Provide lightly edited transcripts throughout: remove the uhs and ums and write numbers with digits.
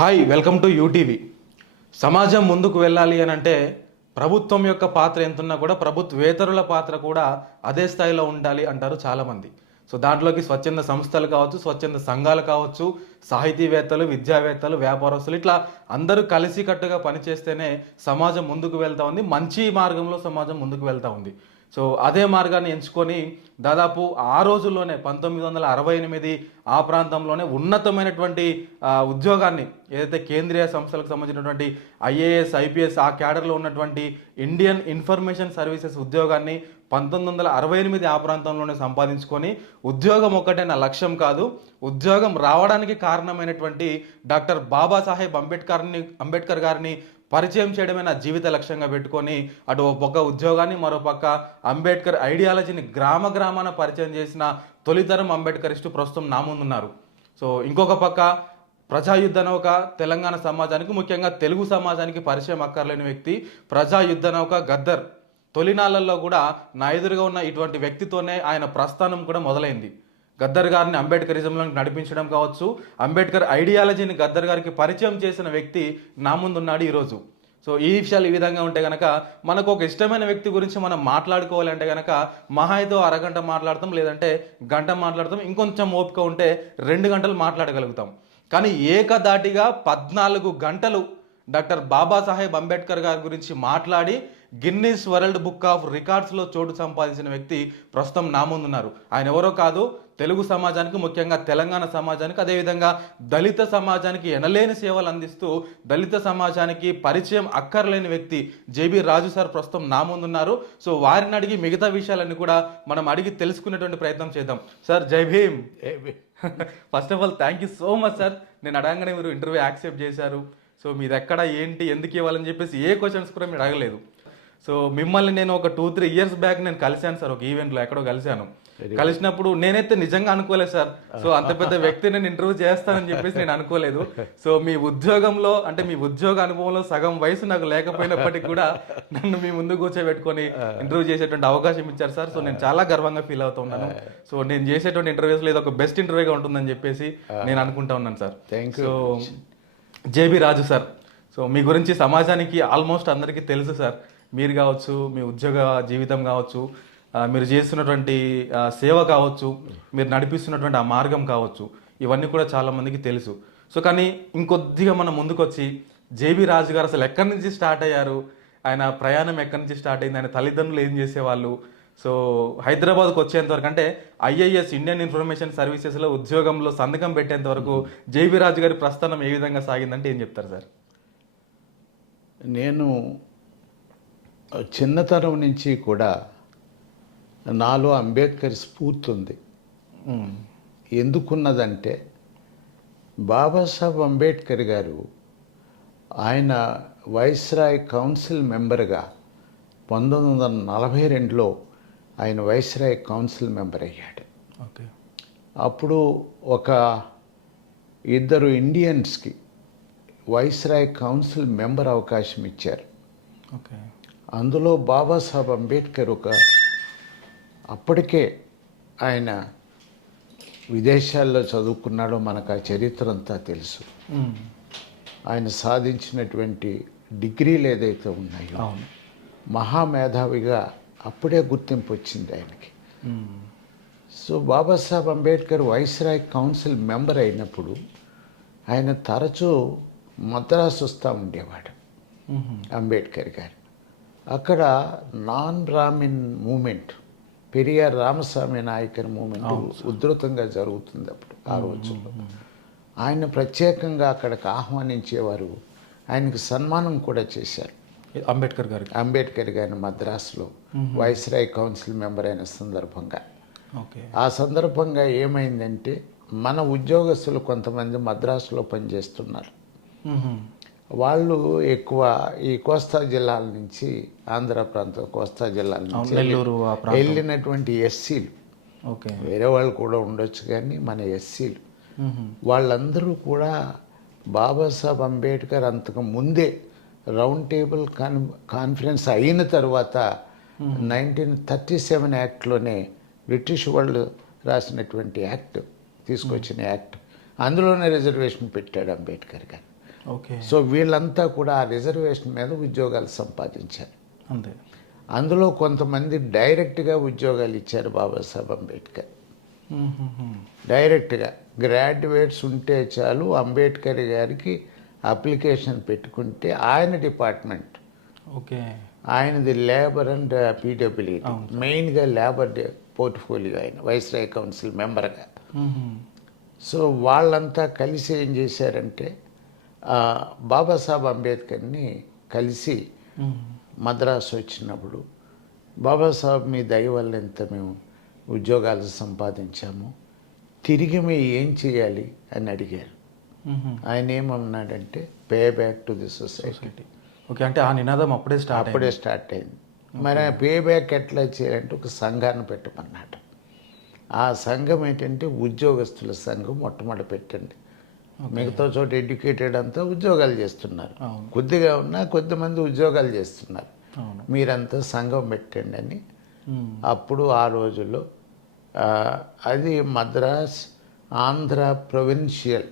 Hi, welcome to UTV. సమాజం ముందుకు వెళ్ళాలి అని అంటే ప్రభుత్వం యొక్క పాత్ర ఎంతున్నా కూడా ప్రభుత్వేతరుల పాత్ర కూడా అదే స్థాయిలో ఉండాలి అంటారు చాలామంది. సో దాంట్లోకి స్వచ్ఛంద సంస్థలు కావచ్చు, స్వచ్ఛంద సంఘాలు కావచ్చు, సాహితీవేత్తలు, విద్యావేత్తలు, వ్యాపారస్తులు ఇట్లా అందరూ కలిసికట్టుగా పనిచేస్తేనే సమాజం ముందుకు వెళ్తూ ఉంది, మంచి మార్గంలో సమాజం ముందుకు వెళ్తూ ఉంది. సో అదే మార్గాన్ని ఎంచుకొని దాదాపు ఆ రోజుల్లోనే 1968 ఆ ప్రాంతంలోనే ఉన్నతమైనటువంటి ఉద్యోగాన్ని ఏదైతే కేంద్రీయ సంస్థలకు సంబంధించినటువంటి ఐఏఎస్, ఐపీఎస్ ఆ క్యాడర్లో ఉన్నటువంటి ఇండియన్ ఇన్ఫర్మేషన్ సర్వీసెస్ ఉద్యోగాన్ని 1968 ఆ ప్రాంతంలోనే సంపాదించుకొని ఉద్యోగం ఒక్కటే నా లక్ష్యం కాదు, ఉద్యోగం రావడానికి కారణమైనటువంటి డాక్టర్ బాబాసాహెబ్ అంబేద్కర్ గారిని పరిచయం చేయడమే నా జీవిత లక్ష్యంగా పెట్టుకొని అటు ఒక పక్క ఉద్యోగాన్ని, మరో పక్క అంబేద్కర్ ఐడియాలజీని గ్రామాన పరిచయం చేసిన తొలితరం అంబేద్కరిస్టు ప్రస్తుతం నా ముందున్నారు. సో ఇంకొక పక్క ప్రజాయుద్ధ నౌక తెలంగాణ సమాజానికి, ముఖ్యంగా తెలుగు సమాజానికి పరిచయం అక్కర్లేని వ్యక్తి ప్రజాయుద్ధ నౌక గద్దర్. తొలినాళ్లలో కూడా నా ఎదురుగా ఉన్న ఇటువంటి వ్యక్తితోనే ఆయన ప్రస్థానం కూడా మొదలైంది. గద్దర్ గారిని అంబేద్కరిజంలో నడిపించడం కావచ్చు, అంబేద్కర్ ఐడియాలజీని గద్దర్ గారికి పరిచయం చేసిన వ్యక్తి నా ముందున్నాడు ఈరోజు. సో ఈ విషయాలు ఈ విధంగా ఉంటే కనుక మనకు ఒక ఇష్టమైన వ్యక్తి గురించి మనం మాట్లాడుకోవాలంటే కనుక మహా అయితే అరగంట మాట్లాడతాం, లేదంటే గంట మాట్లాడతాం, ఇంకొంచెం ఓపిక ఉంటే 2 గంటలు మాట్లాడగలుగుతాం. కానీ ఏకదాటిగా 14 గంటలు డాక్టర్ బాబాసాహెబ్ అంబేద్కర్ గారి గురించి మాట్లాడి గిన్నీస్ వరల్డ్ బుక్ ఆఫ్ రికార్డ్స్లో చోటు సంపాదించిన వ్యక్తి ప్రస్తుతం నా ముందున్నారు. ఆయన ఎవరో కాదు, తెలుగు సమాజానికి, ముఖ్యంగా తెలంగాణ సమాజానికి, అదేవిధంగా దళిత సమాజానికి ఎనలేని సేవలు అందిస్తూ దళిత సమాజానికి పరిచయం అక్కర్లేని వ్యక్తి జేబీ రాజు సార్ ప్రస్తుతం నా ముందున్నారు. సో వారిని అడిగి మిగతా విషయాలన్నీ కూడా మనం అడిగి తెలుసుకునేటువంటి ప్రయత్నం చేద్దాం. Sir Jai Bhim. First of all thank you so much sir. నేను అడగగానే మీరు ఇంటర్వ్యూ యాక్సెప్ట్ చేశారు. సో మీది ఎక్కడ, ఏంటి, ఎందుకు ఇవ్వాలని చెప్పేసి ఏ క్వశ్చన్స్ కూడా మీరు అడగలేదు. సో మిమ్మల్ని నేను ఒక 2-3 ఇయర్స్ బ్యాక్ నేను కలిశాను సార్, ఒక ఈవెంట్లో ఎక్కడో కలిశాను. కలిసినప్పుడు నేనైతే నిజంగా అనుకోలేదు సార్, సో అంత పెద్ద వ్యక్తి నేను ఇంటర్వ్యూ చేస్తానని చెప్పేసి నేను అనుకోలేదు. సో మీ ఉద్యోగంలో అంటే మీ ఉద్యోగ అనుభవంలో సగం వయసు నాకు లేకపోయినప్పటికీ కూడా నన్ను మీ ముందు కూర్చోబెట్టుకొని ఇంటర్వ్యూ చేసేటువంటి అవకాశం ఇచ్చారు సార్. సో నేను చాలా గర్వంగా ఫీల్ అవుతున్నాను. సో నేను చేసేటువంటి ఇంటర్వ్యూస్లో ఇది ఒక బెస్ట్ ఇంటర్వ్యూగా ఉంటుందని చెప్పేసి నేను అనుకుంటా ఉన్నాను సార్. సో జేబీ రాజు సార్, సో మీ గురించి సమాజానికి ఆల్మోస్ట్ అందరికీ తెలుసు సార్. మీరు కావచ్చు, మీ ఉద్యోగ జీవితం కావచ్చు, మీరు చేస్తున్నటువంటి సేవ కావచ్చు, మీరు నడిపిస్తున్నటువంటి ఆ మార్గం కావచ్చు, ఇవన్నీ కూడా చాలామందికి తెలుసు. సో కానీ ఇంకొద్దిగా మనం ముందుకొచ్చి జేబీ రాజు గారు అసలు ఎక్కడి నుంచి స్టార్ట్ అయ్యారు, ఆయన ప్రయాణం ఎక్కడి నుంచి స్టార్ట్ అయింది, ఆయన తల్లిదండ్రులు ఏం చేసేవాళ్ళు, సో హైదరాబాద్కి వచ్చేంతవరకు అంటే ఐఏఎస్ ఇండియన్ ఇన్ఫర్మేషన్ సర్వీసెస్లో ఉద్యోగంలో సంతకం పెట్టేంత వరకు జేబీ రాజు గారి ప్రస్థానం ఏ విధంగా సాగిందంటే ఏం చెప్తారు సార్? నేను చిన్నతనం నుంచి కూడా నాలో అంబేద్కర్ స్ఫూర్తి ఉంది. ఎందుకున్నదంటే బాబాసాహెబ్ అంబేద్కర్ గారు ఆయన వైస్రాయ్ కౌన్సిల్ మెంబర్గా 1942లో ఆయన వైస్రాయ్ కౌన్సిల్ మెంబర్ అయ్యాడు. ఓకే. అప్పుడు ఒక 2 ఇండియన్స్కి వైస్రాయ్ కౌన్సిల్ మెంబర్ అవకాశం ఇచ్చారు. ఓకే. అందులో బాబాసాహెబ్ అంబేద్కర్ అప్పటికే ఆయన విదేశాల్లో చదువుకున్నాడో మనకు ఆ చరిత్ర అంతా తెలుసు. ఆయన సాధించినటువంటి డిగ్రీలు ఏదైతే ఉన్నాయో మహామేధావిగా అప్పుడే గుర్తింపు వచ్చింది ఆయనకి. So Babasaheb Ambedkar viceroy council member అయినప్పుడు ఆయన తరచూ మద్రాసు వస్తూ ఉండేవాడు అంబేద్కర్ గారు. అక్కడ non Brahmin movement, Periyar Ramasamy Naicker movement ఉధృతంగా జరుగుతుంది అప్పుడు ఆ రోజుల్లో. ఆయన ప్రత్యేకంగా అక్కడికి ఆహ్వానించేవారు, ఆయనకు సన్మానం కూడా చేశారు. అంబేద్కర్ గారిని మద్రాసులో వైస్రాయ్ కౌన్సిల్ మెంబర్ అయిన సందర్భంగా. ఆ సందర్భంగా ఏమైందంటే మన ఉద్యోగస్తులు కొంతమంది మద్రాసులో పనిచేస్తున్నారు. వాళ్ళు ఎక్కువ ఈ కోస్తా జిల్లాల నుంచి, ఆంధ్ర ప్రాంతం కోస్తా జిల్లాల నుంచి వెళ్ళినటువంటి ఎస్సీలు, వేరే వాళ్ళు కూడా ఉండొచ్చు కానీ మన ఎస్సీలు వాళ్ళందరూ కూడా బాబాసాహెబ్ అంబేద్కర్ అంతకు ముందే రౌండ్ టేబుల్ కాన్ఫరెన్స్ అయిన తర్వాత 1937 యాక్ట్లోనే బ్రిటిష్ వాళ్ళు రాసినటువంటి యాక్ట్ తీసుకొచ్చిన యాక్ట్, అందులోనే రిజర్వేషన్ పెట్టాడు అంబేద్కర్ గారు. ఓకే. సో వీళ్ళంతా కూడా ఆ రిజర్వేషన్ మీద ఉద్యోగాలు సంపాదించారు. అంతే. అందులో కొంతమంది డైరెక్ట్గా ఉద్యోగాలు ఇచ్చారు బాబాసాహెబ్ అంబేద్కర్. డైరెక్ట్గా గ్రాడ్యుయేట్స్ ఉంటే చాలు, అంబేద్కర్ గారికి అప్లికేషన్ పెట్టుకుంటే ఆయన డిపార్ట్మెంట్, ఓకే. ఆయనది లేబర్ అండ్ పీడబ్ల్యూడి, మెయిన్గా లేబర్ పోర్ట్ఫోలియో, ఆయన వైస్రాయ్ కౌన్సిల్ మెంబర్గా. సో వాళ్ళంతా కలిసి ఏం చేశారంటే బాబాసాహెబ్ అంబేద్కర్ని కలిసి మద్రాసు వచ్చినప్పుడు, బాబాసాహెబ్ మీ దయ వల్ల ఎంత మేము ఉద్యోగాలు సంపాదించాము, తిరిగి మేము ఏం చేయాలి అని అడిగారు. ఆయన ఏమన్నాడంటే pay back to the society. Okay. అంటే ఆ నినాదం అప్పుడే స్టార్ట్ అయింది. మరి ఆ పే బ్యాక్ ఎట్లా చేయాలంటే ఒక సంఘాన్ని పెట్టమన్నాడు. ఆ సంఘం ఏంటంటే ఉద్యోగస్తుల సంఘం మొట్టమొదటి పెట్టండి. మిగతా చోట ఎడ్యుకేటెడ్ అంతా ఉద్యోగాలు చేస్తున్నారు, కొద్దిగా ఉన్నా కొద్దిమంది ఉద్యోగాలు చేస్తున్నారు, మీరంతా సంఘం పెట్టండి అని. అప్పుడు ఆ రోజుల్లో అది మద్రాస్ ఆంధ్ర ప్రొవిన్షియల్,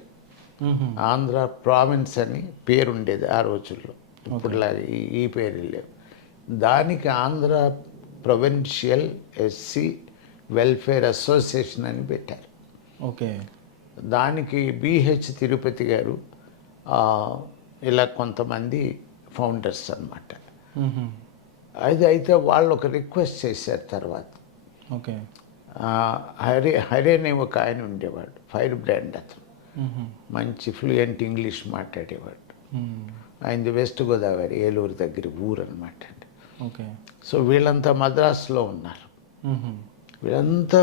ఆంధ్ర ప్రావిన్స్ అని పేరు ఉండేది ఆ రోజుల్లో. ఇప్పుడులాగా ఈ పేరు లేవు. దానికి Andhra provincial SC welfare association అని పెట్టారు. ఓకే. దానికి బిహెచ్ తిరుపతి గారు ఇలా కొంతమంది ఫౌండర్స్ అన్నమాట. అది అయితే వాళ్ళు ఒక రిక్వెస్ట్ చేశారు తర్వాత. ఓకే. హరే అనే ఒక ఆయన ఉండేవాడు, ఫైర్ బ్రాండ్ అతను, మంచి ఫ్లూయెంట్ ఇంగ్లీష్ మాట్లాడేవాడు. ఆయనది వెస్ట్ గోదావరి, ఏలూరు దగ్గర ఊరు అనమాట. ఓకే. సో వీళ్ళంతా మద్రాసులో ఉన్నారు. వీళ్ళంతా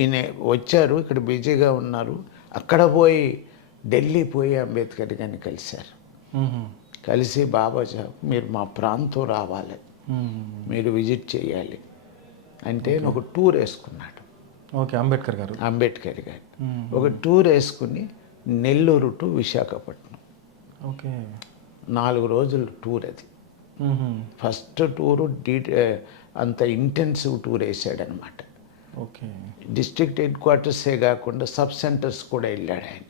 ఈయన వచ్చారు, ఇక్కడ బిజీగా ఉన్నారు. అక్కడ పోయి ఢిల్లీ పోయి అంబేద్కర్ గారిని కలిశారు. కలిసి బాబాసాహెబ్ మీరు మా ప్రాంతం రావాలి, మీరు విజిట్ చేయాలి అంటే ఒక టూర్ వేసుకున్నాడు. ఓకే. అంబేద్కర్ గారు ఒక టూర్ వేసుకుని నెల్లూరు టు విశాఖపట్నం. ఓకే. 4 రోజుల టూర్ అది. ఫస్ట్ టూరు అంత ఇంటెన్సివ్ టూర్ వేసాడనమాట. ఓకే. డిస్ట్రిక్ట్ హెడ్ క్వార్టర్సే కాకుండా సబ్ సెంటర్స్ కూడా వెళ్ళాడు ఆయన.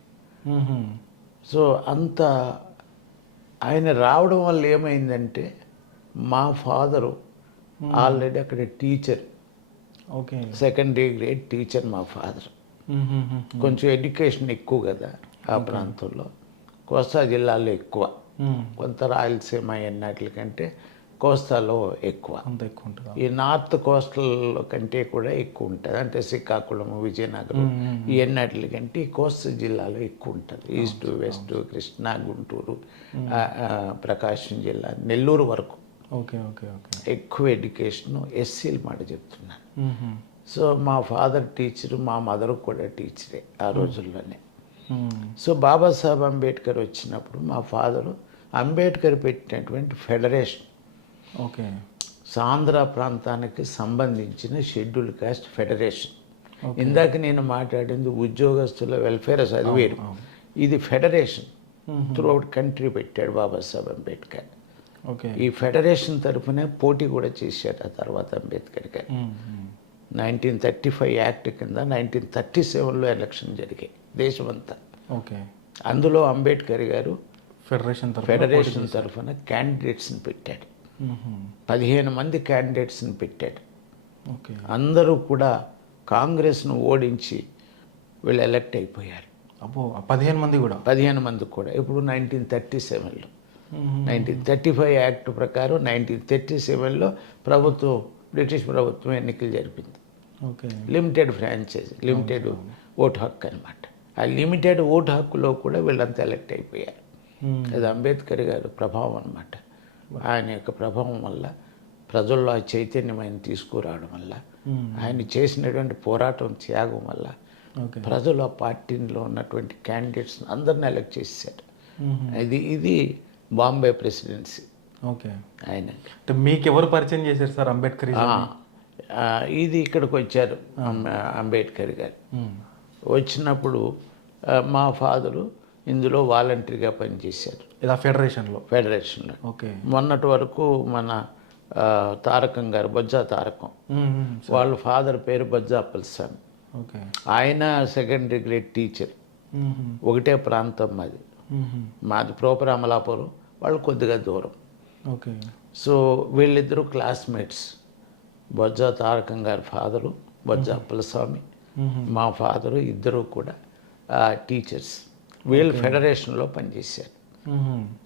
సో అంత ఆయన రావడం వల్ల ఏమైందంటే మా ఫాదరు ఆల్రెడీ అక్కడ teacher, okay, secondary grade teacher మా ఫాదర్. కొంచెం ఎడ్యుకేషన్ ఎక్కువ కదా ఆ ప్రాంతంలో, కోస్తా జిల్లాలో ఎక్కువ, కొంత రాయలసీమ ఎన్నట్ల కంటే కోస్తాలో ఎక్కువ. అంత ఎక్కువ ఉంటుంది. ఈ నార్త్ కోస్టల్ కంటే కూడా ఎక్కువ ఉంటుంది, అంటే శ్రీకాకుళం, విజయనగరం ఈ ఎన్నట్ల కంటే ఈ కోస్తా జిల్లాలో ఎక్కువ ఉంటుంది. ఈస్ట్ వెస్ట్, కృష్ణా, గుంటూరు, ప్రకాశం జిల్లా, నెల్లూరు వరకు ఓకే ఓకే ఓకే ఎక్కువ ఎడ్యుకేషన్ ఎస్సీల మాట చెప్తున్నాను. సో మా ఫాదర్ టీచరు, మా మదర్ కూడా టీచరే ఆ రోజుల్లోనే. సో బాబాసాహెబ్ అంబేద్కర్ వచ్చినప్పుడు మా ఫాదరు అంబేద్కర్ పెట్టినటువంటి ఫెడరేషన్, ఓకే, ఆంధ్ర ప్రాంతానికి సంబంధించిన షెడ్యూల్ కాస్ట్ ఫెడరేషన్. ఇందాక నేను మాట్లాడింది ఉద్యోగస్తుల వెల్ఫేర్, అది వేరు. ఇది ఫెడరేషన్ త్రూఅవుట్ కంట్రీ పెట్టాడు బాబాసాహెబ్ అంబేద్కర్. ఓకే. ఈ ఫెడరేషన్ తరఫునే పోటీ కూడా చేశాడు ఆ తర్వాత అంబేద్కర్ గారు. 1935 యాక్ట్ కింద 1937లో ఎలక్షన్ జరిగాయి దేశమంతా. ఓకే. అందులో అంబేద్కర్ గారు ఫెడరేషన్ తరఫున క్యాండిడేట్స్ని పెట్టాడు. 15 మంది క్యాండిడేట్స్ని పెట్టాడు. ఓకే. అందరూ కూడా కాంగ్రెస్ను ఓడించి వీళ్ళు ఎలక్ట్ అయిపోయారు. అబ్బో, 15 మంది కూడా? 15 మంది కూడా. ఇప్పుడు 1937లో 1935 యాక్ట్ ప్రకారం 1937లో ప్రభుత్వం, బ్రిటిష్ ప్రభుత్వం ఎన్నికలు జరిపింది. Okay. Limited franchise, limited vote హక్కు అనమాట. ఆ లిమిటెడ్ ఓటు హక్కులో కూడా వీళ్ళంతా ఎలక్ట్ అయిపోయారు. అది అంబేద్కర్ గారి ప్రభావం అనమాట. ఆయన యొక్క ప్రభావం వల్ల, ప్రజల్లో ఆ చైతన్యం ఆయన తీసుకురావడం వల్ల, ఆయన చేసినటువంటి పోరాటం, త్యాగం వల్ల ప్రజలు ఆ పార్టీలో ఉన్నటువంటి క్యాండిడేట్స్ అందరిని ఎలక్ట్ చేశారు. ఇది బాంబే ప్రెసిడెన్సీ. ఓకే. ఆయన మీకు ఎవరు పరిచయం చేశారు సార్ అంబేద్కర్? ఇది ఇక్కడికి వచ్చారు అంబేద్కర్ గారు. వచ్చినప్పుడు మా ఫాదరు ఇందులో వాలంటరీగా పనిచేశారు. ఇలా ఫెడరేషన్లో? ఓకే. మొన్నటి వరకు మన తారకం గారు, బొజ్జా తారకం, వాళ్ళ ఫాదర్ పేరు బొజ్జా అప్పలస్వామి. ఓకే. ఆయన సెకండరీ గ్రేడ్ టీచర్. ఒకటే ప్రాంతం అది, మాది ప్రాపర్ అమలాపురం, వాళ్ళు కొద్దిగా దూరం. ఓకే. సో వీళ్ళిద్దరూ క్లాస్మేట్స్. బొజ్జ తారకం గారి ఫాదరు బొజ్జ అప్పలస్వామి, మా ఫాదరు, ఇద్దరు కూడా టీచర్స్. వీళ్ళు ఫెడరేషన్లో పనిచేశారు.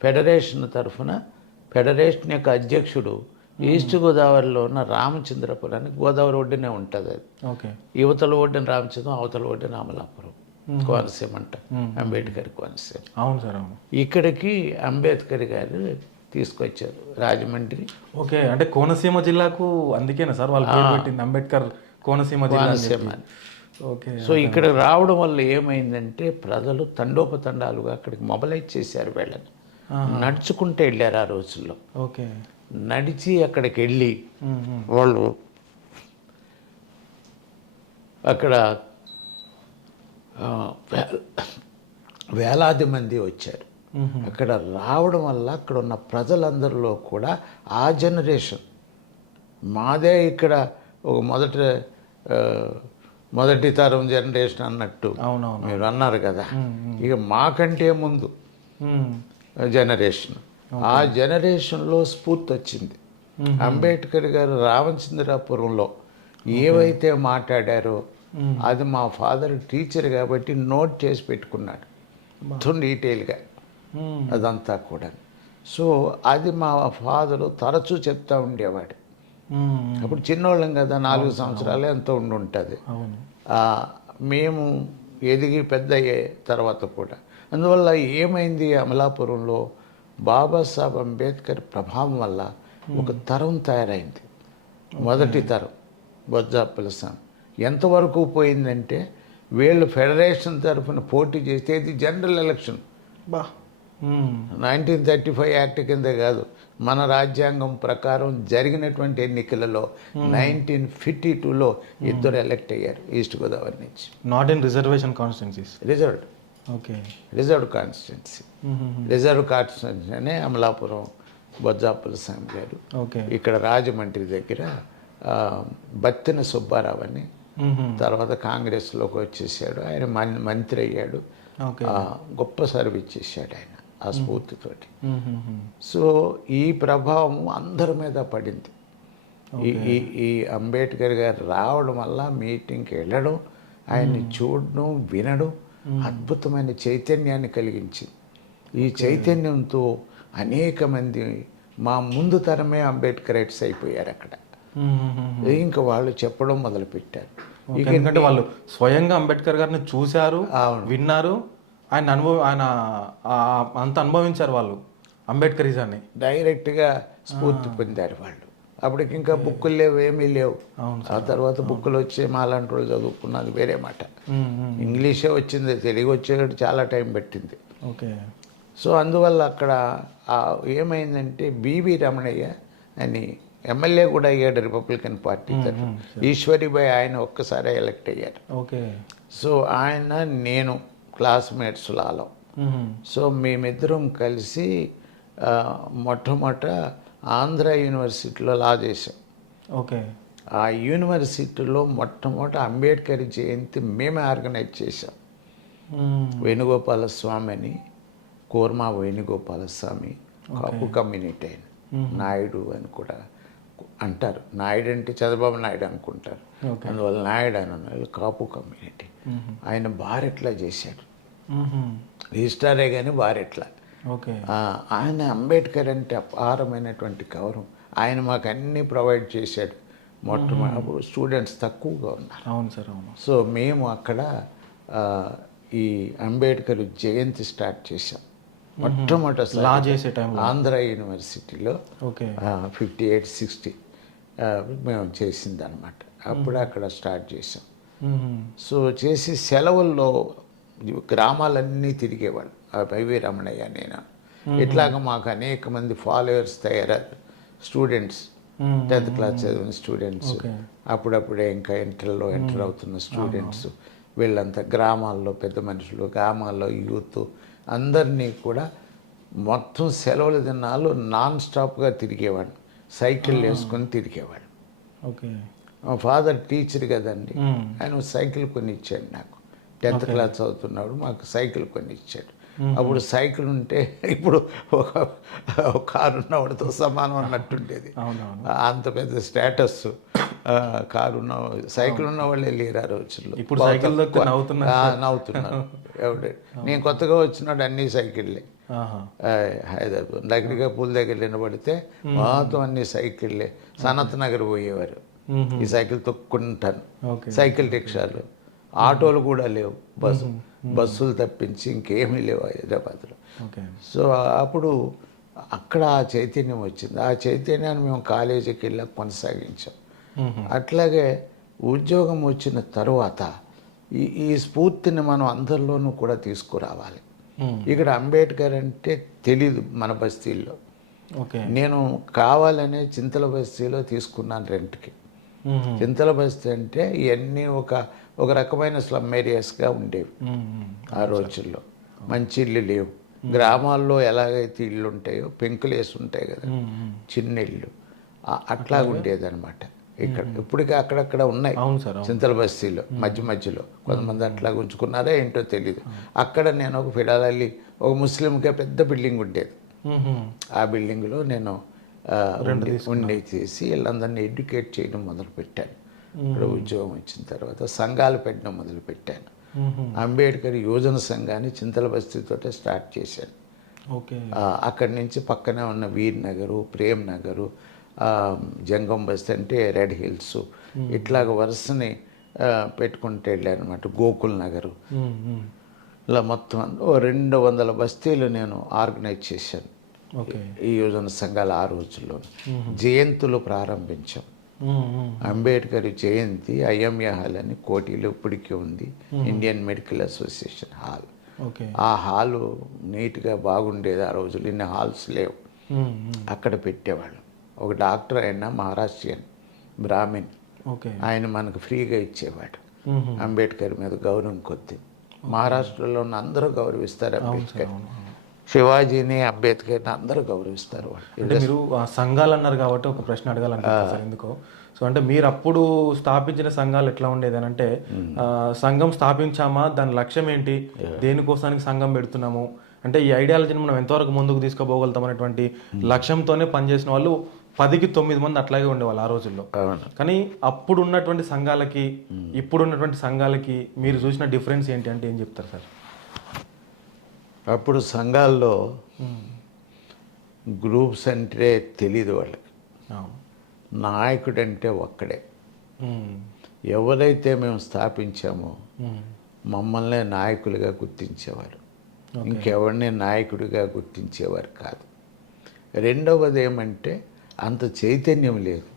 ఫెడరేషన్ తరఫున ఫెడరేషన్ యొక్క అధ్యక్షుడు ఈస్ట్ గోదావరిలో ఉన్న రామచంద్రపురాన్ని, గోదావరి ఒడ్డునే ఉంటుంది అది. ఓకే. యువతల ఒడ్డున రామచంద్రం, అవతల ఒడ్డున అమలాపురం, కోనసీమ అంట, అంబేద్కర్ కోనసీమ. అవును సార్, అవును. ఇక్కడికి అంబేద్కర్ గారు తీసుకొచ్చారు రాజమండ్రి. ఓకే, అంటే కోనసీమ జిల్లాకు అందుకేనా సార్ వాళ్ళు పేరు పెట్టింది అంబేద్కర్ కోనసీమ జిల్లా అని చెప్పి? ఓకే. సో ఇక్కడ రావడం వల్ల ఏమైందంటే ప్రజలు తండోపతండాలుగా అక్కడికి మొబలైజ్ చేశారు వీళ్ళని. నడుచుకుంటూ వెళ్ళారు ఆ రోజుల్లో. ఓకే. నడిచి అక్కడికి వెళ్ళి వాళ్ళు అక్కడ వేలాది మంది వచ్చారు. అక్కడ రావడం వల్ల అక్కడ ఉన్న ప్రజలందరిలో కూడా ఆ జనరేషన్ మాదే ఇక్కడ ఒక మొదటి తరం జనరేషన్ అన్నట్టు అవునవును మీరు అన్నారు కదా. ఇక మాకంటే ముందు జనరేషన్, ఆ జనరేషన్లో స్ఫూర్తి వచ్చింది. అంబేద్కర్ గారు రామచంద్రాపురంలో ఏవైతే మాట్లాడారో అది మా ఫాదర్ టీచర్ కాబట్టి నోట్ చేసి పెట్టుకున్నాడు మొత్తం డీటెయిల్గా అదంతా కూడా. సో అది మా ఫాదరు తరచూ చెప్తా ఉండేవాడు. అప్పుడు చిన్నోళ్ళం కదా, 4 సంవత్సరాలే ఎంతో ఉండి ఉంటుంది. మేము ఎదిగి పెద్ద అయ్యే తర్వాత కూడా. అందువల్ల ఏమైంది, అమలాపురంలో బాబాసాహెబ్ అంబేద్కర్ ప్రభావం వల్ల ఒక తరం తయారైంది. మొదటి తరం బొజ్జ అప్పలస్వామి ఎంతవరకు పోయిందంటే వీళ్ళు ఫెడరేషన్ తరఫున పోటీ చేస్తే ఇది జనరల్ ఎలక్షన్. 1935 యాక్ట్ కింద కాదు, మన రాజ్యాంగం ప్రకారం జరిగినటువంటి ఎన్నికలలో 1952లో ఇద్దరు ఎలక్ట్ అయ్యారు ఈస్ట్ గోదావరి నుంచి. Not in reservation constituencies, reserved. Okay. Reserved constituency. Reserve constituency అనే అమలాపురం బొజ్జ అప్పలస్వామి గారు. ఓకే. ఇక్కడ రాజమండ్రి దగ్గర బత్తిన సుబ్బారావు అని తర్వాత కాంగ్రెస్లోకి వచ్చేసాడు. ఆయన మంత్రి అయ్యాడు. గొప్ప సర్వీస్ చేశాడు ఆయన ఆ స్ఫూర్తితోటి. సో ఈ ప్రభావం అందరి మీద పడింది. ఈ అంబేద్కర్ గారు రావడం వల్ల మీటింగ్కి వెళ్ళడం, ఆయన్ని చూడడం, వినడం అద్భుతమైన చైతన్యాన్ని కలిగించింది. ఈ చైతన్యంతో అనేక మంది మా ముందు తరమే అంబేద్కరైట్స్ అయిపోయారు అక్కడ. ఇంకా వాళ్ళు చెప్పడం మొదలుపెట్టారు. ఎందుకంటే వాళ్ళు స్వయంగా అంబేద్కర్ గారిని చూశారు, విన్నారు, ఆయన అంత అనుభవించారు వాళ్ళు అంబేద్కరిజాన్ని. డైరెక్ట్గా స్ఫూర్తి పొందారు వాళ్ళు. అప్పటికి ఇంకా బుక్కులు లేవు, ఏమీ లేవు. ఆ తర్వాత బుక్కులు వచ్చి మాలాంటి వాళ్ళు చదువుకున్నది వేరే మాట. ఇంగ్లీషే వచ్చింది, తెలుగు వచ్చేటట్టు చాలా టైం పట్టింది. ఓకే. సో అందువల్ల అక్కడ ఏమైందంటే బివి రమణయ్య అని ఎమ్మెల్యే కూడా అయ్యాడు రిపబ్లికన్ పార్టీ తరఫున. ఈశ్వరిబాయ్ ఆయన ఒక్కసారి ఎలక్ట్ అయ్యారు. ఓకే. సో ఆయన నేను క్లాస్మేట్స్ లాలో. సో మేమిద్దరం కలిసి మొట్టమొదట ఆంధ్ర యూనివర్సిటీలో లా చేసాం. ఓకే. ఆ యూనివర్సిటీలో మొట్టమొదట అంబేద్కర్ జయంతి మేమే ఆర్గనైజ్ చేసాం. వేణుగోపాల స్వామి అని, కోర్మా వేణుగోపాల స్వామి కాపు కమ్యూనిటీ ఆయన, నాయుడు అని కూడా అంటారు. నాయుడు అంటే చంద్రబాబు నాయుడు అనుకుంటారు, అందువల్ల నాయుడు అని ఉన్నారు. కాపు కమ్యూనిటీ ఆయన బారెట్లా చేశాడు. రిజిస్టారే కానీ బారెట్లా. ఆయన అంబేద్కర్ అంటే అపారమైనటువంటి గౌరవం. ఆయన మాకు అన్నీ ప్రొవైడ్ చేశాడు. మొట్టమొదటి స్టూడెంట్స్ తక్కువగా ఉన్నారు. అవును సార్, అవును. సో మేము అక్కడ ఈ అంబేద్కర్ జయంతి స్టార్ట్ చేసాం మొట్టమొదటి ఆంధ్ర యూనివర్సిటీలో. 58-60 మేము చేసింది అనమాట. అప్పుడు అక్కడ స్టార్ట్ చేసాం. సో చేసి సెలవుల్లో గ్రామాలన్నీ తిరిగేవాళ్ళు వైవి రమణయ్య నేను. ఇట్లాగా మాకు అనేక మంది ఫాలోవర్స్ తయారయ్యారు. స్టూడెంట్స్, 10th క్లాస్ చదివిన స్టూడెంట్స్, అప్పుడప్పుడే ఇంకా ఎంటర్ అవుతున్న స్టూడెంట్స్, వీళ్ళంతా గ్రామాల్లో పెద్ద మనుషులు, గ్రామాల్లో యూత్ అందరినీ కూడా మొత్తం సెలవుల దినాలు నాన్ స్టాప్గా తిరిగేవాడు. సైకిల్ వేసుకొని తిరిగేవాడు. ఓకే. మా ఫాదర్ టీచర్ కదండి, ఆయన సైకిల్ కొని ఇచ్చాడు నాకు. 10th క్లాస్ చదువుతున్నాడు, మాకు సైకిల్ కొని ఇచ్చాడు. అప్పుడు సైకిల్ ఉంటే ఇప్పుడు ఒక కారు ఉన్నవాడితో సమానం అన్నట్టుండేది. అవునవును. అంత పెద్ద స్టేటస్. కారు ఉన్న సైకిల్ ఉన్న వాళ్ళే లేరు ఆ రోజుల్లో. ఇప్పుడు సైకిల్ దొక్కితే నవ్వుతున్నారు. నవ్వుతున్నారు ఎవడే. నేను కొత్తగా వచ్చినాడు అన్ని సైకిళ్ళే. ఆహా. హైదరాబాద్ దగ్గరగా పూల దగ్గర నిలబడితే మొత్తం అన్ని సైకిళ్ళే. సనత్ నగర్ పోయేవారు ఈ సైకిల్ తొక్కుంటాను. ఓకే. సైకిల్ రిక్షాలు, ఆటోలు కూడా లేవు, బస్సులు తప్పించి ఇంకేమీ లేవు హైదరాబాద్లో. ఓకే. సో అప్పుడు అక్కడ ఆ చైతన్యం వచ్చింది. ఆ చైతన్యాన్ని మేము కాలేజీకి వెళ్ళి కొనసాగించాం. అట్లాగే ఉద్యోగం వచ్చిన తర్వాత ఈ స్ఫూర్తిని మనం అందరిలోనూ కూడా తీసుకురావాలి. ఇక్కడ అంబేద్కర్ అంటే తెలీదు మన బస్తీల్లో. ఓకే. నేను కావాలనే చింతల బస్తీలో తీసుకున్నాను రెంట్కి. చింతల బస్తీ అంటే ఇవన్నీ ఒక రకమైన స్లమ్ ఏరియాస్గా ఉండేవి ఆ రోజుల్లో. మంచి ఇల్లు లేవు. గ్రామాల్లో ఎలాగైతే ఇళ్ళు ఉంటాయో పెంకులు వేసి ఉంటాయి కదా, చిన్న ఇళ్ళు, అట్లాగా ఉండేదన్నమాట. ఇక్కడ ఇప్పటికీ అక్కడక్కడ ఉన్నాయి అవును సార్. చింతల బస్తీలో మధ్యలో కొంతమంది అట్లా ఉంచుకున్నారా ఏంటో తెలీదు. అక్కడ నేను ఒక ఫిడాలల్లి ఒక ముస్లింకే పెద్ద బిల్డింగ్ ఉండేది. ఆ బిల్డింగ్లో నేను ఉండి చేసి వీళ్ళందరినీ ఎడ్యుకేట్ చేయడం మొదలుపెట్టాను. ఇక్కడ ఉద్యోగం వచ్చిన తర్వాత సంఘాలు పెట్టడం మొదలుపెట్టాను. అంబేద్కర్ యువజన సంఘాన్ని చింతల బస్తీతో స్టార్ట్ చేశాను. ఓకే. అక్కడి నుంచి పక్కనే ఉన్న వీర్ నగరు, ప్రేమ్ నగరు, జంగం బస్తీ అంటే రెడ్ హిల్స్, ఇట్లాగ వరుసని పెట్టుకుంటూ వెళ్ళాను అనమాట. గోకుల్ నగరు, ఇలా మొత్తం 200 బస్తీలు నేను ఆర్గనైజ్ చేశాను ఈ యువజన సంఘాలు. ఆ రోజుల్లో జయంతులు ప్రారంభించాం. అంబేద్కర్ జయంతి ఐఎంఏ హాల్ అని కోటిలో ఇప్పటికీ ఉంది, ఇండియన్ మెడికల్ అసోసియేషన్ హాల్. ఆ హాలు నీట్గా బాగుండేది. ఆ రోజులు ఇన్ని హాల్స్ లేవు. అక్కడ పెట్టేవాళ్ళు. ఒక డాక్టర్ అయినా మహారాష్ట్రియన్ బ్రాహ్మిన్, ఆయన మనకు ఫ్రీగా ఇచ్చేవాడు. అంబేద్కర్ మీద గౌరవం కొద్ది. మహారాష్ట్రలో ఉన్న అందరూ గౌరవిస్తారు అంబేద్కర్. శివాజీని, అంబేద్కర్ని అందరూ గౌరవిస్తారు. అంటే మీరు సంఘాలు అన్నారు కాబట్టి ఒక ప్రశ్న అడగాలనుకుంటున్నారు సార్. ఎందుకో సో అంటే మీరు అప్పుడు స్థాపించిన సంఘాలు ఎట్లా ఉండేది అని అంటే, సంఘం స్థాపించామా, దాని లక్ష్యం ఏంటి, దేనికోసానికి సంఘం పెడుతున్నాము అంటే ఈ ఐడియాలజీని మనం ఎంతవరకు ముందుకు తీసుకుపోగలుగుతాం అనేటువంటి లక్ష్యంతోనే పనిచేసిన వాళ్ళు 10కి 9 మంది అట్లాగే ఉండేవాళ్ళు ఆ రోజుల్లో. కానీ అప్పుడు ఉన్నటువంటి సంఘాలకి ఇప్పుడు ఉన్నటువంటి సంఘాలకి మీరు చూసిన డిఫరెన్స్ ఏంటి అంటే ఏం చెప్తారు సార్? అప్పుడు సంఘాల్లో గ్రూప్స్ అంటే తెలీదు వాళ్ళకి. నాయకుడు అంటే ఒక్కడే. ఎవరైతే మేము స్థాపించామో మమ్మల్ని నాయకులుగా గుర్తించేవారు, ఇంకెవరిని నాయకుడిగా గుర్తించేవారు కాదు. రెండవది ఏమంటే అంత చైతన్యం లేదు.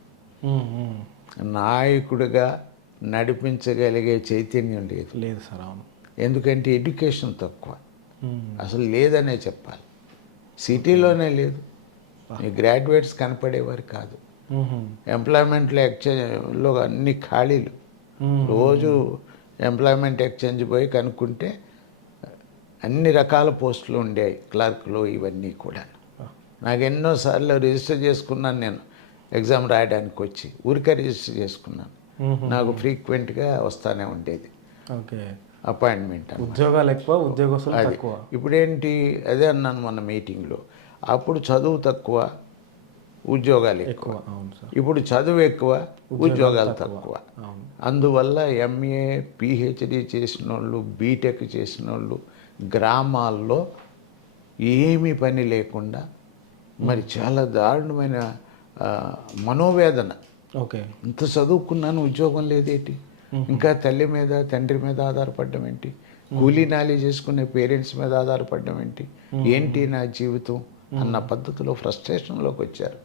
నాయకుడిగా నడిపించగలిగే చైతన్యం లేదు సార్. అవును. ఎందుకంటే ఎడ్యుకేషన్ తక్కువ, అసలు లేదనే చెప్పాలి. సిటీలోనే లేదు. ఈ గ్రాడ్యుయేట్స్ కనపడేవారు కాదు. ఎంప్లాయ్మెంట్లో ఎక్స్చేంజ్లో అన్ని ఖాళీలు. రోజు ఎంప్లాయ్మెంట్ ఎక్స్చేంజ్ పోయి కనుక్కుంటే అన్ని రకాల పోస్టులు ఉండేవి, క్లర్క్లు ఇవన్నీ కూడా. నాకు ఎన్నోసార్లు రిజిస్టర్ చేసుకున్నాను. నేను ఎగ్జామ్ రాయడానికి వచ్చి ఊరికే రిజిస్టర్ చేసుకున్నాను. నాకు ఫ్రీక్వెంట్గా వస్తూనే ఉండేది అపాయింట్మెంట్. ఉద్యోగాలు ఎక్కువ, ఉద్యోగస్తులు తక్కువ. ఇప్పుడేంటి, అదే అన్నాను మొన్న మీటింగ్లో, అప్పుడు చదువు తక్కువ, ఉద్యోగాలు ఎక్కువ. ఇప్పుడు చదువు ఎక్కువ, ఉద్యోగాలు తక్కువ. అందువల్ల ఎంఏ పిహెచ్డి చేసిన వాళ్ళు, బీటెక్ చేసిన వాళ్ళు గ్రామాల్లో ఏమీ పని లేకుండా మరి చాలా దారుణమైన మనోవేదన. ఇంత చదువుకున్నాను, ఉద్యోగం లేదేంటి, ఇంకా తల్లి మీద తండ్రి మీద ఆధారపడడం ఏంటి, కూలీ నాలి చేసుకునే పేరెంట్స్ మీద ఆధారపడడం ఏంటి నా జీవితం అన్న పద్ధతిలో ఫ్రస్ట్రేషన్లోకి వచ్చారు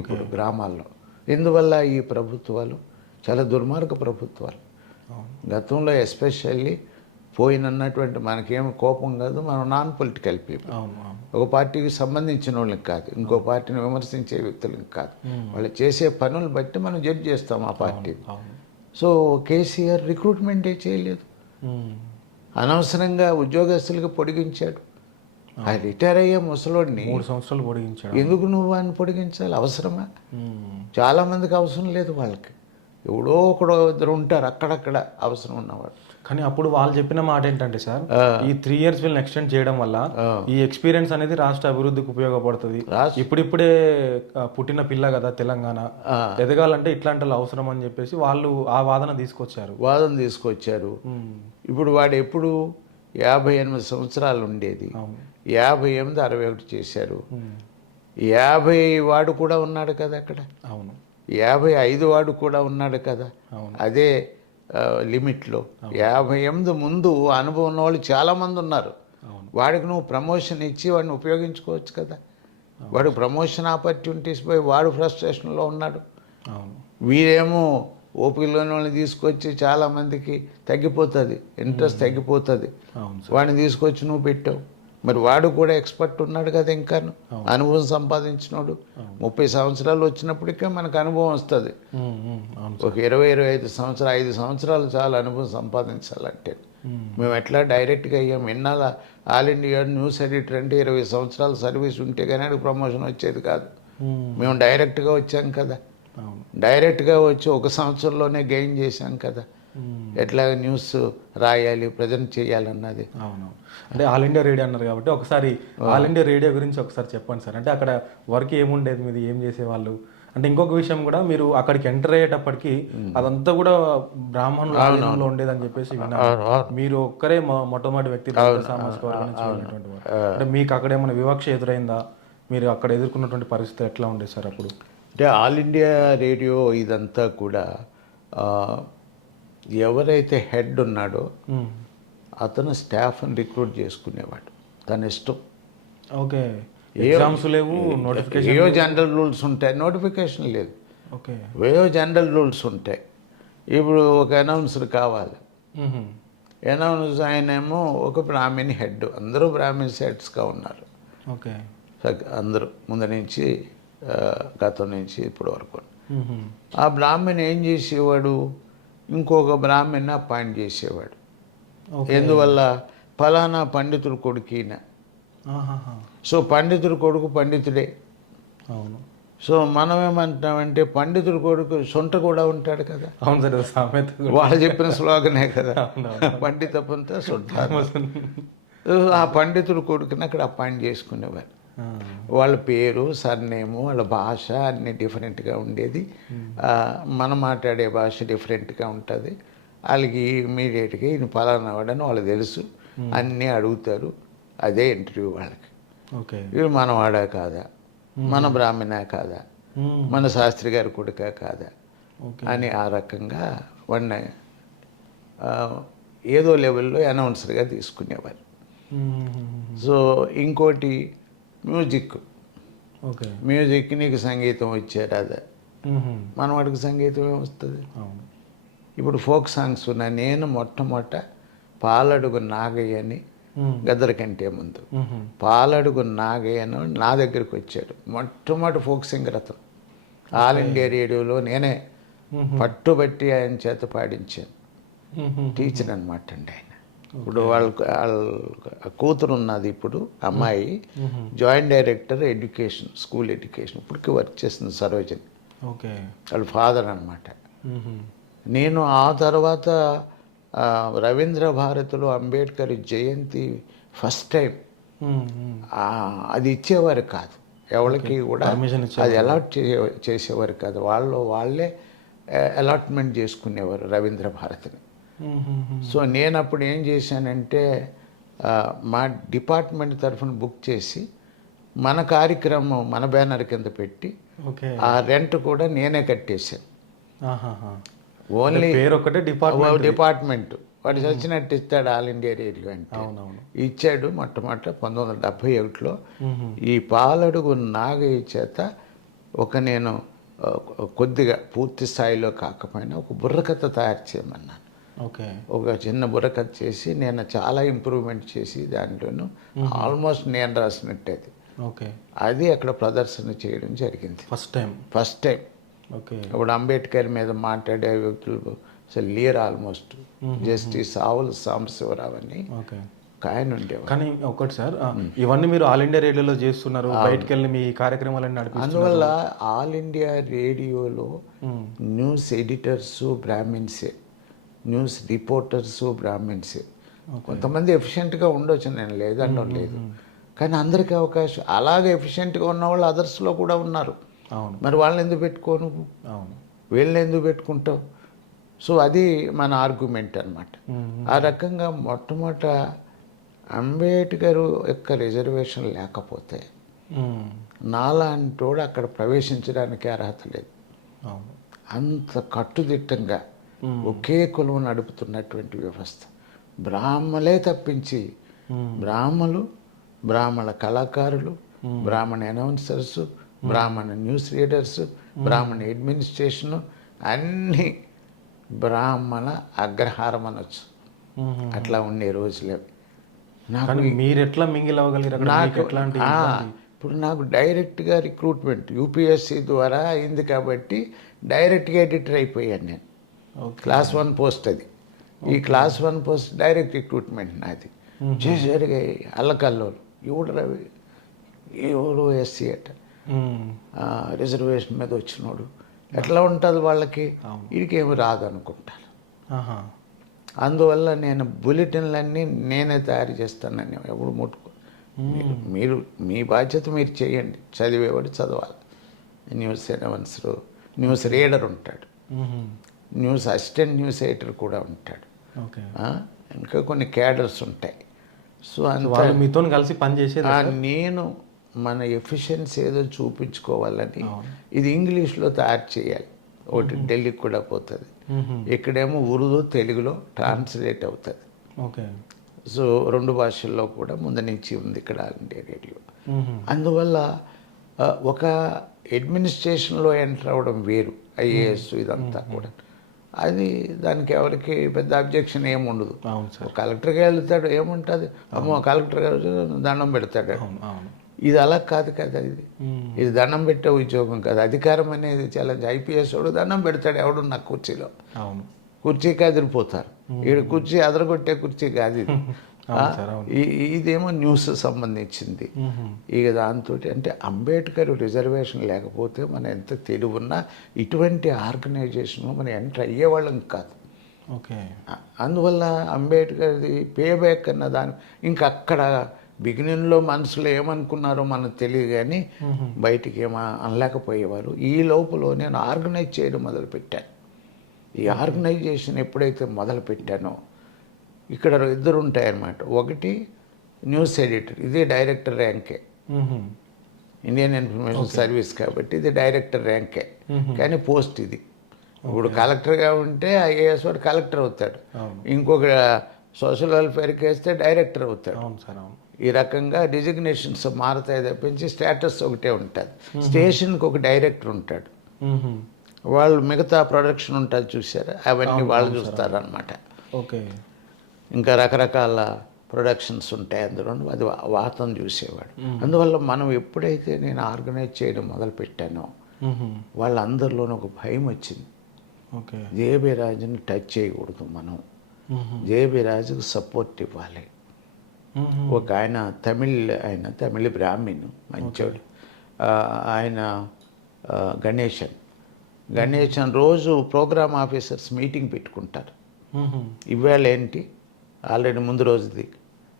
ఇప్పుడు గ్రామాల్లో. ఇందువల్ల ఈ ప్రభుత్వాలు చాలా దుర్మార్గ ప్రభుత్వాలు. గతంలో ఎస్పెషల్లీ పోయినన్నటువంటి మనకేం కోపం కాదు, మనం నాన్ పొలిటికల్ పీపుల్, ఒక పార్టీకి సంబంధించిన వాళ్ళకి కాదు, ఇంకో పార్టీని విమర్శించే వ్యక్తులకు కాదు, వాళ్ళు చేసే పనులు బట్టి మనం జడ్జ్ చేస్తాం ఆ పార్టీని. సో కేసీఆర్ రిక్రూట్మెంటే చేయలేదు, అనవసరంగా ఉద్యోగస్తులకు పొడిగించాడు. ఆ రిటైర్ అయ్యే ముసలోడిని 3 సంవత్సరాలు పొడిగించాడు. ఎందుకు నువ్వు ఆయన పొడిగించాలి? అవసరమా? చాలామందికి అవసరం లేదు వాళ్ళకి. ఎవడో ఒకడో ఇద్దరు ఉంటారు అక్కడక్కడ అవసరం ఉన్నవాడు. కానీ అప్పుడు వాళ్ళు చెప్పిన మాట ఏంటంటే సార్, ఈ 3 years వీళ్ళని ఎక్స్టెండ్ చేయడం వల్ల ఈ ఎక్స్పీరియన్స్ అనేది రాష్ట్ర అభివృద్ధికి ఉపయోగపడుతుంది. ఇప్పుడిప్పుడే పుట్టిన పిల్ల కదా తెలంగాణ, ఎదగాలంటే ఇట్లాంటి వాళ్ళు అవసరం అని చెప్పేసి వాళ్ళు ఆ వాదన తీసుకొచ్చారు. ఇప్పుడు వాడు ఎప్పుడు 58 సంవత్సరాలు ఉండేది, 58 61 చేశారు. 50 వాడు కూడా ఉన్నాడు కదా అక్కడ. అవును. 55 వాడు కూడా ఉన్నాడు కదా అదే లిమిట్లో. 58 ముందు అనుభవం ఉన్న వాళ్ళు చాలామంది ఉన్నారు. వాడికి నువ్వు ప్రమోషన్ ఇచ్చి వాడిని ఉపయోగించుకోవచ్చు కదా. వాడు ప్రమోషన్ ఆపర్చునిటీస్ పోయి వాడు ఫ్రస్ట్రేషన్లో ఉన్నాడు. వీరేమో ఓపీలోని వాళ్ళని తీసుకొచ్చి చాలామందికి తగ్గిపోతుంది, ఇంట్రెస్ట్ తగ్గిపోతుంది. వాడిని తీసుకొచ్చి నువ్వు పెట్టావు. మరి వాడు కూడా ఎక్స్పర్ట్ ఉన్నాడు కదా, ఇంకాను అనుభవం సంపాదించినాడు. 30 సంవత్సరాలు వచ్చినప్పటికే మనకు అనుభవం వస్తుంది. ఒక 20-25 సంవత్సరాలు, 5 సంవత్సరాలు చాలా అనుభవం సంపాదించాలంటే. మేము ఎట్లా డైరెక్ట్గా అయ్యాం. ఇన్నాళ్ళ ఆల్ ఇండియా న్యూస్ ఎడిటర్ అంటే 20 సంవత్సరాల సర్వీస్ ఉంటే కానీ ప్రమోషన్ వచ్చేది కాదు. మేము డైరెక్ట్గా వచ్చాం కదా. డైరెక్ట్గా వచ్చి 1 సంవత్సరంలోనే గెయిన్ చేశాం కదా. ఎట్లా న్యూస్ రాయాలి, ప్రజెంట్ చేయాలన్నది. అవును. అంటే ఆల్ ఇండియా రేడియో అన్నారు కాబట్టి ఒకసారి ఆల్ ఇండియా రేడియో గురించి ఒకసారి చెప్పండి సార్. అంటే అక్కడ వర్క్ ఏముండేది, మీది ఏం చేసేవాళ్ళు? అంటే ఇంకొక విషయం కూడా, మీరు అక్కడికి ఎంటర్ అయ్యేటప్పటికి అదంతా కూడా బ్రాహ్మణుల ఆధీనంలో ఉండేదని చెప్పేసి విన్నాను. మీరు ఒక్కరే మొట్టమొదటి వ్యక్తి సామాజిక వర్గం నుంచి వెళ్ళినటువంటి వారు. అంటే మీకు అక్కడ ఏమైనా వివక్ష ఎదురైందా? మీరు అక్కడ ఎదుర్కొన్నటువంటి పరిస్థితి ఎట్లా ఉండేది సార్ అప్పుడు? అంటే ఆల్ ఇండియా రేడియో ఇదంతా కూడా ఎవరైతే హెడ్ ఉన్నాడో అతను స్టాఫ్ని రిక్రూట్ చేసుకునేవాడు తన ఇష్టం. ఓకే. ఎగ్జామ్స్ లేవు, నోటిఫికేషన్, ఏవో జనరల్ రూల్స్ ఉంటాయి, నోటిఫికేషన్ లేదు. ఓకే. ఏవో జనరల్ రూల్స్ ఉంటాయి. ఇప్పుడు ఒక అనౌన్సర్ కావాలి. అనౌన్సర్ ఆయనేమో ఒక బ్రాహ్మణ్ హెడ్, అందరూ బ్రాహ్మణ్స్ హెడ్స్గా ఉన్నారు. ఓకే. అందరూ ముందు నుంచి గతం నుంచి ఇప్పటి వరకు. ఆ బ్రాహ్మణ్ ఏం చేసేవాడు, ఇంకొక బ్రాహ్మణ్ అపాయింట్ చేసేవాడు. ఎందువల్ల? ఫలానా పండితుడు కొడుకున. సో పండితుడు కొడుకు పండితుడే. అవును. సో మనం ఏమంటామంటే పండితుడు కొడుకు సొంట కూడా ఉంటాడు కదా. అవును సార్, సామెత వాళ్ళు చెప్పిన స్లోగనే కదా, పండిత పంత సొంట. ఆ పండితుడు కొడుకుని అక్కడ అపాయింట్ చేసుకునేవారు. వాళ్ళ పేరు, సర్నేము, వాళ్ళ భాష అన్నీ డిఫరెంట్గా ఉండేది. మనం మాట్లాడే భాష డిఫరెంట్గా ఉంటుంది. వాళ్ళకి ఇమీడియట్గా ఈయన పలానా వాడని వాళ్ళకి తెలుసు, అన్నీ అడుగుతారు. అదే ఇంటర్వ్యూ వాళ్ళకి. ఓకే. వీడు మనవాడా కాదా, మన బ్రాహ్మణ కాదా, మన శాస్త్రి గారి కొడుక కాదా అని ఆ రకంగా వాడిని ఏదో లెవెల్లో అనౌన్సర్గా తీసుకునేవారు. సో ఇంకోటి మ్యూజిక్. ఓకే. మ్యూజిక్ నీకు సంగీతం వచ్చారు అదే, మన వాడికి సంగీతం ఏమొస్తుంది? ఇప్పుడు ఫోక్ సాంగ్స్ ఉన్నాయి. నేను మొట్టమొదట పాలడుగు నాగయ్యని గద్దర కంటే ముందు పాలడుగు నాగయ్యను నా దగ్గరికి వచ్చాడు. మొట్టమొదటి ఫోక్ సింగర్ అతను. ఆల్ ఇండియా రేడియోలో నేనే పట్టుబట్టి ఆయన చేత పాడించాను. టీచర్ అనమాట అండి ఆయన. ఇప్పుడు వాళ్ళ కూతురు ఉన్నది, ఇప్పుడు అమ్మాయి joint director education, school education, ఇప్పటికీ వర్క్ చేస్తుంది సరోజని. ఓకే. వాళ్ళ ఫాదర్ అనమాట. నేను ఆ తర్వాత రవీంద్ర భారతిలో అంబేద్కర్ జయంతి ఫస్ట్ టైం అది ఇచ్చేవారు కాదు ఎవరికి కూడా, అది అలాట్ చేసేవారు కాదు. వాళ్ళే అలాట్మెంట్ చేసుకునేవారు రవీంద్ర భారతిని. సో నేను అప్పుడు ఏం చేశానంటే మా డిపార్ట్మెంట్ తరఫున బుక్ చేసి మన కార్యక్రమం మన బ్యానర్ కింద పెట్టి ఆ రెంట్ కూడా నేనే కట్టేశాను. ఓన్లీ డిపార్ట్మెంట్ వాడు చచ్చినట్టు ఇస్తాడు ఆల్ ఇండియా రేడియో అంటే. ఇచ్చాడు. మొట్టమొదట 1971లో ఈ పాలడుగు నాగయ్య చేత నేను కొద్దిగా పూర్తి స్థాయిలో కాకపోయినా ఒక బుర్రకథ తయారు చేయమన్నాను. ఓకే. ఒక చిన్న బుర్రకథ చేసి నేను చాలా ఇంప్రూవ్మెంట్ చేసి దాంట్లోనూ ఆల్మోస్ట్ నేను రాసినట్టేది. ఓకే. అది అక్కడ ప్రదర్శన చేయడం జరిగింది ఫస్ట్ టైం. ఓకే. ఇప్పుడు అంబేద్కర్ మీద మాట్లాడే వ్యక్తులు అసలు లేరు ఆల్మోస్ట్. జస్టిస్ ఆవుల సాంబశివరావు అని ఆయన ఉండేవారు. కానీ ఒకటి సార్, ఇవన్నీ మీరు ఆల్ ఇండియా రేడియోలో చేస్తున్నారు, బయటకు వెళ్ళి మీ కార్యక్రమాలన్నీ నడిపిస్తున్నారు. అందువల్ల ఆల్ ఇండియా రేడియోలో న్యూస్ ఎడిటర్స్ బ్రాహ్మిన్సే. News reporters Brahmins. కొంతమంది ఎఫిషియెంట్గా ఉండొచ్చు, నేను లేదంటాం లేదు, కానీ అందరికీ అవకాశం. అలాగే ఎఫిషియెంట్గా ఉన్న వాళ్ళు అదర్స్లో కూడా ఉన్నారు. అవును. మరి వాళ్ళని ఎందుకు పెట్టుకో నువ్వు, అవును. వీళ్ళని ఎందుకు పెట్టుకుంటావు? సో అది మన ఆర్గ్యుమెంట్ అనమాట. ఆ రకంగా మొట్టమొదట అంబేద్కర్ యొక్క రిజర్వేషన్ లేకపోతే నాలాంటోడు అక్కడ ప్రవేశించడానికి అర్హత లేదు. అవును. అంత కట్టుదిట్టంగా ఒకే కులం నడుపుతున్నటువంటి వ్యవస్థ. బ్రాహ్మలే తప్పించి బ్రాహ్మలు, బ్రాహ్మణ కళాకారులు, బ్రాహ్మణ అనౌన్సర్స్, బ్రాహ్మణ న్యూస్ రీడర్స్, బ్రాహ్మణ అడ్మినిస్ట్రేషను అన్నీ బ్రాహ్మణ అగ్రహారం అనొచ్చు. అట్లా ఉండే రోజులే. నాకు మీరు ఎట్లా మింగిల్ అవ్వగలిగారు? నాకు ఎట్లాంటి ఇప్పుడు నాకు డైరెక్ట్గా రిక్రూట్మెంట్ యూపీఎస్సీ ద్వారా అయింది కాబట్టి డైరెక్ట్గా ఎడిటర్ అయిపోయాను నేను. క్లాస్ 1 పోస్ట్ అది. ఈ క్లాస్ 1 పోస్ట్ డైరెక్ట్ రిక్రూట్మెంట్ నాది. చేసేడిగా అల్లకల్లోలు ఎవడు ఎస్సీ అట, రిజర్వేషన్ మీద వచ్చినోడు ఎట్లా ఉంటుంది వాళ్ళకి, వీడికేమి రాదు అనుకుంటారు. అందువల్ల నేను బులెటిన్లన్నీ నేనే తయారు చేస్తానని ఎప్పుడు ముట్టుకో. మీరు మీ బాధ్యత మీరు చేయండి, చదివేవాడు చదవాలి. న్యూస్ అనౌన్సరు, న్యూస్ రీడర్ ఉంటాడు, న్యూస్ అసిస్టెంట్ న్యూస్ ఎడిటర్ కూడా ఉంటాడు, ఇంకా కొన్ని క్యాడర్స్ ఉంటాయి. సో అంత మీతో కలిసి పనిచేసేది. నేను మన ఎఫిషియన్సీ ఏదో చూపించుకోవాలని ఇది ఇంగ్లీష్లో తయారు చేయాలి. ఒకటి ఢిల్లీకి కూడా పోతుంది, ఇక్కడేమో ఉర్దూ తెలుగులో ట్రాన్స్లేట్ అవుతుంది. ఓకే. సో 2 భాషల్లో కూడా ముందు నుంచి ఉంది ఇక్కడ ఇండియా రేడియో. అందువల్ల ఒక అడ్మినిస్ట్రేషన్లో ఎంటర్ అవ్వడం వేరు, ఐఏఎస్ ఇదంతా కూడా. అది దానికి ఎవరికి పెద్ద అబ్జెక్షన్ ఏముండదు. కలెక్టర్గా వెళ్తాడు, ఏముంటుంది, అమ్మో కలెక్టర్ గారు దండం పెడతాడు. ఇది అలా కాదు కదా, ఇది దండం పెట్టే ఉద్యోగం కాదు. అధికారం అనేది ఛాలెంజ్. ఐపీఎస్ వాడు దండం పెడతాడు ఎవడున్న కుర్చీలో, కుర్చీకి అదిరిపోతారు. ఈడు కుర్చీ అదరగొట్టే కుర్చీ కాదు ఇది. ఇదేమో న్యూస్ సంబంధించింది. ఇక దాంతో అంటే అంబేద్కర్ రిజర్వేషన్ లేకపోతే మనం ఎంత తెలివున్నా ఇటువంటి ఆర్గనైజేషన్లో మనం ఎంటర్ అయ్యేవాళ్ళం కాదు. ఓకే. అందువల్ల అంబేద్కర్ది పే బ్యాక్ అన్న దాని ఇంకా అక్కడ బిగినింగ్లో మనసులో ఏమనుకున్నారో మనకు తెలియదు, కానీ బయటికి ఏమో అనలేకపోయేవారు. ఈ లోపల నేను ఆర్గనైజ్ చేయడం మొదలుపెట్టాను. ఈ ఆర్గనైజేషన్ ఎప్పుడైతే మొదలుపెట్టానో ఇక్కడ 2 ఉంటాయన్నమాట. ఒకటి న్యూస్ ఎడిటర్, ఇది డైరెక్టర్ ర్యాంకే, ఇండియన్ ఇన్ఫర్మేషన్ సర్వీస్ కాబట్టి ఇది డైరెక్టర్ ర్యాంకే, కానీ పోస్ట్ ఇది. ఇప్పుడు కలెక్టర్గా ఉంటే ఐఏఎస్ వాడు కలెక్టర్ అవుతాడు, ఇంకొక సోషల్ వెల్ఫేర్కి వేస్తే డైరెక్టర్ అవుతాడు. ఈ రకంగా డిజిగ్నేషన్స్ మారుతాయి తప్పించి స్టేటస్ ఒకటే ఉంటుంది. స్టేషన్కి ఒక డైరెక్టర్ ఉంటాడు, వాళ్ళు మిగతా ప్రొడక్షన్ ఉంటుంది చూసారా, అవన్నీ వాళ్ళు చూస్తారనమాట. ఓకే. ఇంకా రకరకాల ప్రొడక్షన్స్ ఉంటాయి అందులో, అది వాతం చూసేవాడు. అందువల్ల మనం ఎప్పుడైతే నేను ఆర్గనైజ్ చేయడం మొదలుపెట్టానో వాళ్ళందరిలోనూ ఒక భయం వచ్చింది. జేబీ రాజుని టచ్ చేయకూడదు మనం, జేబీ రాజుకు సపోర్ట్ ఇవ్వాలి. ఒక ఆయన తమిళ బ్రాహ్మణ్ మంచోడు, ఆయన గణేశన్ రోజు ప్రోగ్రామ్ ఆఫీసర్స్ మీటింగ్ పెట్టుకుంటారు. ఇవాళ ఏంటి, ఆల్రెడీ ముందు రోజుది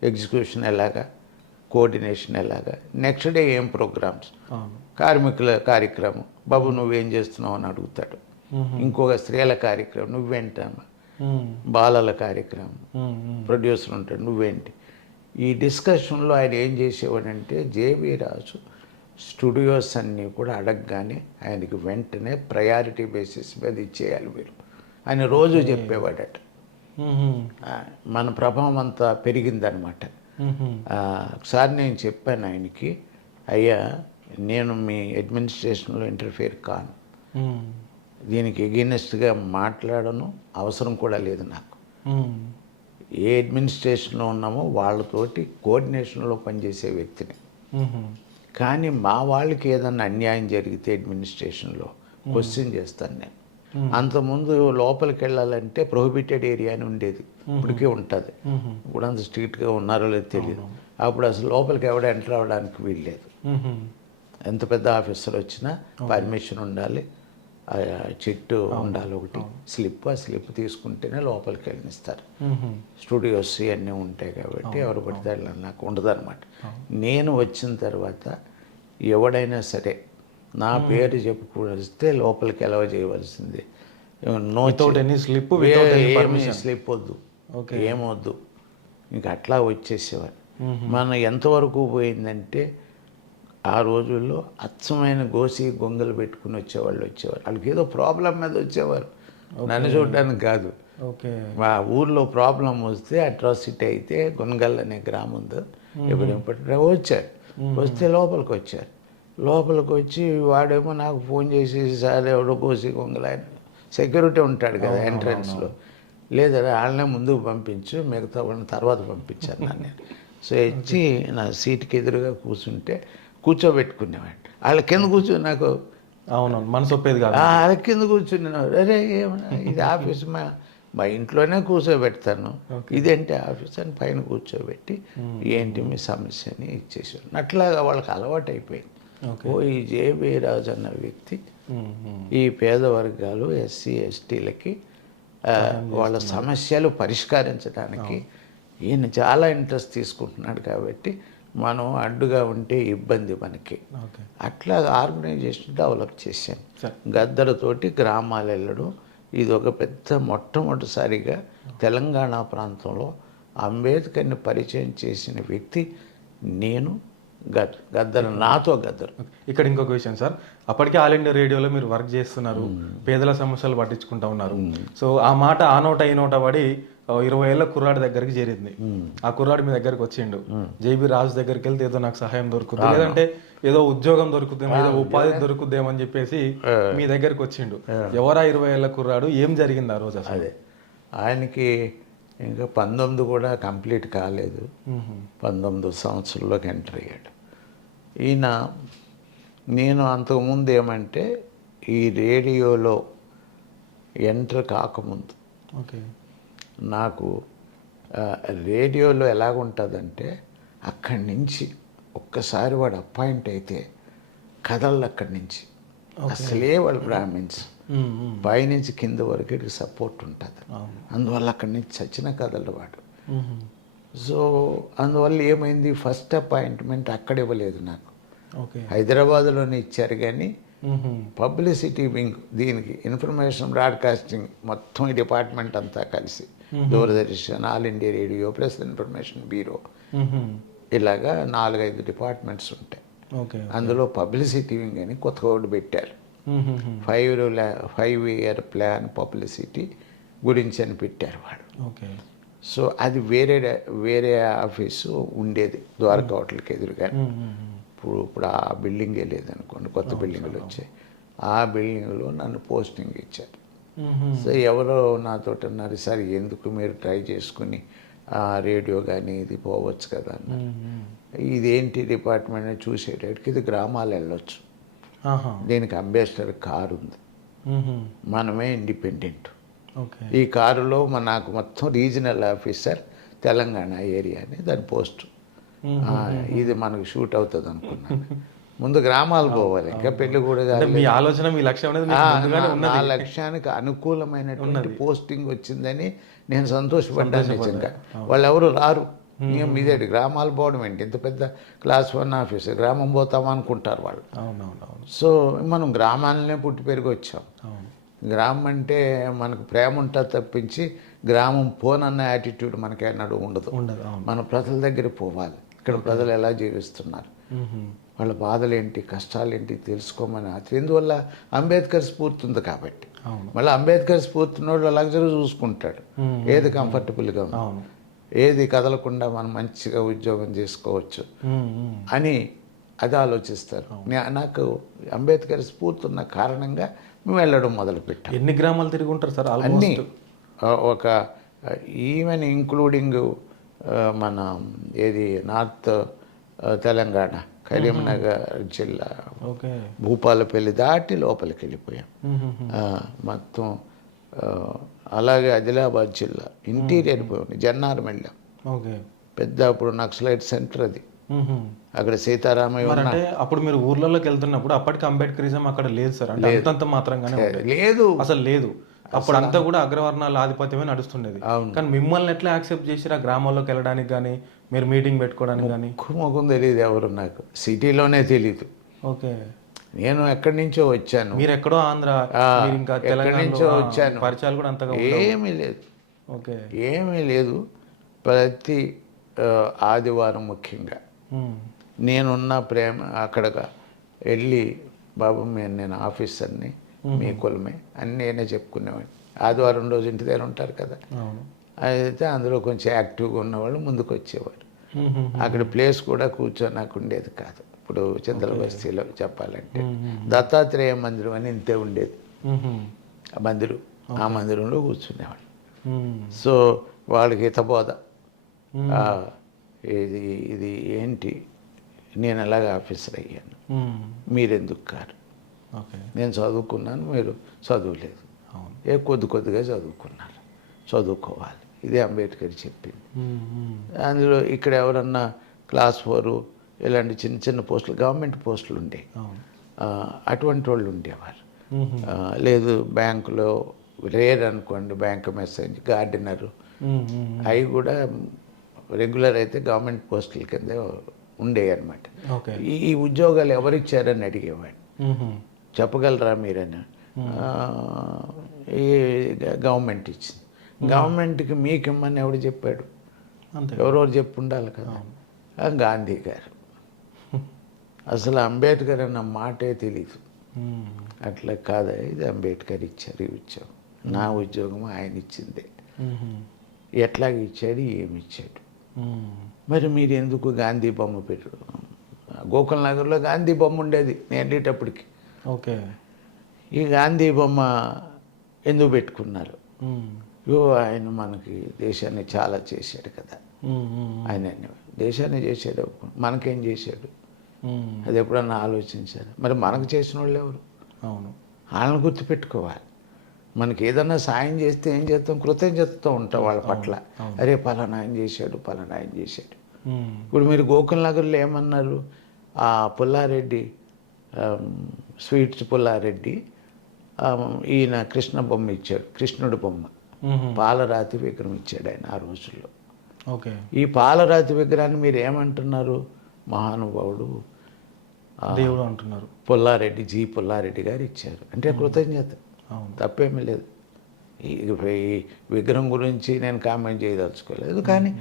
ఎగ్జిక్యూషన్ ఎలాగా, కోఆర్డినేషన్ ఎలాగా, నెక్స్ట్ డే ఏం ప్రోగ్రామ్స్, కార్మికుల కార్యక్రమం, బాబు నువ్వేం చేస్తున్నావు అని అడుగుతాడు. ఇంకొక స్త్రీల కార్యక్రమం, నువ్వేంటమ్మా, బాలల కార్యక్రమం, ప్రొడ్యూసర్ ఉంటాడు, నువ్వేంటి. ఈ డిస్కషన్లో ఆయన ఏం చేసేవాడంటే జేబీ రాజు స్టూడియోస్ అన్నీ కూడా అడగగానే ఆయనకి వెంటనే ప్రయారిటీ బేసిస్ మీద ఇచ్చేయాలి మీరు ఆయన రోజు చెప్పేవాడట. మన ప్రభావం అంతా పెరిగిందనమాట. ఒకసారి నేను చెప్పాను ఆయనకి, అయ్యా నేను మీ అడ్మినిస్ట్రేషన్లో ఇంటర్ఫియర్ కాను, దీనికి ఎగెయినెస్ట్గా మాట్లాడను, అవసరం కూడా లేదు నాకు. ఏ అడ్మినిస్ట్రేషన్లో ఉన్నామో వాళ్ళతోటి కోఆర్డినేషన్లో పనిచేసే వ్యక్తిని. కానీ మా వాళ్ళకి ఏదన్నా అన్యాయం జరిగితే అడ్మినిస్ట్రేషన్లో క్వశ్చన్ చేస్తాను నేను. అంతకుముందు లోపలికి వెళ్ళాలంటే ప్రొహిబిటెడ్ ఏరియా అని ఉండేది, ఇప్పటికీ ఉంటుంది. ఇప్పుడు అంత స్ట్రిక్ట్గా ఉన్నారో లేదో తెలియదు. అప్పుడు అసలు లోపలికి ఎవడ ఎంటర్ అవ్వడానికి వీల్లేదు. ఎంత పెద్ద ఆఫీసర్ వచ్చినా పర్మిషన్ ఉండాలి, ఆ చెట్టు ఉండాలి ఒకటి స్లిప్, ఆ స్లిప్ తీసుకుంటేనే లోపలికి వెళ్ళనిస్తారు. స్టూడియోస్ ఇవన్నీ ఉంటాయి కాబట్టి ఎవరు పడితే వాళ్ళు నాకు ఉండదన్నమాట. నేను వచ్చిన తర్వాత ఎవడైనా సరే నా పేరు చెప్పుకోవస్తే లోపలికి ఎలవ చేయవలసింది. నో స్లిప్ స్లిప్ వద్దు, ఏమొద్దు, ఇంక అట్లా వచ్చేసేవారు. మనం ఎంతవరకు పోయిందంటే ఆ రోజుల్లో అచ్చమైన గోసి గొంగలు పెట్టుకుని వచ్చేవాళ్ళు. వాళ్ళకి ఏదో ప్రాబ్లం మీద వచ్చేవారు, నన్ను చూడడానికి కాదు. మా ఊర్లో ప్రాబ్లం వస్తే అట్రాసిటీ అయితే గొంగల్ అనే గ్రామం ఉంది, ఎప్పుడెప్పుడు వచ్చారు. వస్తే లోపలికి వచ్చారు. లోపలికి వచ్చి వాడేమో నాకు ఫోన్ చేసి, సార్ ఎవడో గోసి గొంగలు, ఆయన సెక్యూరిటీ ఉంటాడు కదా ఎంట్రన్స్లో, లేదా వాళ్ళనే ముందుకు పంపించు, మిగతా వాళ్ళని తర్వాత పంపించాను నన్ను. సో ఇచ్చి నా సీట్కి ఎదురుగా కూర్చోబెట్టుకునేవాడు. వాళ్ళ కింద కూర్చొని నాకు మనసు ఒప్పేది కాదు. వాళ్ళ కింద కూర్చునేవాడు. అరే ఏమన్నా ఇది ఆఫీస్, మా ఇంట్లోనే కూర్చోబెడతాను, ఇదేంటి ఆఫీస్ అని పైన కూర్చోబెట్టి ఏంటి మీ సమస్య అని ఇచ్చేసాను. అట్లాగా వాళ్ళకి అలవాటు అయిపోయింది. ఈ జేబీ రాజు అన్న వ్యక్తి ఈ పేద వర్గాలు ఎస్సీ ఎస్టీలకి వాళ్ళ సమస్యలు పరిష్కరించడానికి ఈయన చాలా ఇంట్రెస్ట్ తీసుకుంటున్నాడు కాబట్టి మనం అడ్డుగా ఉంటే ఇబ్బంది మనకి. అట్లా ఆర్గనైజేషన్ డెవలప్ చేశాను. గద్దరతోటి గ్రామాలు వెళ్ళడం, ఇది ఒక పెద్ద మొట్టమొదటిసారిగా తెలంగాణ ప్రాంతంలో అంబేద్కర్ని పరిచయం చేసిన వ్యక్తి నేను. గద్దర్ నాతో గద్దరు. ఇక్కడ ఇంకొక విషయం సార్, అప్పటికే ఆల్ ఇండియా రేడియోలో మీరు వర్క్ చేస్తున్నారు, పేదల సమస్యలు పట్టించుకుంటా ఉన్నారు. సో ఆ మాట ఆ నోట ఈ నోట పడి 20 ఏళ్ళ కుర్రాడి దగ్గరికి చేరింది. ఆ కుర్రాడు మీ దగ్గరికి వచ్చిండు, జేబీ రాజు దగ్గరికి వెళ్తే ఏదో నాకు సహాయం దొరుకుతుంది, లేదంటే ఏదో ఉద్యోగం దొరుకుతుందేమో, ఏదో ఉపాధి దొరుకుతుందేమో అని చెప్పేసి మీ దగ్గరికి వచ్చిండు. ఎవరా 20 ఏళ్ళ కుర్రాడు, ఏం జరిగింది ఆ రోజు అసలు? అదే ఆయనకి ఇంకా 19 కూడా కంప్లీట్ కాలేదు, 19 సంవత్సరంలోకి ఎంటర్ అయ్యాడు ఈయన. నేను అంతకుముందు ఏమంటే ఈ రేడియోలో ఎంటర్ కాకముందు నాకు రేడియోలో ఎలాగుంటుందంటే, అక్కడి నుంచి ఒక్కసారి వాడు అపాయింట్ అయితే కథలు అక్కడి నుంచి అసలే వాళ్ళు బ్రాహ్మిన్స్, పైనుంచి కింద వరకు సపోర్ట్ ఉంటుంది. అందువల్ల అక్కడి నుంచి చచ్చిన కథలు వాడు. సో అందువల్ల ఏమైంది, ఫస్ట్ అపాయింట్మెంట్ అక్కడ ఇవ్వలేదు నాకు, హైదరాబాద్లోనే ఇచ్చారు. కానీ పబ్లిసిటీ వింగ్, దీనికి ఇన్ఫర్మేషన్ బ్రాడ్కాస్టింగ్ మొత్తం ఈ డిపార్ట్మెంట్ అంతా కలిసి, Doordarshan, all India radio, press information bureau, ఇలాగా 4-5 డిపార్ట్మెంట్స్ ఉంటాయి. అందులో పబ్లిసిటీ వింగ్ అని కొత్తగా ఒకటి పెట్టారు. 5-year ప్లాన్ పబ్లిసిటీ గురించి అని పెట్టారు వాడు. సో అది వేరే ఆఫీసు ఉండేది ద్వారకా హోటల్కి ఎదురుగా. ఇప్పుడు ఆ బిల్డింగే లేదనుకోండి, కొత్త బిల్డింగ్లు వచ్చాయి. ఆ బిల్డింగ్లో నన్ను పోస్టింగ్ ఇచ్చారు. సో ఎవరో నాతో అన్నారు, సార్ ఎందుకు మీరు ట్రై చేసుకుని రేడియో కానీ ఇది పోవచ్చు కదా అన్న. ఇదేంటి డిపార్ట్మెంట్ అని చూసేటట్టుకి ఇది గ్రామాలు వెళ్ళొచ్చు, దీనికి అంబాసిడర్ కారు ఉంది, మనమే ఇండిపెండెంట్. ఈ కారులో నాకు మొత్తం రీజనల్ ఆఫీసర్ తెలంగాణ ఏరియా అని దాని పోస్టు. ఇది మనకు షూట్ అవుతుంది అనుకున్నాను. ముందు గ్రామాలు పోవాలి, ఇంకా పెళ్లి కూడా నా లక్ష్యానికి అనుకూలమైనటువంటి పోస్టింగ్ వచ్చిందని నేను సంతోషపడ్డాను నిజంగా. వాళ్ళు ఎవరు రారు, ఇదేంటి గ్రామాలు పోవడం ఏంటి, ఇంత పెద్ద క్లాస్ 1 ఆఫీసర్ గ్రామం పోతామా అనుకుంటారు వాళ్ళు. సో మనం గ్రామాలనే పుట్టి పెరిగి వచ్చాం. గ్రామం అంటే మనకు ప్రేమ ఉంటుంది తప్పించి గ్రామం పోనన్న యాటిట్యూడ్ మనకి ఎన్నడూ ఉండదు. మన ప్రజల దగ్గర పోవాలి, ఇక్కడ ప్రజలు ఎలా జీవిస్తున్నారు, వాళ్ళ బాధలు ఏంటి, కష్టాలు ఏంటి తెలుసుకోమని. అందువల్ల అంబేద్కర్ స్ఫూర్తి ఉంది కాబట్టి. మళ్ళీ అంబేద్కర్ స్ఫూర్తి ఉన్నోళ్ళు లగ్జరీ చూసుకుంటాడు, ఏది కంఫర్టబుల్గా ఉంది, ఏది కదలకుండా మనం మంచిగా ఉద్యోగం చేసుకోవచ్చు అని అది ఆలోచిస్తారు. నాకు అంబేద్కర్ స్ఫూర్తి ఉన్న కారణంగా మేము వెళ్ళడం మొదలుపెట్టాం. ఎన్ని గ్రామాలు తిరిగి ఉంటారు సార్? అన్నీ ఒక ఈవెన్ ఇంక్లూడింగ్ మన ఏది నార్త్ తెలంగాణ, కరీంనగర్ జిల్లా, భూపాలపల్లి దాటి లోపలికి వెళ్ళిపోయాం మొత్తం. అలాగే ఆదిలాబాద్ జిల్లా ఇంటీరియర్ పోయాం, జన్నారం వెళ్ళాం. పెద్ద అప్పుడు నక్సలైట్ సెంటర్ అది అక్కడ సీతారామయ్య మరి ఉన్న అంటే అప్పుడు మీరు ఊర్లలోకి వెళ్తున్నప్పుడు అప్పటికి అంబేద్కరిజం అక్కడ లేదు సార్, అంటే అంతంత మాత్రంగానే ఉండేది. లేదు. అసలు లేదు. అప్పుడు అంతా కూడా అగ్రవర్ణాల ఆధిపత్యమే నడుస్తుండేది. అవును. కానీ మిమ్మల్ని ఎట్లా యాక్సెప్ట్ చేసిరా గ్రామాల్లోకి వెళ్ళడానికి కానీ, మీరు మీటింగ్ పెట్టుకోవడానికి కానీ? ముఖం తెలియదు ఎవరు నాకు, సిటీలోనే తెలీదు. ఓకే. నేను ఎక్కడి నుంచో వచ్చాను, మీరు ఎక్కడో ఆంధ్ర, మీరు ఇంకా ఎక్కడి తెలంగాణలో నుంచో వచ్చాను. పరిచయాలు కూడా అంతగా ఏమీ లేదు, ఓకే. ఏమీ లేదు. ప్రతి ఆదివారం ముఖ్యంగా నేనున్న ప్రేమ అక్కడ వెళ్ళి, బాబు నేను ఆఫీసర్ని, మీ కులమే అని నేనే చెప్పుకునేవాడిని. ఆదివారం రోజు ఇంటి దగ్గర ఉంటారు కదా, అయితే అందులో కొంచెం యాక్టివ్గా ఉన్నవాళ్ళు ముందుకు వచ్చేవారు. అక్కడ ప్లేస్ కూడా కూర్చోనాకు ఉండేది కాదు. ఇప్పుడు చింతల బస్తీలో చెప్పాలంటే దత్తాత్రేయ మందిరం అని ఇంతే ఉండేది ఆ మందిరం. ఆ మందిరంలో కూర్చునేవాళ్ళు. సో వాళ్ళకి హితబోధ, ఇది ఇది ఏంటి, నేను ఎలాగ ఆఫీసర్ అయ్యాను, మీరెందుకు కారు, నేను చదువుకున్నాను, మీరు చదువులేదు, కొద్దిగా చదువుకున్నారు, చదువుకోవాలి, ఇదే అంబేద్కర్ చెప్పింది. అందులో ఇక్కడ ఎవరన్నా క్లాస్ 4 ఇలాంటి చిన్న చిన్న పోస్టులు, గవర్నమెంట్ పోస్టులు ఉండేవి, అటువంటి వాళ్ళు ఉండేవారు. లేదు బ్యాంకులో రేర్ అనుకోండి, బ్యాంక్ మెసేజ్, గార్డెనరు, అవి కూడా రెగ్యులర్ అయితే గవర్నమెంట్ పోస్టుల కింద ఉండేవి అనమాట. ఈ ఉద్యోగాలు ఎవరిచ్చారని అడిగేవాడు. చెప్పగలరా మీరని? ఈ గవర్నమెంట్ ఇచ్చింది. గవర్నమెంట్కి మీకు ఇమ్మని ఎవడు చెప్పాడు? ఎవరెవరు చెప్పు ఉండాలి కదా. గాంధీ గారు. అసలు అంబేద్కర్ అన్న మాటే తెలీదు. అట్లా కాదా, ఇది అంబేద్కర్ ఇచ్చారు ఈ ఉద్యోగం, నా ఉద్యోగం ఆయన ఇచ్చిందే. ఎట్లాగ ఇచ్చాడు, ఏమి ఇచ్చాడు, మరి మీరు ఎందుకు గాంధీ బొమ్మ పెట్టు? గోకుల్ నగర్లో గాంధీ బొమ్మ ఉండేది నేను వెళ్ళేటప్పటికి. ఓకే. ఈ గాంధీ బొమ్మ ఎందుకు పెట్టుకున్నారు? ఆయన మనకి దేశాన్ని చాలా చేశాడు కదా. ఆయన దేశాన్ని చేశాడు, మనకేం చేశాడు, అది ఎప్పుడన్నా ఆలోచించారు? మరి మనకు చేసిన వాళ్ళు ఎవరు? అవును, వాళ్ళని గుర్తుపెట్టుకోవాలి. మనకి ఏదన్నా సాయం చేస్తే ఏం చేస్తాం, కృతజ్ఞతతో ఉంటాం వాళ్ళ పట్ల. అరే పలానా ఆయన చేశాడు, పలానా ఆయన చేశాడు. ఇప్పుడు మీరు గోకుల్ నగర్లో ఏమన్నారు, ఆ పుల్లారెడ్డి, స్వీట్స్ పుల్లారెడ్డి, ఈయన కృష్ణ బొమ్మ ఇచ్చాడు, కృష్ణుడి బొమ్మ, పాలరాతి విగ్రహం ఇచ్చాడు ఆయన ఆ రోజుల్లో. ఓకే. ఈ పాలరాతి విగ్రహాన్ని మీరు ఏమంటున్నారు? మహానుభావుడు దేవుడు అంటున్నారు. పుల్లారెడ్డి, జి పుల్లారెడ్డి గారు ఇచ్చారు అంటే కృతజ్ఞత, తప్పేమీ లేదు. ఈ విగ్రహం గురించి నేను కామెంట్ చేయదలుచుకోలేదు, కానీ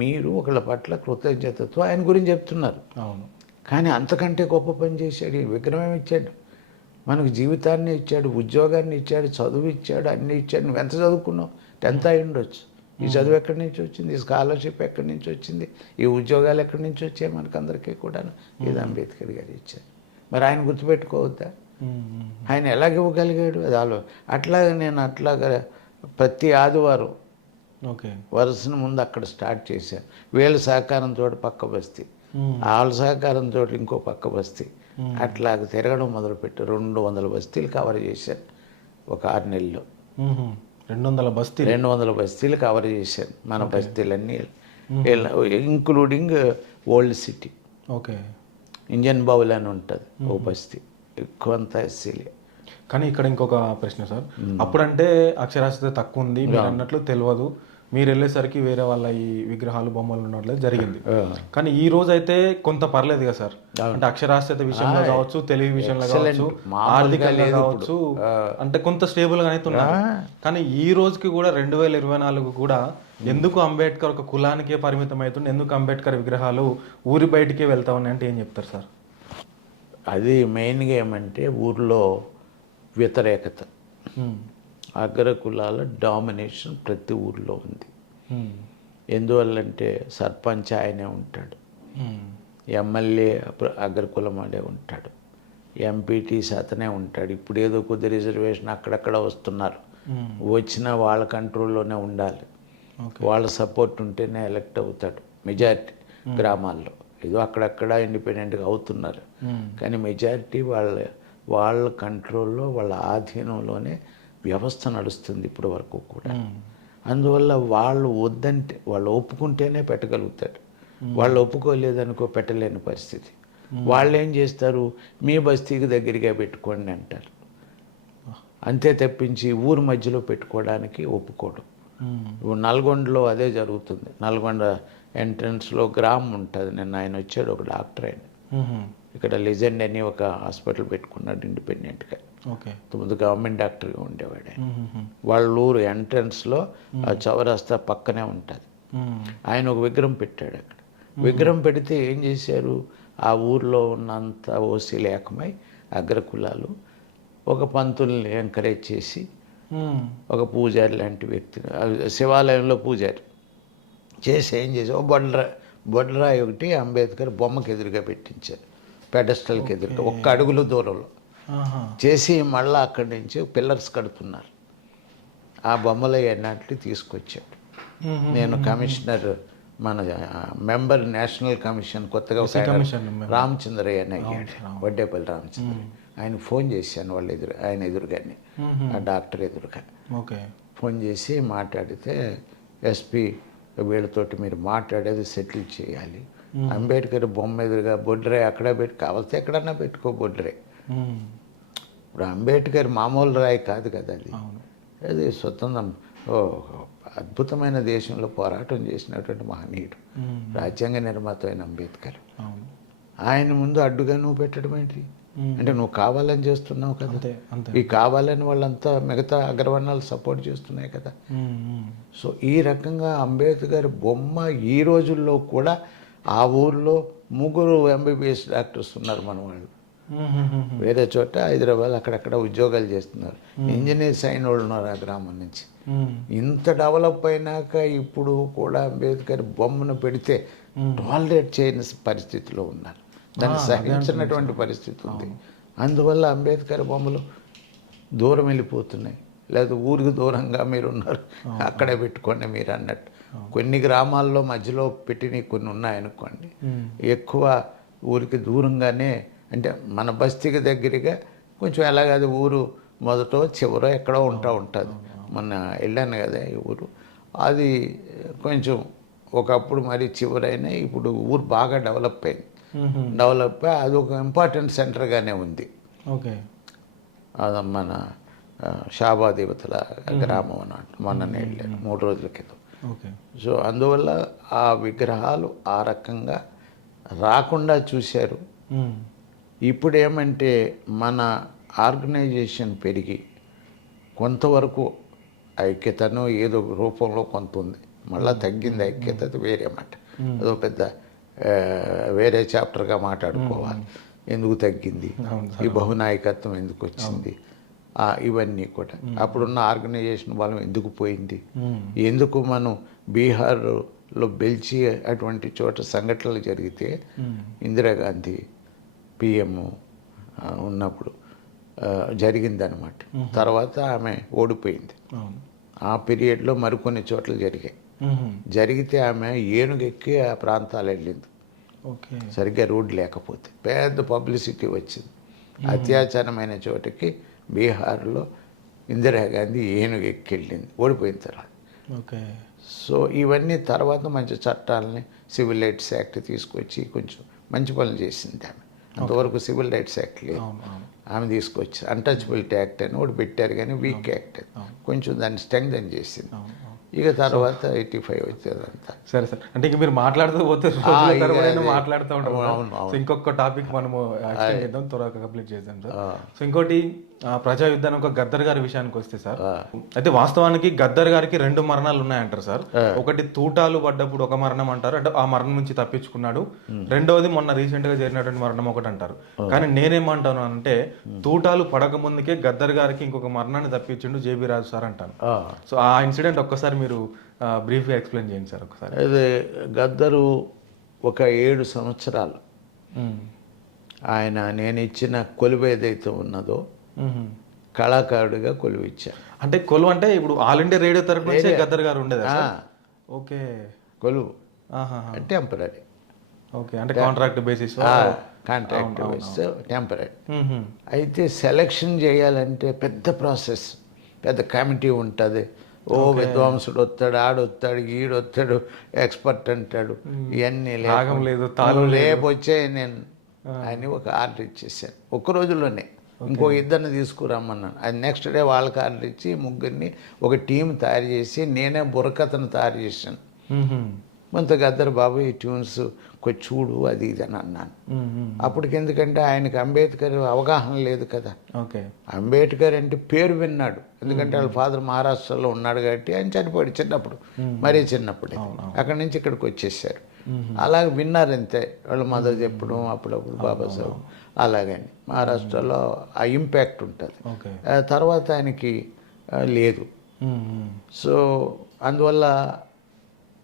మీరు ఒకళ్ళ పట్ల కృతజ్ఞతతో ఆయన గురించి చెప్తున్నారు. అవును. కానీ అంతకంటే గొప్ప పని చేశాడు. ఈ విగ్రహం ఇచ్చాడు, మనకు జీవితాన్ని ఇచ్చాడు, ఉద్యోగాన్ని ఇచ్చాడు, చదువు ఇచ్చాడు, అన్నీ ఇచ్చాడు. నువ్వు ఎంత చదువుకున్నావు? 10th అయి ఉండొచ్చు. ఈ చదువు ఎక్కడి నుంచి వచ్చింది? ఈ స్కాలర్షిప్ ఎక్కడి నుంచి వచ్చింది? ఈ ఉద్యోగాలు ఎక్కడి నుంచి వచ్చాయి మనకందరికీ కూడా? ఇది అంబేద్కర్ గారు ఇచ్చారు. మరి ఆయన గుర్తుపెట్టుకోవద్దా? ఆయన ఎలాగ ఇవ్వగలిగాడు? అది అట్లాగే నేను అట్లాగా ప్రతి ఆదివారం వరుసను ముందు అక్కడ స్టార్ట్ చేశాను. వీళ్ళ సహకారంతో పక్క బస్తీ, వాళ్ళ సహకారంతో ఇంకో పక్క బస్తీ, అట్లాగ తిరగడం మొదలుపెట్టి 200 బస్తీలు కవర్ చేశాను ఒక 6 నెలల్లో. 200 బస్తీలు కవర్ చేశాను, మన బస్తీలన్నీ, including old city. Okay. Engine Bowli అని ఉంటుంది ఓ బస్తీ, ఎక్కువ అంతా ఎస్సీలే. కానీ ఇక్కడ ఇంకొక ప్రశ్న సార్, అప్పుడంటే అక్షరాస్యత తక్కువ ఉంది, మీరు అన్నట్లు తెలియదు, మీరు వెళ్ళేసరికి వేరే వాళ్ళ ఈ విగ్రహాలు బొమ్మలు ఉన్నట్లు జరిగింది. కానీ ఈ రోజు అయితే కొంత పర్లేదు కదా సార్, అంటే అక్షరాస్యత విషయంలో కావచ్చు, తెలివి విషయంలో కావచ్చు, ఆర్థికంగా కావచ్చు, అంటే కొంత స్టేబుల్ గా అయితే ఉన్నారు. కానీ ఈ రోజుకి కూడా 2024 కూడా ఎందుకు అంబేద్కర్ ఒక కులానికే పరిమితం అవుతుంది, ఎందుకు అంబేద్కర్ విగ్రహాలు ఊరి బయటికే వెళ్తా ఉన్నాయంటే ఏం చెప్తారు సార్? అది మెయిన్గా ఏమంటే ఊర్లో వ్యతిరేకత, అగ్ర కులాల డామినేషన్ ప్రతి ఊర్లో ఉంది. ఎందువల్లంటే సర్పంచ్ ఆయనే ఉంటాడు, ఎమ్మెల్యే అగ్రకులం వాడే ఉంటాడు, ఎంపీటీసీ అతనే ఉంటాడు. ఇప్పుడు ఏదో కొద్ది రిజర్వేషన్ అక్కడక్కడ వస్తున్నారు, వచ్చినా వాళ్ళ కంట్రోల్లోనే ఉండాలి, వాళ్ళ సపోర్ట్ ఉంటేనే ఎలక్ట్ అవుతాడు. మెజారిటీ గ్రామాల్లో ఏదో అక్కడక్కడ ఇండిపెండెంట్గా అవుతున్నారు, కానీ మెజారిటీ వాళ్ళ కంట్రోల్లో, వాళ్ళ ఆధీనంలోనే వ్యవస్థ నడుస్తుంది ఇప్పటి వరకు కూడా. అందువల్ల వాళ్ళు వద్దంటే, వాళ్ళు ఒప్పుకుంటేనే పెట్టగలుగుతాడు. వాళ్ళు ఒప్పుకోలేదనుకో పెట్టలేని పరిస్థితి. వాళ్ళు ఏం చేస్తారు, మీ బస్తీకి దగ్గరగా పెట్టుకోండి అంటారు. అంతే తప్పించి ఊరు మధ్యలో పెట్టుకోవడానికి ఒప్పుకోడు. ఇప్పుడు నల్గొండలో అదే జరుగుతుంది. నల్గొండ ఎంట్రన్స్లో గ్రామం ఉంటుంది. నిన్న ఆయన వచ్చాడు, ఒక డాక్టర్ ఆయన. ఇక్కడ లెజెండ్ అని ఒక హాస్పిటల్ పెట్టుకున్నాడు ఇండిపెండెంట్గా. ముందు గవర్నమెంట్ డాక్టర్గా ఉండేవాడు ఆయన. వాళ్ళ ఊరు ఎంట్రన్స్లో ఆ చౌరస్తా పక్కనే ఉంటుంది. ఆయన ఒక విగ్రహం పెట్టాడు అక్కడ. విగ్రహం పెడితే ఏం చేశారు, ఆ ఊర్లో ఉన్నంత ఓసీలు ఏకమై అగ్రకులాలు ఒక పంతుల్ని ఎంకరేజ్ చేసి ఒక పూజారి లాంటి వ్యక్తి, శివాలయంలో పూజారి చేసి ఏం చేసి ఓ బొడ్లరాయి ఒకటి అంబేద్కర్ బొమ్మకి ఎదురుగా పెట్టించారు, పెడస్టల్కి ఎదురుగా 1 అడుగుల దూరంలో చేసి మళ్ళీ అక్కడి నుంచి పిల్లర్స్ కడుతున్నారు. ఆ బొమ్మలు అన్నట్లు తీసుకొచ్చాడు. నేను కమిషనర్, మన మెంబర్ నేషనల్ కమిషన్ కొత్తగా రామచంద్రయ్య అని అయ్యాడు, వడ్డేపల్లి రామచంద్రయ్య. ఆయన ఫోన్ చేశాను ఆయన ఎదురుగానే, ఆ డాక్టర్ ఎదురుగా ఫోన్ చేసి మాట్లాడితే, ఎస్పీ వీళ్ళతోటి మీరు మాట్లాడేది సెటిల్ చేయాలి. అంబేద్కర్ బొమ్మ ఎదురుగా బొడ్రే అక్కడ కావాల్సి ఎక్కడన్నా పెట్టుకో బొడ్రే. ఇప్పుడు అంబేద్కర్ మామూలు రాయి కాదు కదా, అది స్వతంత్రం అద్భుతమైన దేశంలో పోరాటం చేసినటువంటి మహనీయుడు, రాజ్యాంగ నిర్మాత అయిన అంబేద్కర్. ఆయన ముందు అడ్డుగా నువ్వు పెట్టడం ఏంటి అంటే, నువ్వు కావాలని చేస్తున్నావు కదా. ఈ కావాలని వాళ్ళంతా మిగతా అగ్రవర్ణాలు సపోర్ట్ చేస్తున్నాయి కదా. సో ఈ రకంగా అంబేద్కర్ బొమ్మ ఈ రోజుల్లో కూడా ఆ ఊర్లో 3 MBBS డాక్టర్స్ ఉన్నారు మన వాళ్ళు. వేరే చోట హైదరాబాద్ అక్కడక్కడ ఉద్యోగాలు చేస్తున్నారు. ఇంజనీర్స్ అయిన వాళ్ళు ఉన్నారు ఆ గ్రామం నుంచి. ఇంత డెవలప్ అయినాక ఇప్పుడు కూడా అంబేద్కర్ బొమ్మను పెడితే టాలరేట్ చేయని పరిస్థితిలో ఉన్నారు, దాన్ని సహించినటువంటి పరిస్థితి ఉంది. అందువల్ల అంబేద్కర్ బొమ్మలు దూరం వెళ్ళిపోతున్నాయి. లేదా ఊరికి దూరంగా మీరు ఉన్నారు, అక్కడే పెట్టుకోండి మీరు అన్నట్టు. కొన్ని గ్రామాల్లో మధ్యలో పెట్టినవి కొన్ని ఉన్నాయనుకోండి, ఎక్కువ ఊరికి దూరంగానే, అంటే మన బస్తీకి దగ్గరగా కొంచెం ఎలాగది ఊరు మొదటో చివరో ఎక్కడో ఉంటుంది. మొన్న వెళ్ళాను కదా ఈ ఊరు, అది కొంచెం ఒకప్పుడు మరి చివరైనా ఇప్పుడు ఊరు బాగా డెవలప్ అయింది. డెవలప్ అయ్యి అది ఒక ఇంపార్టెంట్ సెంటర్గానే ఉంది. అది మన శాబాదేవతల గ్రామం అన్నట్టు. మొన్ననే వెళ్ళాను 3 రోజుల క్రితం. సో అందువల్ల ఆ విగ్రహాలు ఆ రకంగా రాకుండా చూశారు. ఇప్పుడు ఏమంటే మన ఆర్గనైజేషన్ పెరిగి కొంతవరకు ఐక్యతను ఏదో రూపంలో కొంత ఉంది, మళ్ళీ తగ్గింది ఐక్యత, అది వేరే మాట. అదో పెద్ద వేరే చాప్టర్గా మాట్లాడుకోవాలి. ఎందుకు తగ్గింది, ఈ బహునాయకత్వం ఎందుకు వచ్చింది, ఇవన్నీ కూడా. అప్పుడున్న ఆర్గనైజేషన్ బలం ఎందుకు పోయింది, ఎందుకు మనం బీహార్లో బెల్చి అటువంటి చోట సంఘటనలు జరిగితే ఇందిరాగాంధీ పిఎం ఉన్నప్పుడు జరిగిందనమాట. తర్వాత ఆమె ఓడిపోయింది. ఆ పీరియడ్లో మరికొన్ని చోట్ల జరిగితే ఆమె ఏనుగెక్కి ఆ ప్రాంతాలు వెళ్ళింది. సరిగ్గా రోడ్డు లేకపోతే పెద్ద పబ్లిసిటీ వచ్చింది. అత్యాచారమైన చోటకి బీహార్లో ఇందిరాగాంధీ ఏనుగెక్కి వెళ్ళింది ఓడిపోయిన తర్వాత. సో ఇవన్నీ తర్వాత మంచి చట్టాలని, సివిల్ రైట్స్ యాక్ట్ తీసుకొచ్చి కొంచెం మంచి పనులు చేసింది ఆమె. అంతవరకు సివిల్ రైట్స్ యాక్ట్ లేదు, ఆమె తీసుకొచ్చి అన్టచబిలిటీ యాక్ట్ అని ఒకటి పెట్టారు, కానీ వీక్ యాక్ట్ కొంచెం దాన్ని స్ట్రెంగ్థెన్ చేసింది. ఇక తర్వాత 85 వచ్చేదంతా. సరే సార్, అంటే ఇంక మీరు మాట్లాడుతూ పోతే మాట్లాడుతూ ఉంటాం. ఇంకొక టాపిక్ మనము ఎక్స్టెండ్ చేద్దాం, త్వరగా కంప్లీట్ చేద్దాం సార్. సో ఇంకోటి ప్రజా యుద్ధాన్ని ఒక గద్దర్ గారి విషయానికి వస్తే సార్, అయితే వాస్తవానికి గద్దర్ గారికి 2 మరణాలు ఉన్నాయంటారు సార్. ఒకటి తూటాలు పడ్డప్పుడు ఒక మరణం అంటారు, అంటే ఆ మరణం నుంచి తప్పించుకున్నాడు. రెండవది మొన్న రీసెంట్ గా జరిగినటువంటి మరణం ఒకటి అంటారు. కానీ నేనేమంటాను అంటే, తూటాలు పడక ముందుకే గద్దర్ గారికి ఇంకొక మరణాన్ని తప్పించిండు జేబీ రాజు సార్ అంటాను. సో ఆ ఇన్సిడెంట్ ఒక్కసారి మీరు బ్రీఫ్గా ఎక్స్ప్లెయిన్ చేయండి సార్ ఒకసారి. అదే గద్దరు ఒక 7 సంవత్సరాలు ఆయన నేను ఇచ్చిన కొలువు ఏదైతే ఉన్నదో కళాకారుడిగా కొలువు ఇచ్చాను. అంటే కొలువు అంటే ఇప్పుడు ఆల్ ఇండియా రేడియో తరపు నుంచి గద్దర్ గారు ఉండేదా? ఓకే, కొలువు టెంపరీ. ఓకే, అంటే contract basis, contract basis temporary. అయితే సెలెక్షన్ చేయాలంటే పెద్ద ప్రాసెస్, పెద్ద కమిటీ ఉంటుంది, ఓ విద్వాంసుడు వస్తాడు, ఆడొస్తాడు, ఈడొస్తాడు, ఎక్స్పర్ట్ అంటాడు. ఇవన్నీ రాగం లేదు, నువ్వు రేపు వచ్చే నేను అని ఒక ఆర్డర్ ఇచ్చేసాను ఒక్క రోజుల్లోనే. ఇంకో ఇద్దరిని తీసుకురమ్మన్నాను. అది నెక్స్ట్ డే వాళ్ళకి ఆర్డర్ ఇచ్చి ముగ్గురిని ఒక టీం తయారు చేసి నేనే బుర్రకథను తయారు చేశాను. కొంత గద్దర్ బాబు ఈ ట్యూన్స్ కొంచెం చూడు అది ఇది అని అన్నాను. అప్పటికి ఎందుకంటే ఆయనకి అంబేద్కర్ అవగాహన లేదు కదా. ఓకే. అంబేద్కర్ అంటే పేరు విన్నాడు, ఎందుకంటే వాళ్ళ ఫాదర్ మహారాష్ట్రలో ఉన్నాడు కాబట్టి ఆయన చనిపోయాడు చిన్నప్పుడు, మరీ చిన్నప్పుడే. అక్కడి నుంచి ఇక్కడికి వచ్చేసారు. అలాగే విన్నారు అంతే, వాళ్ళ మదర్ చెప్పడం అప్పుడప్పుడు బాబాసాహెబ్ అలాగని మహారాష్ట్రలో ఆ ఇంపాక్ట్ ఉంటుంది. తర్వాత ఆయనకి లేదు. సో అందువల్ల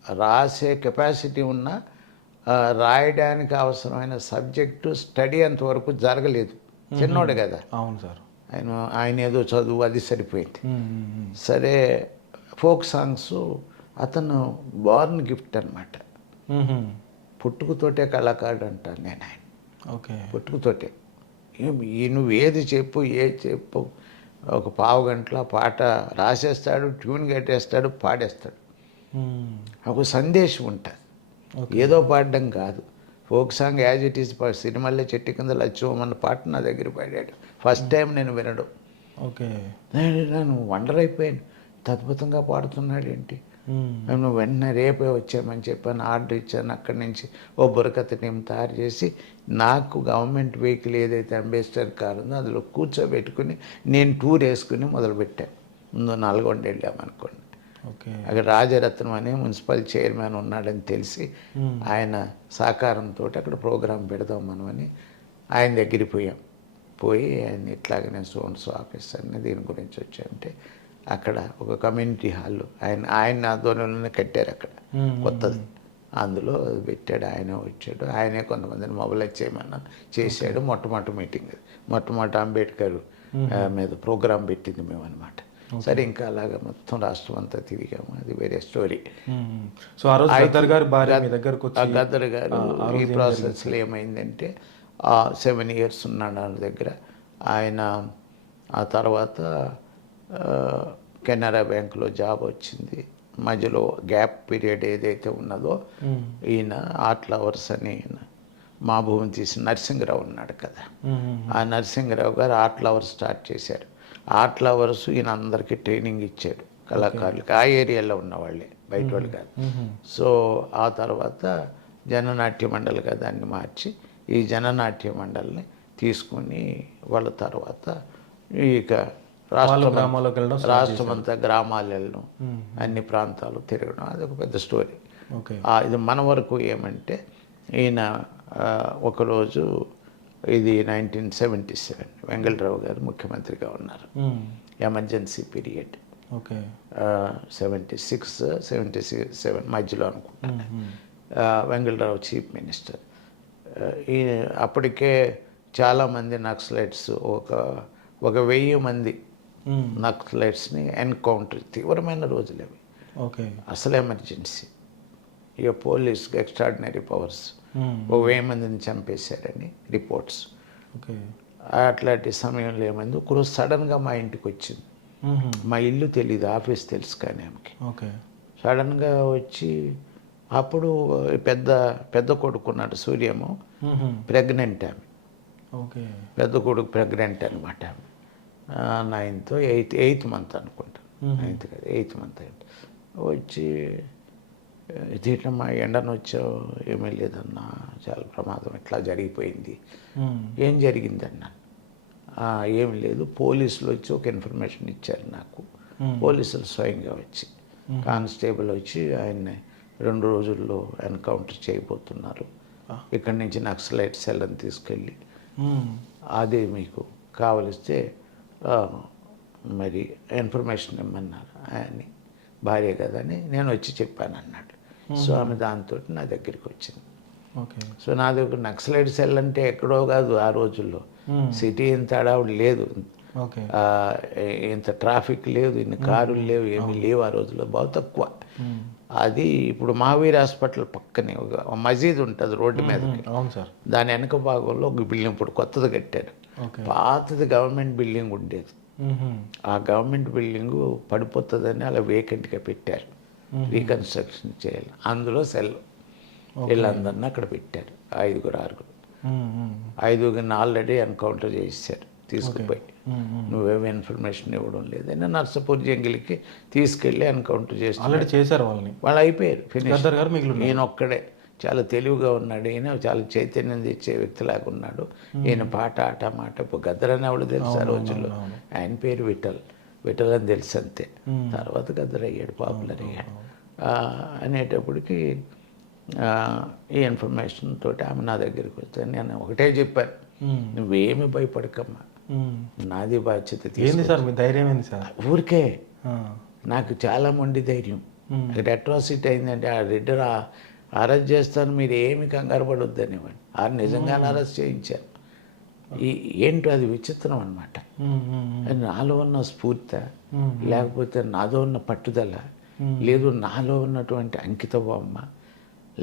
రాసే కెపాసిటీ ఉన్న రాయడానికి అవసరమైన సబ్జెక్టు స్టడీ అంతవరకు జరగలేదు. చిన్నోడు కదా. అవును సార్. ఆయన ఏదో చదువు అది సరిపోయింది. సరే ఫోక్ సాంగ్స్ అతను బార్న్ గిఫ్ట్ అనమాట. పుట్టుకతోటే కళాకారుడు అంటాను నేను ఆయన. ఓకే. పుట్టుకతోటే నువ్వు ఏది చెప్పు ఒక పావు గంటల పాట రాసేస్తాడు, ట్యూన్ కట్టేస్తాడు, పాడేస్తాడు. ఒక సందేశం ఉంటుంది, ఏదో పాడడం కాదు. Folk song as it is సినిమాల్లో చెట్టు కింద లచ్చోమన్న పాట నా దగ్గర పాడాడు. ఫస్ట్ టైం నేను వినడం. ఓకే. నేను వండర్ అయిపోయాను, అద్భుతంగా పాడుతున్నాడు ఏంటి. నేను వెంటనే రేపే వచ్చామని చెప్పాను, ఆర్డర్ ఇచ్చాను. అక్కడి నుంచి ఓ బుర్రకథ టీం తయారు చేసి నాకు గవర్నమెంట్ వెహికల్ ఏదైతే అంబేద్కర్ కార్ ఉందో అందులో కూర్చోబెట్టుకుని నేను టూర్ వేసుకుని మొదలుపెట్టాను. ముందు నల్గొండ వెళ్ళామనుకోండి. అక్కడ రాజరత్నం అనే మున్సిపల్ చైర్మన్ ఉన్నాడని తెలిసి ఆయన సహకారంతో అక్కడ ప్రోగ్రాం పెడదాం మనమని ఆయన దగ్గరికి పోయి ఆయన ఇట్లాగ నేను సోన్స్ ఆఫీసర్ని దీని గురించి వచ్చానంటే అక్కడ ఒక కమ్యూనిటీ హాల్ ఆయన ఆధ్వర్యంలోనే కట్టారు అక్కడ కొత్తది. అందులో పెట్టాడు, ఆయన వచ్చాడు. ఆయనే కొంతమందిని మొబైలైజ్ చేయమన్నాను, చేశాడు. మొట్టమొదటి మీటింగ్ అది, మొట్టమొదటి అంబేద్కర్ మీద ప్రోగ్రాం పెట్టింది మేము అనమాట. సరే ఇంకా అలాగా మొత్తం రాష్ట్రం అంతా తిరిగాము, అది వేరే స్టోరీ. సో ఆ రోజు గద్దర్ గారు భార్య మీ దగ్గరకు వచ్చి, గద్దర్ గారు ఈ ప్రాసెస్లో ఏమైందంటే 7 years ఉన్నాడు ఆయన దగ్గర. ఆయన ఆ తర్వాత కెనరా బ్యాంకులో జాబ్ వచ్చింది. మధ్యలో గ్యాప్ పీరియడ్ ఏదైతే ఉన్నదో ఈయన ఆర్ట్ లవర్స్ అని మా భూమి తీసిన నరసింహరావు ఉన్నాడు కదా, ఆ నరసింహరావు గారు ఆర్ట్ లవర్స్ స్టార్ట్ చేశారు. ఆర్ట్ లవర్స్ ఈయన అందరికీ ట్రైనింగ్ ఇచ్చాడు, కళాకారులకి, ఆ ఏరియాలో ఉన్న వాళ్ళే, బయట వాళ్ళు కాదు. సో ఆ తర్వాత జననాట్య మండలిగా దాన్ని మార్చి ఈ జననాట్య మండలిని తీసుకుని వాళ్ళ తర్వాత ఇక రాష్ట్రం అంతా గ్రామాలు వెళ్ళడం, అన్ని ప్రాంతాలు తిరగడం, అది ఒక పెద్ద స్టోరీ. ఇది మన వరకు ఏమంటే ఈయన ఒకరోజు ఇది 1977 వెంగళరావు గారు ముఖ్యమంత్రిగా ఉన్నారు, ఎమర్జెన్సీ పీరియడ్. 76, 77 మధ్యలో అనుకుంటాను. Vengala Rao chief minister. అప్పటికే చాలామంది నక్సలైట్స్ ఒక 1000 మంది నక్సలైట్స్ని ఎన్కౌంటర్, తీవ్రమైన రోజులు అవి. అసలు ఎమర్జెన్సీ, ఇక పోలీస్ ఎక్స్ట్రాడినరీ పవర్స్ 1000 మందిని చంపేశారని రిపోర్ట్స్. అట్లాంటి సమయంలో ఏమైంది, ఒకరోజు సడన్గా మా ఇంటికి వచ్చింది. మా ఇల్లు తెలీదు, ఆఫీస్ తెలుసు కానీ ఆమెకి. సడన్గా వచ్చి అప్పుడు పెద్ద కొడుకున్నాడు సూర్యము, ప్రెగ్నెంట్ ఆమె. పెద్ద కొడుకు ప్రెగ్నెంట్ అనమాట. 8th month అనుకుంటాను, 9th కాదు 8th month అయింది. వచ్చి తీటమ్మా ఎండను వచ్చావు, ఏమీ లేదన్నా, చాలా ప్రమాదం ఇట్లా జరిగిపోయింది. ఏం జరిగిందన్నా? ఏమి లేదు, పోలీసులు వచ్చి ఒక ఇన్ఫర్మేషన్ ఇచ్చారు నాకు. పోలీసులు స్వయంగా వచ్చి, కానిస్టేబుల్ వచ్చి ఆయన్ని 2 రోజుల్లో ఎన్కౌంటర్ చేయబోతున్నారు, ఇక్కడి నుంచి నక్సలైట్ సెల్ని తీసుకెళ్ళి అది మీకు కావలిస్తే మరి ఇన్ఫర్మేషన్ ఇమ్మన్నారు అని. భార్య కదా అని నేను వచ్చి చెప్పాను అన్నాడు. సో ఆమె దాంతో నా దగ్గరికి వచ్చింది. సో నా దగ్గర నక్సలైట్ సెల్ అంటే ఎక్కడో కాదు, ఆ రోజుల్లో సిటీ ఇంత అడావుడు లేదు, ఇంత ట్రాఫిక్ లేదు, ఇన్ని కారులు లేవు, ఏమీ లేవు ఆ రోజుల్లో, బాగా తక్కువ. అది ఇప్పుడు మహావీర్ హాస్పిటల్ పక్కనే ఒక మసీద్ ఉంటుంది రోడ్డు మీద, దాని వెనక భాగంలో ఒక బిల్డింగ్ ఇప్పుడు కొత్తది కట్టారు. పాతది గవర్నమెంట్ బిల్డింగ్ ఉండేది, ఆ గవర్నమెంట్ బిల్డింగు పడిపోతుందని అలా వేకెంట్గా పెట్టారు, రీకన్స్ట్రక్షన్ చేయాలి. అందులో సెల్ వీళ్ళందరినీ అక్కడ పెట్టారు, 5-6. 5గురిని ఆల్రెడీ ఎన్కౌంటర్ చేశారు తీసుకుపోయి. నువ్వేమి ఇన్ఫర్మేషన్ ఇవ్వడం లేదని నర్సపూర్ జంగిల్కి తీసుకెళ్ళి ఎన్కౌంటర్ ఆల్రెడీ చేశారు వాళ్ళని. వాళ్ళు అయిపోయారు, ఫినిష్. గద్దర్ గారు మిగిలి ఈయన ఒక్కడే చాలా తెలివిగా ఉన్నాడు, ఈయన చాలా చైతన్యం తెచ్చే వ్యక్తిలాగా ఉన్నాడు. ఈయన పాట ఆట మాట. ఇప్పుడు గద్దర్ అని ఎవడు తెలుసు ఆ రోజుల్లో? ఆయన పేరు విఠల్ అని తెలుసు అంతే. తర్వాత గద్దర్ అయ్యాడు, పాపులర్ అయ్యాడు. అనేటప్పటికి ఈ ఇన్ఫర్మేషన్ తోటి ఆమె నా దగ్గరికి వస్తే నేను ఒకటే చెప్పాను, నువ్వేమి భయపడకమ్మా, నాది బాధ్యత. ఏంది సార్ మీ ధైర్యం ఏంది సార్? ఊరికే నాకు చాలా మొండి ధైర్యం. అక్కడ అట్రాసిటీ అయిందంటే ఆ రెడ్డి అరెస్ట్ చేస్తాను, మీరు ఏమి కంగారు పడొద్దని వాడు. ఆ నిజంగానే అరెస్ట్ చేయించారు. ఏంటో అది విచిత్రం అనమాట. నాలో ఉన్న స్ఫూర్తి, లేకపోతే నాలో ఉన్న పట్టుదల, లేదు నాలో ఉన్నటువంటి అంకిత బొమ్మ,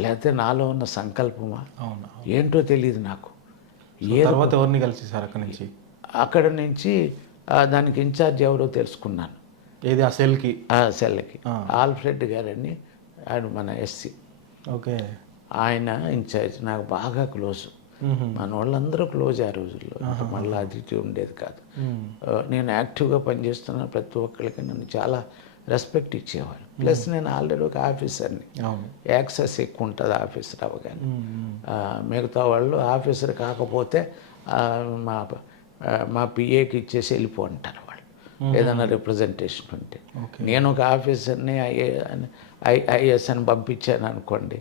లేకపోతే నాలో ఉన్న సంకల్పమా, ఏంటో తెలియదు నాకు. తర్వాత ఎవరిని కలిసి సార్ అక్కడ నుంచి దానికి ఇన్ఛార్జ్ ఎవరో తెలుసుకున్నాను. ఏది ఆ సెల్కి? ఆ సెల్కి ఆల్ఫ్రెడ్ గారని, ఆయన మన ఎస్సీ. ఓకే. ఆయన ఇన్ఛార్జ్, నాకు బాగా క్లోజ్. మన వాళ్ళందరూ క్లోజ్ ఆ రోజుల్లో, మళ్ళీ అది ఉండేది కాదు. నేను యాక్టివ్గా పనిచేస్తున్న ప్రతి ఒక్కరికి నన్ను చాలా రెస్పెక్ట్ ఇచ్చేవాళ్ళు. ప్లస్ నేను ఆల్రెడీ ఒక ఆఫీసర్ని, యాక్సెస్ ఎక్కువ ఉంటుంది ఆఫీసర్ అవగానే. మిగతా వాళ్ళు ఆఫీసర్ కాకపోతే మా పిఏకి ఇచ్చేసి వెళ్ళిపో అంటారు వాళ్ళు, ఏదైనా రిప్రజెంటేషన్ ఉంటే. నేను ఒక ఆఫీసర్ని ఐఏఎస్ అని పంపించాను అనుకోండి,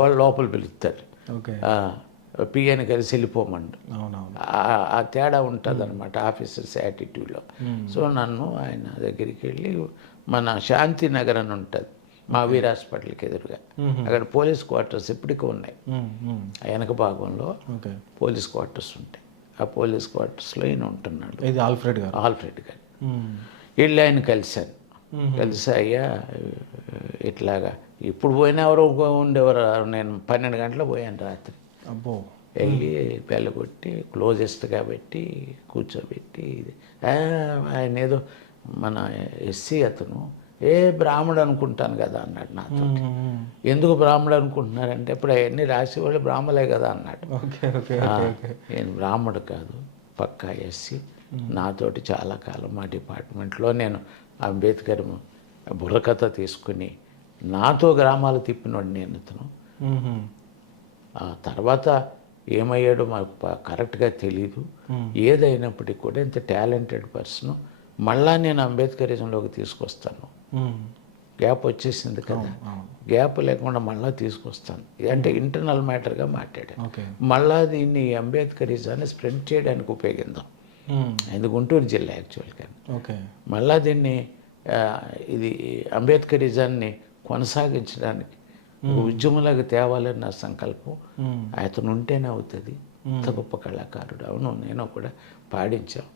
వాళ్ళు లోపల పిలుస్తారు, పిఏని కలిసి వెళ్ళిపోమండు. ఆ తేడా ఉంటుంది అనమాట ఆఫీసర్స్ యాటిట్యూడ్లో. సో నన్ను ఆయన దగ్గరికి వెళ్ళి, మన శాంతినగర్ అని ఉంటుంది మావీర్ హాస్పిటల్కి ఎదురుగా, అక్కడ పోలీస్ క్వార్టర్స్ ఇప్పటికీ ఉన్నాయి. వెనక భాగంలో పోలీస్ క్వార్టర్స్ ఉంటాయి. ఆ పోలీస్ క్వార్టర్స్లో ఈయన ఉంటున్నాడు, ఆల్ఫ్రెడ్ గారు. వెళ్ళి ఆయన కలిశాను. కలిసి అయ్యా ఇట్లాగా ఇప్పుడు పోయినా ఎవరో ఉండేవారు, నేను 12 గంటలకు పోయాను రాత్రి. వెళ్ళి పెళ్ళగొట్టి క్లోజెస్ట్గా పెట్టి కూర్చోబెట్టి, ఆయన ఏదో మన ఎస్సీ అతను, బ్రాహ్మడు అనుకుంటాను కదా అన్నాడు నాతో. ఎందుకు బ్రాహ్మడు అనుకుంటున్నారంటే, ఇప్పుడు అవన్నీ రాసేవాళ్ళు బ్రాహ్మలే కదా అన్నాడు. నేను బ్రాహ్మడు కాదు, పక్కా ఎస్సీ. నాతోటి చాలా కాలం మా డిపార్ట్మెంట్లో నేను అంబేద్కర్ బుర్రకథ తీసుకుని నాతో గ్రామాలు తిప్పినోడు నేను. ఇతను ఆ తర్వాత ఏమయ్యాడో మాకు కరెక్ట్గా తెలీదు. ఏదైనప్పటికీ కూడా ఇంత టాలెంటెడ్ పర్సన్ మళ్ళా నేను అంబేద్కరిజంలోకి తీసుకొస్తాను. గ్యాప్ వచ్చేసింది కదా, గ్యాప్ లేకుండా మళ్ళీ తీసుకొస్తాను అంటే ఇంటర్నల్ మ్యాటర్గా మాట్లాడాను. మళ్ళా దీన్ని అంబేద్కరిజాన్ని స్ప్రెడ్ చేయడానికి ఉపయోగిద్దాం. ఇది గుంటూరు జిల్లా యాక్చువల్గా. మళ్ళా దీన్ని ఇది అంబేద్కరిజాన్ని కొనసాగించడానికి ఉద్యమంలాగా తేవాలని నా సంకల్పం. అతను ఉంటేనే అవుతుంది. అంత గొప్ప కళాకారుడు. అవును, నేను కూడా పాడించాం,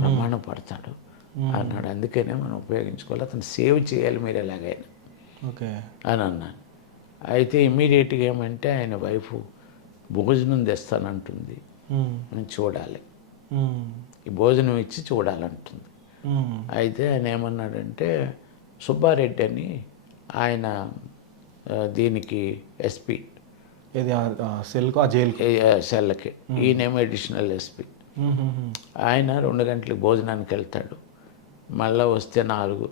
ప్రమాణం పడతాడు అన్నాడు. అందుకనే మనం ఉపయోగించుకోవాలి, అతను సేవ్ చేయాలి మీరు ఎలాగైనా అని అన్నాను. అయితే ఇమ్మీడియట్గా ఏమంటే ఆయన వైఫ్ భోజనం తెస్తానంటుంది, నేను చూడాలి, ఈ భోజనం ఇచ్చి చూడాలంటుంది. అయితే ఆయన ఏమన్నాడంటే, సుబ్బారెడ్డి అని ఆయన దీనికి ఎస్పీ, సెల్కి, ఈయనేమో అడిషనల్ ఎస్పీ. ఆయన 2 గంటలకు భోజనానికి వెళ్తాడు, మళ్ళీ వస్తే 4,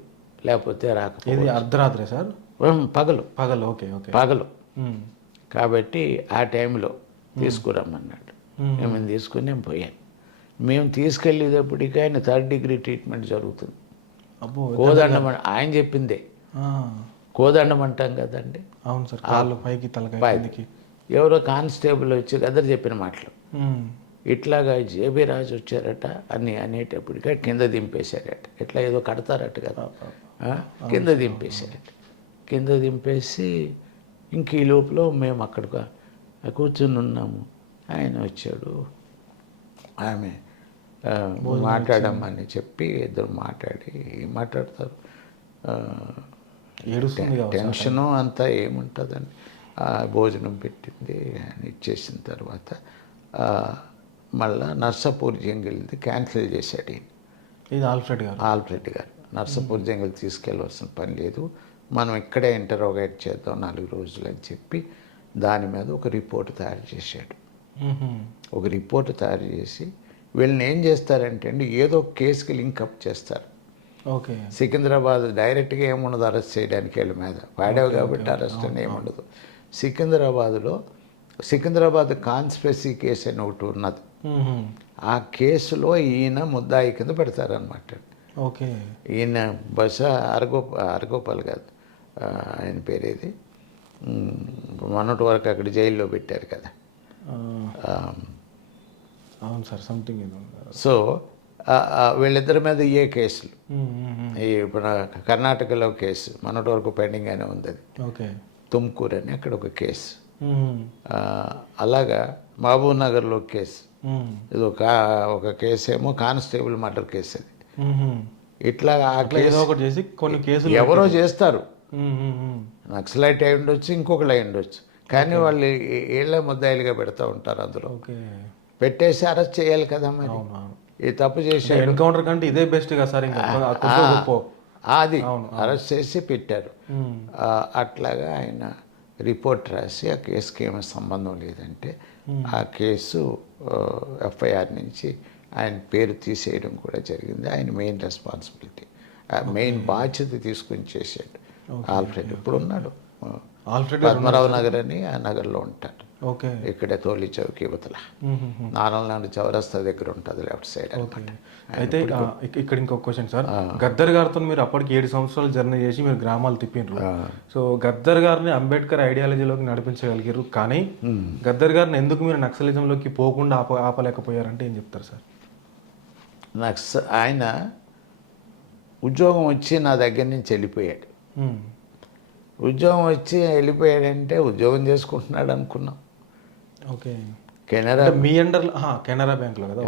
లేకపోతే రాకపోతే అర్ధరాత్రి సార్, పగలు. కాబట్టి ఆ టైంలో తీసుకురమ్మన్నాడు. మేము తీసుకుని నేను పోయాను. మేము తీసుకెళ్ళేటప్పటికీ ఆయన 3rd డిగ్రీ ట్రీట్మెంట్ జరుగుతుంది. కోదండం ఆయన చెప్పిందే, కోదండం అంటాం కదండి. అవును సార్, కాళ్ళు పైకి తలకి. ఎవరో కానిస్టేబుల్ వచ్చి గద్దర్ చెప్పిన మాటలు, ఇట్లాగా జేబీ రాజు వచ్చారట అని అనేటప్పటికీ కింద దింపేశారట. ఇట్లా ఏదో కడతారట కదా, కింద దింపేశారట. కింద దింపేసి ఇంక ఈ లోపల మేము అక్కడ కూర్చుని ఉన్నాము. ఆయన వచ్చాడు, ఆమె మాట్లాడమని చెప్పి ఇద్దరు మాట్లాడి, మాట్లాడతారు, టెన్షను అంతా ఏముంటుందండి. భోజనం పెట్టింది, ఇచ్చేసిన తర్వాత మళ్ళా నర్సాపూర్ జంగిల్ది క్యాన్సిల్ చేశాడు ఈయన. ఇది ఆల్ఫ్రెడ్ గారు. ఆల్ఫ్రెడ్ గారు నర్సపూర్ జంగిల్ తీసుకెళ్ళవలసిన పని లేదు, మనం ఇక్కడే ఇంటరోగేట్ చేద్దాం 4 రోజులు అని చెప్పి దాని మీద ఒక రిపోర్ట్ తయారు చేశాడు. ఒక రిపోర్ట్ తయారు చేసి వీళ్ళని ఏం చేస్తారంటే అండి, ఏదో ఒక కేసుకి లింకప్ చేస్తారు. ఓకే. సికింద్రాబాద్ డైరెక్ట్గా ఏముండదు అరెస్ట్ చేయడానికి వీళ్ళ మీద, వాడావు కాబట్టి అరెస్ట్ అని ఏముండదు. సికింద్రాబాద్ కాన్స్పిరసీ కేసు అని ఒకటి ఉన్నది. ఆ కేసులో ఈయన ముద్దాయి కింద పెడతారనమాట. ఓకే. ఈయన అరగోపాల్ కాదు, ఆయన పేరేది, మొన్నటి వరకు అక్కడ జైల్లో పెట్టారు కదా. అవును సార్, సంథింగ్. సో వీళ్ళిద్దరి మీద ఏ కేసులు, ఇప్పుడు కర్ణాటకలో కేసు మొన్నటి వరకు పెండింగ్గానే ఉంది, అది ఓకే. తుమ్కూరు అని అక్కడ ఒక కేసు. అలాగా మహబూబ్ నగర్లో కేసు, ఇది ఒక కేసు ఏమో కానిస్టేబుల్ మర్డర్ కేసు అది. ఇట్లా ఆ కేసు ఒకటి చేసి కొన్ని కేసులు ఎవరో చేస్తారు, నక్సలైట్ అయి ఉండొచ్చు, ఇంకొకరు అయి ఉండొచ్చు, కానీ వాళ్ళు ఏళ్ళ ముద్దాయిలుగా పెడతా ఉంటారు. అందులో పెట్టేసి అరెస్ట్ చేయాలి కదా మరి. ఈ తప్పు చేశాడు, ఎన్కౌంటర్ కంటే ఇదే బెస్ట్ కదా సార్. అది అరెస్ట్ చేసి పెట్టారు. అట్లాగా ఆయన రిపోర్ట్ రాసి ఆ కేసుకి ఏమీ సంబంధం లేదంటే ఆ కేసు ఎఫ్ఐఆర్ నుంచి ఆయన పేరు తీసేయడం కూడా జరిగింది. ఆయన మెయిన్ రెస్పాన్సిబిలిటీ, మెయిన్ బాధ్యత తీసుకుని చేశాడు ఆల్ఫ్రెడ్. ఇప్పుడు ఉన్నాడు పద్మరావు నగర్ అని, ఆ నగర్లో ఉంటాడు. ఓకే. ఇక్కడ తోలి చౌకి యువతల నారాయణ చౌరస్తా దగ్గర ఉంటుంది, లెఫ్ట్ సైడ్ అనమాట. అయితే ఇక్కడ ఇంకొక క్వశ్చన్ సార్, గద్దర్ గారితో మీరు అప్పటికి 7 సంవత్సరాలు జర్నీ చేసి మీరు గ్రామాలు తిప్పిండ్రు. సో గద్దర్ గారిని అంబేద్కర్ ఐడియాలజీలోకి నడిపించగలిగారు, కానీ గద్దర్ గారిని ఎందుకు మీరు నక్సలిజంలోకి పోకుండా ఆపలేకపోయారంటే ఏం చెప్తారు సార్? ఆయన ఉద్యోగం వచ్చి నా దగ్గర నుంచి వెళ్ళిపోయాడు. ఉద్యోగం వచ్చి వెళ్ళిపోయాడంటే ఉద్యోగం చేసుకుంటున్నాడు అనుకున్నాం. ఓకే. కెనరా మీ అండర్లో కెనరా బ్యాంక్లో కదా?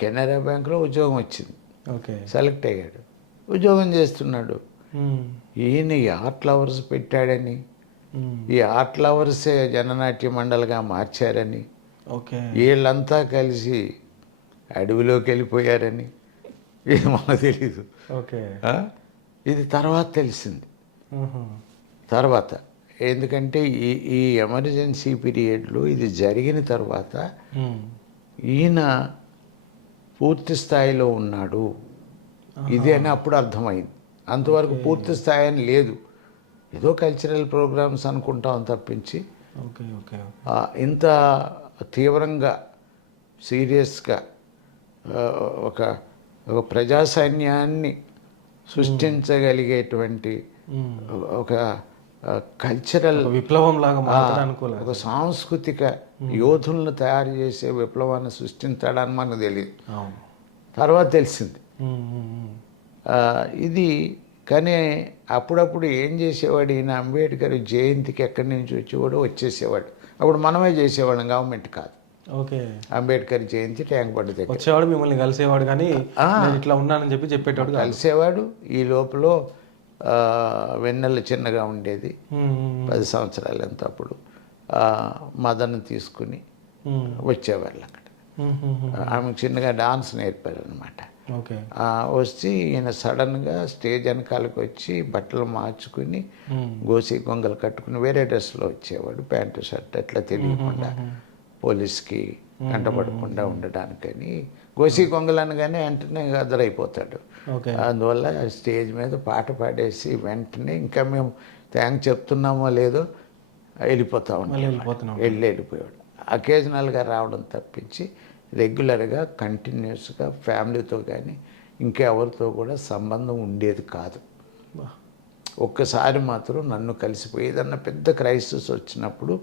కెనరా బ్యాంక్లో ఉద్యోగం వచ్చింది. ఓకే. సెలెక్ట్ అయ్యాడు, ఉద్యోగం చేస్తున్నాడు. ఈయన ఈ ఆర్ట్ లవర్స్ పెట్టాడని, ఈ ఆర్ట్ లవర్సే జననాట్య మండలిగా మార్చారని, వీళ్ళంతా కలిసి అడవిలోకి వెళ్ళిపోయారని ఇది మనకు తెలీదు. ఓకే. ఇది తర్వాత తెలిసింది. తర్వాత ఎందుకంటే ఈ ఎమర్జెన్సీ పీరియడ్లో ఇది జరిగిన తర్వాత ఈయన పూర్తి స్థాయిలో ఉన్నాడు ఇది అని అప్పుడు అర్థమైంది. అంతవరకు పూర్తి స్థాయి అని లేదు, ఏదో కల్చరల్ ప్రోగ్రామ్స్ అనుకుంటాం తప్పించి ఇంత తీవ్రంగా సీరియస్గా ఒక ప్రజా సైన్యాన్ని సృష్టించగలిగేటువంటి ఒక కల్చరల్ విప్లవం లాగా, ఒక సాంస్కృతిక యోధులను తయారు చేసే విప్లవాన్ని సృష్టించాడని మనకు తెలియదు, తర్వాత తెలిసింది ఇది. కానీ అప్పుడప్పుడు ఏం చేసేవాడు ఈయన, అంబేద్కర్ జయంతికి ఎక్కడి నుంచి వచ్చేవాడు వచ్చేసేవాడు. అప్పుడు మనమే చేసేవాళ్ళం, గవర్నమెంట్ కాదు. ఓకే. అంబేద్కర్ జయంతి ట్యాంక్ బండ్ దగ్గర వచ్చేవాడు, మిమ్మల్ని కలిసేవాడు, కానీ ఇట్లా ఉన్నానని చెప్పేటోడు, కలిసేవాడు. ఈ లోపల వెన్నెల చిన్నగా ఉండేది, 10 సంవత్సరాలు ఎంత అప్పుడు, మదన్ తీసుకుని వచ్చేవాళ్ళు అక్కడ. ఆమెకు చిన్నగా డాన్స్ నేర్పారు అనమాట. వచ్చి ఈయన సడన్గా స్టేజ్ వెనకాలకు వచ్చి బట్టలు మార్చుకుని గోసి గొంగలు కట్టుకుని వేరే డ్రెస్లో వచ్చేవాడు, ప్యాంటు షర్ట్ అట్లా తెలియకుండా, పోలీస్కి కంటపడకుండా ఉండడానికని. గోసి గొంగలు అనగానే వెంటనే గద్దరైపోతాడు. అందువల్ల స్టేజ్ మీద పాట పాడేసి వెంటనే ఇంకా మేము థ్యాంక్ చెప్తున్నామో లేదో వెళ్ళిపోతా ఉంటాం, వెళ్ళిపోయాడు. అకేజనల్గా రావడం తప్పించి రెగ్యులర్గా కంటిన్యూస్గా ఫ్యామిలీతో కానీ ఇంకెవరితో కూడా సంబంధం ఉండేది కాదు. ఒక్కసారి మాత్రం నన్ను కలిసిపోయి ఏదన్నా పెద్ద క్రైసిస్ వచ్చినప్పుడు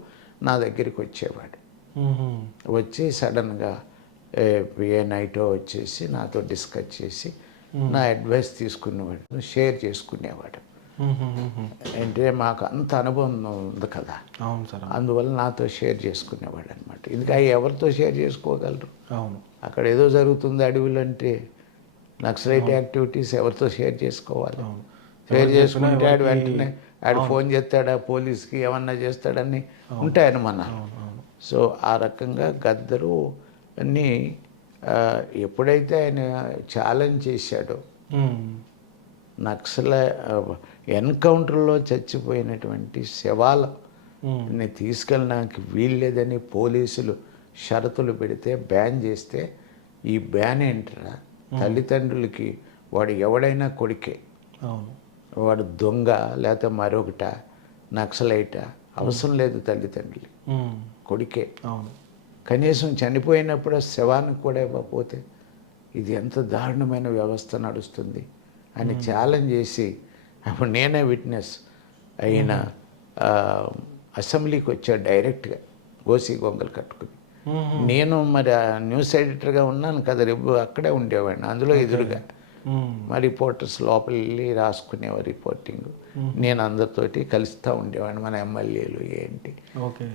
నా దగ్గరికి వచ్చేవాడు. వచ్చి సడన్గా ఏ నైటో వచ్చేసి నాతో డిస్కస్ చేసి నా అడ్వైస్ తీసుకునేవాడు, షేర్ చేసుకునేవాడు. అంటే మాకు అంత అనుభవం ఉంది కదా, అందువల్ల నాతో షేర్ చేసుకునేవాడు అనమాట. ఇంకా ఎవరితో షేర్ చేసుకోగలరు? అక్కడ ఏదో జరుగుతుంది అడవులు అంటే, నక్సలైట్ యాక్టివిటీస్ ఎవరితో షేర్ చేసుకోవాలి? షేర్ చేసుకుంటాడు వెంటనే ఆడు ఫోన్ చేస్తాడా పోలీస్కి, ఏమన్నా చేస్తాడని ఉంటాయని మన. సో ఆ రకంగా గద్దరు అన్ని ఎప్పుడైతే ఆయన ఛాలెంజ్ చేశాడో నక్సల ఎన్కౌంటర్లో చచ్చిపోయినటువంటి శవాలని తీసుకెళ్ళడానికి వీల్లేదని పోలీసులు షరతులు పెడితే బ్యాన్ చేస్తే ఈ బ్యాన్ ఏంటరా తల్లిదండ్రులకి వాడు ఎవడైనా కొడుకే, అవును, వాడు దొంగ లేకపోతే మరొకట నక్సలైట అవసరం లేదు, తల్లిదండ్రులు కొడుకే. అవును, కనీసం చనిపోయినప్పుడు శవానికి కూడా ఇవ్వకపోతే ఇది ఎంత దారుణమైన వ్యవస్థ నడుస్తుంది అని ఛాలెంజ్ చేసి అప్పుడు నేనే విట్నెస్ అయిన అసెంబ్లీకి వచ్చాడు డైరెక్ట్గా గోసి గొంగలు కట్టుకుని. నేను మరి న్యూస్ ఎడిటర్గా ఉన్నాను కదా, రేపు అక్కడే ఉండేవాడిని అందులో ఎదురుగా. మా రిపోర్టర్స్ లోపల వెళ్ళి రాసుకునేవారు రిపోర్టింగ్, నేను అందరితోటి కలుస్తూ ఉండేవాడిని. మన ఎమ్మెల్యేలు ఏంటి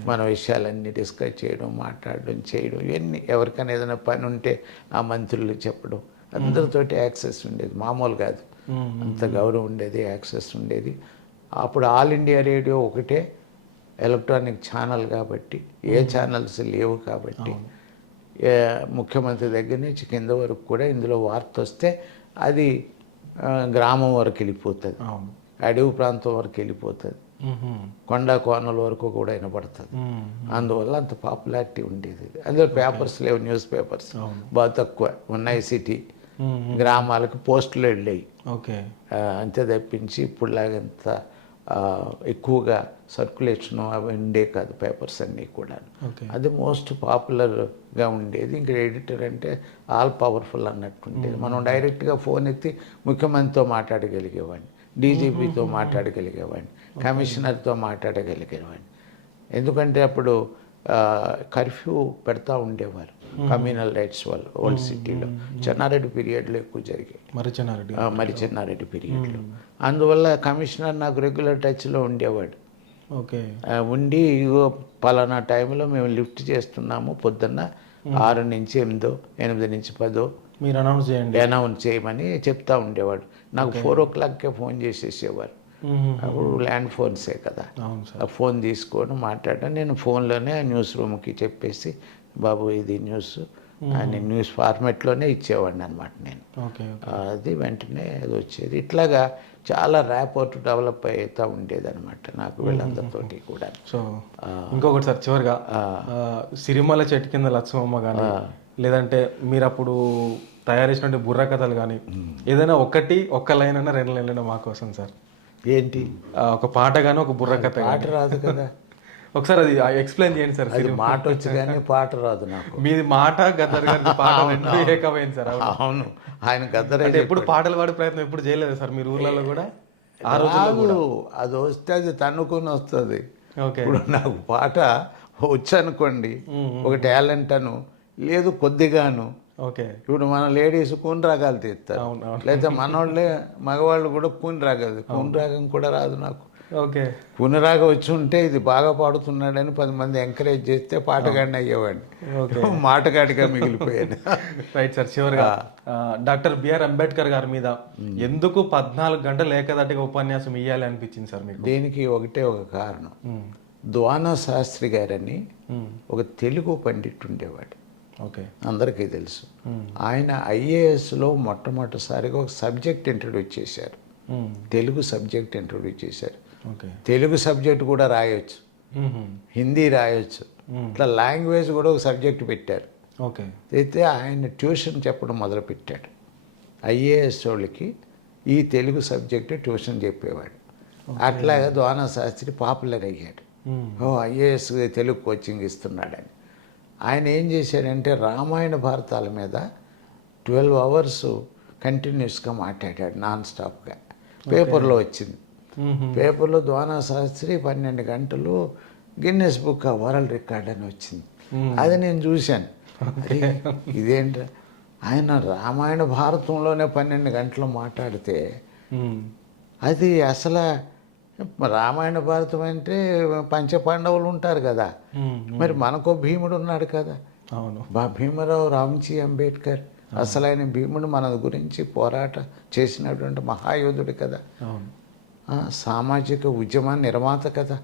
మన విషయాలన్నీ డిస్కస్ చేయడం, మాట్లాడడం, చేయడం, ఇవన్నీ ఎవరికైనా ఏదైనా పని ఉంటే ఆ మంత్రులు చెప్పడం, అందరితోటి యాక్సెస్ ఉండేది, మామూలు కాదు, అంత గౌరవం ఉండేది, యాక్సెస్ ఉండేది. అప్పుడు ఆల్ ఇండియా రేడియో ఒకటే ఎలక్ట్రానిక్ ఛానల్ కాబట్టి ఏ ఛానల్స్ లేవు కాబట్టి ముఖ్యమంత్రి దగ్గర నుంచి కింద వరకు కూడా ఇందులో వార్త వస్తే అది గ్రామం వరకు వెళ్ళిపోతుంది, అడవి ప్రాంతం వరకు వెళ్ళిపోతుంది, కొండ కోనల వరకు కూడా వినపడుతుంది. అందువల్ల అంత పాపులారిటీ ఉండేది. అందులో పేపర్స్ లేవు, న్యూస్ పేపర్స్ బాగా తక్కువ ఉన్నాయి. సిటీ గ్రామాలకు పోస్టులు వెళ్ళాయి అంతే తప్పించి ఇప్పుడులాగంత ఎక్కువగా సర్క్యులేషన్ అవి ఉండే కాదు పేపర్స్ అన్నీ కూడా. అది మోస్ట్ పాపులర్గా ఉండేది. ఇంకా ఎడిటర్ అంటే ఆల్ పవర్ఫుల్ అన్నట్టు ఉండేది. మనం డైరెక్ట్గా ఫోన్ ఎత్తి ముఖ్యమంత్రితో మాట్లాడగలిగేవాడిని, డీజీపీతో మాట్లాడగలిగేవాడిని, కమిషనర్తో మాట్లాడగలిగేవాడిని. ఎందుకంటే అప్పుడు కర్ఫ్యూ పెడతా ఉండేవారు కమ్యూనల్ రైట్స్ వాళ్ళు ఓల్డ్ సిటీలో. చెన్నారెడ్డి పీరియడ్లో ఎక్కువ జరిగాయి, మరి చెన్నారెడ్డి పీరియడ్లో. అందువల్ల కమిషనర్ నాకు రెగ్యులర్ టచ్లో ఉండేవాడు. ఉండి ఇగో పలానా టైంలో మేము లిఫ్ట్ చేస్తున్నాము, పొద్దున్న 6 నుంచి 8, 8 నుంచి 10 మీరు అనౌన్స్ చేయమని చెప్తా ఉండేవాడు. నాకు 4 o'clockకే ఫోన్ చేసేసేవారు. అప్పుడు ల్యాండ్ ఫోన్సే కదా, ఆ ఫోన్ తీసుకొని మాట్లాడడం. నేను ఫోన్లోనే న్యూస్ రూమ్కి చెప్పేసి బాబు ఇది న్యూస్ అని న్యూస్ ఫార్మెట్లోనే ఇచ్చేవాడిని అనమాట నేను. అది వెంటనే అది వచ్చేది. ఇట్లాగా చాలా ర్యాపోర్ట్ డెవలప్ అవుతూ ఉండేది అనమాట నాకు వీళ్ళందరితోటి కూడా. సో ఇంకొకటి సార్ చివరిగా సిరిమల చెట్టు కింద లక్ష్మమ్మ కానీ లేదంటే మీరు అప్పుడు తయారు చేసినటువంటి బుర్ర కథలు కానీ ఏదైనా ఒక్క లైన్ అయినా 2 లైన్లైనా మా కోసం సార్. ఏంటి? ఒక పాట కానీ ఒక బుర్ర కథ. పాట రాదు కదా, ఒకసారి అది ఎక్స్ప్లెయిన్ చేయండి సార్. అది మాట వచ్చి కానీ పాట రాదు నాకు. మీది మాట గద్దర్ గారి పాట రెండు ఏకమైంది సార్. అవును, ఆయన గద్దర్ ఎప్పుడు పాటలు పాడే ప్రయత్నం ఎప్పుడు చేయలేదు సార్ మీరు ఊర్లలో కూడా? రాదు, అది వస్తే అది తన్నుకొని వస్తుంది. ఇప్పుడు నాకు పాట వచ్చనుకోండి, ఒక టాలెంట్ అను లేదు కొద్దిగాను. ఇప్పుడు మన లేడీస్ కూని రాగాలు తీస్తారు, లేదా మనోళ్ళే మగవాళ్ళు కూడా కూని రాగాలు. కూని రాగం కూడా రాదు నాకు. కూని రాగం వచ్చి ఉంటే ఇది బాగా పాడుతున్నాడని 10 మంది ఎంకరేజ్ చేస్తే పాటగాడిని అయ్యేవాడిని, మాటగాడిగా మిగిలిపోయాను. Right sir. చివరిగా డాక్టర్ బిఆర్ అంబేద్కర్ గారి మీద ఎందుకు 14 గంటలు ఏకదాటిగా ఉపన్యాసం ఇవ్వాలి అనిపించింది సార్ మీకు? దీనికి ఒకటే ఒక కారణం. ద్వానా శాస్త్రి గారని ఒక తెలుగు పండిట్ ఉండేవాడు, అందరికీ తెలుసు. ఆయన ఐఏఎస్లో మొట్టమొదటిసారిగా ఒక సబ్జెక్ట్ ఇంట్రడ్యూస్ చేశారు, తెలుగు సబ్జెక్ట్ ఇంట్రడ్యూస్ చేశారు. తెలుగు సబ్జెక్ట్ కూడా రాయొచ్చు, హిందీ రాయొచ్చు, ఇట్లా లాంగ్వేజ్ కూడా ఒక సబ్జెక్ట్ పెట్టారు. అయితే ఆయన ట్యూషన్ చెప్పడం మొదలుపెట్టాడు. ఐఏఎస్ వాళ్ళకి ఈ తెలుగు సబ్జెక్టు ట్యూషన్ చెప్పేవాడు. అట్లాగా ద్వానా శాస్త్రి పాపులర్ అయ్యాడు. ఐఏఎస్ తెలుగు కోచింగ్ ఇస్తున్నాడని. ఆయన ఏం చేశాడంటే రామాయణ భారతాల మీద 12 hours కంటిన్యూస్గా మాట్లాడాడు నాన్ స్టాప్గా. పేపర్లో వచ్చింది, పేపర్లో ద్వానా శాస్త్రి 12 గంటలు గిన్నెస్ బుక్ వరల్డ్ రికార్డ్ అని వచ్చింది. అది నేను చూశాను. ఇదేంటి, ఆయన రామాయణ భారతంలోనే 12 గంటలు మాట్లాడితే అది అసలు రామాయణ భారతం అంటే పంచపాండవులు ఉంటారు కదా, మరి మనకో భీముడు ఉన్నాడు కదా. భీమరావు రామ్జీ అంబేద్కర్ అసలైన భీముడు మన గురించి పోరాట చేసినటువంటి మహాయోధుడు కదా, సామాజిక ఉద్యమ నిర్మాత కదా.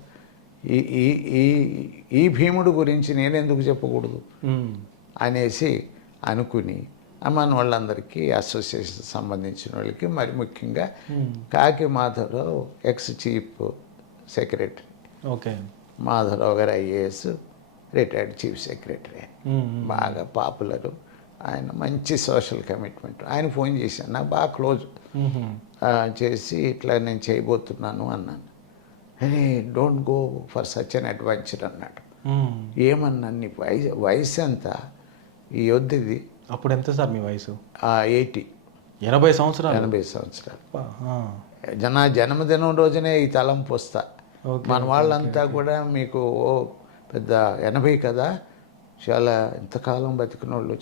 ఈ భీముడు గురించి నేనెందుకు చెప్పకూడదు అనేసి అనుకుని మన వాళ్ళందరికీ అసోసియేషన్ సంబంధించిన వాళ్ళకి మరి ముఖ్యంగా కాకి Madhavarao ex chief secretary, okay. Madhavarao గారు ఐఏఎస్ రిటైర్డ్ చీఫ్ సెక్రటరీ, బాగా పాపులరు ఆయన, మంచి సోషల్ కమిట్మెంట్. ఆయన ఫోన్ చేశాను, నాకు బాగా క్లోజ్ చేసి ఇట్లా నేను చేయబోతున్నాను అన్నాను. అరే don't go for such an adventure అన్నాడు. ఏమన్నా నీ వయసు ఎంత ఈ వద్దుది? అప్పుడు ఎంత సార్ మీ వయసు? 80. 80 సంవత్సరాలు. 80 సంవత్సరాలు. ఆ. జన్మదినం రోజునే ఈ తలంపు వస్తా. మన వాళ్ళంతా కూడా మీకు పెద్ద 80 కదా, చాలా ఎంతకాలం బతికిన వాళ్ళు,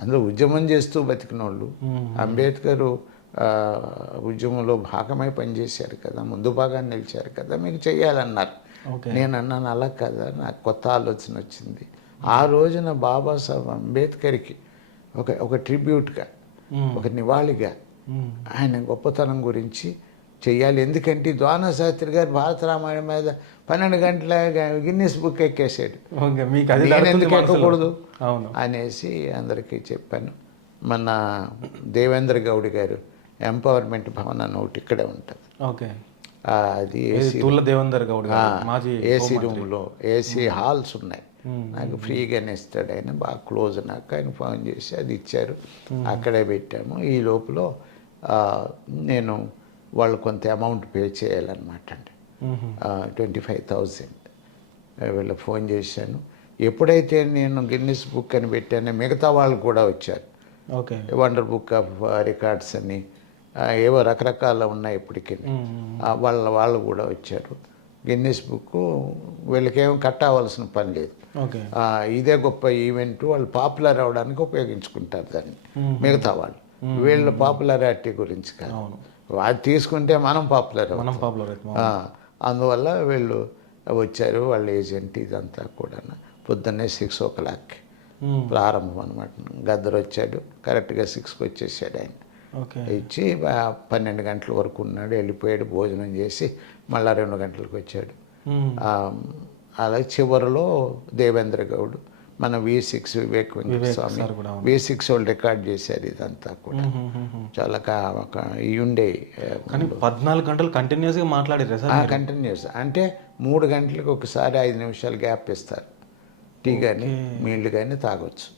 అందులో ఉద్యమం చేస్తూ బతికిన వాళ్ళు. అంబేద్కర్ ఉద్యమంలో భాగమై పనిచేశారు కదా, ముందు భాగాన్ని నిలిచారు కదా, మీకు చెయ్యాలన్నారు. నేను అన్నాను అలా కదా, నాకు కొత్త ఆలోచన వచ్చింది. ఆ రోజున బాబాసాహెబ్ అంబేద్కర్కి ఒక ట్రిబ్యూట్గా, ఒక నివాళిగా ఆయన గొప్పతనం గురించి చెయ్యాలి. ఎందుకంటే ద్వాన శాస్త్రి గారు భారత రామాయణం మీద 12 గంటల గిన్నిస్ బుక్ ఎక్కేసాడు, నేను ఎందుకు ఎక్కకూడదు అనేసి అందరికీ చెప్పాను. మన దేవేంద్ర గౌడ్ గారు ఎంపవర్మెంట్ భవన్ అని ఒకటి ఇక్కడే ఉంటుంది, అది ఏసీ రూమ్లో ఏసీ హాల్స్ ఉన్నాయి, నాకు ఫ్రీగానే ఇస్తాడు ఆయన, బాగా క్లోజ్. నాకు ఆయన ఫోన్ చేసి అది ఇచ్చారు, అక్కడే పెట్టాము. ఈ లోపల నేను వాళ్ళు కొంత అమౌంట్ పే చేయాలన్నమాట అండి, 25,000. వీళ్ళు ఫోన్ చేశాను. ఎప్పుడైతే నేను గిన్నిస్ బుక్ అని పెట్టానో మిగతా వాళ్ళు కూడా వచ్చారు. వండర్ బుక్ ఆఫ్ రికార్డ్స్ అని ఏవో రకరకాల ఉన్నాయి ఇప్పటికీ, వాళ్ళు కూడా వచ్చారు. గిన్నిస్ బుక్ వీళ్ళకేమో కట్టవలసిన పని లేదు, ఇదే గొప్ప ఈవెంట్, వాళ్ళు పాపులర్ అవడానికి ఉపయోగించుకుంటారు దాన్ని. మిగతా వాళ్ళు వీళ్ళ పాపులారిటీ గురించి కాదు, అది తీసుకుంటే మనం పాపులర్ అందువల్ల వీళ్ళు వచ్చారు. వాళ్ళ ఏజెంట్ ఇదంతా కూడా పొద్దున్నే 6 o'clock ప్రారంభం అనమాట. గద్దరు వచ్చాడు, కరెక్ట్గా 6కి వచ్చేసాడు ఆయన. ఇచ్చి 12 గంటల వరకు ఉన్నాడు, వెళ్ళిపోయాడు, భోజనం చేసి మళ్ళీ 2 గంటలకు వచ్చాడు. అలాగే చివరిలో దేవేంద్ర గౌడ్, మన V6 వివేక్ వెంకటస్వామి, V6 వాళ్ళు రికార్డ్ చేశారు ఇదంతా కూడా. చాలా ఉండే 14 గంటలు కంటిన్యూస్గా మాట్లాడారు సార్. కంటిన్యూస్ అంటే 3 గంటలకు ఒకసారి 5 నిమిషాలు గ్యాప్ ఇస్తారు, టీ కానీ నీళ్ళు కానీ తాగొచ్చు,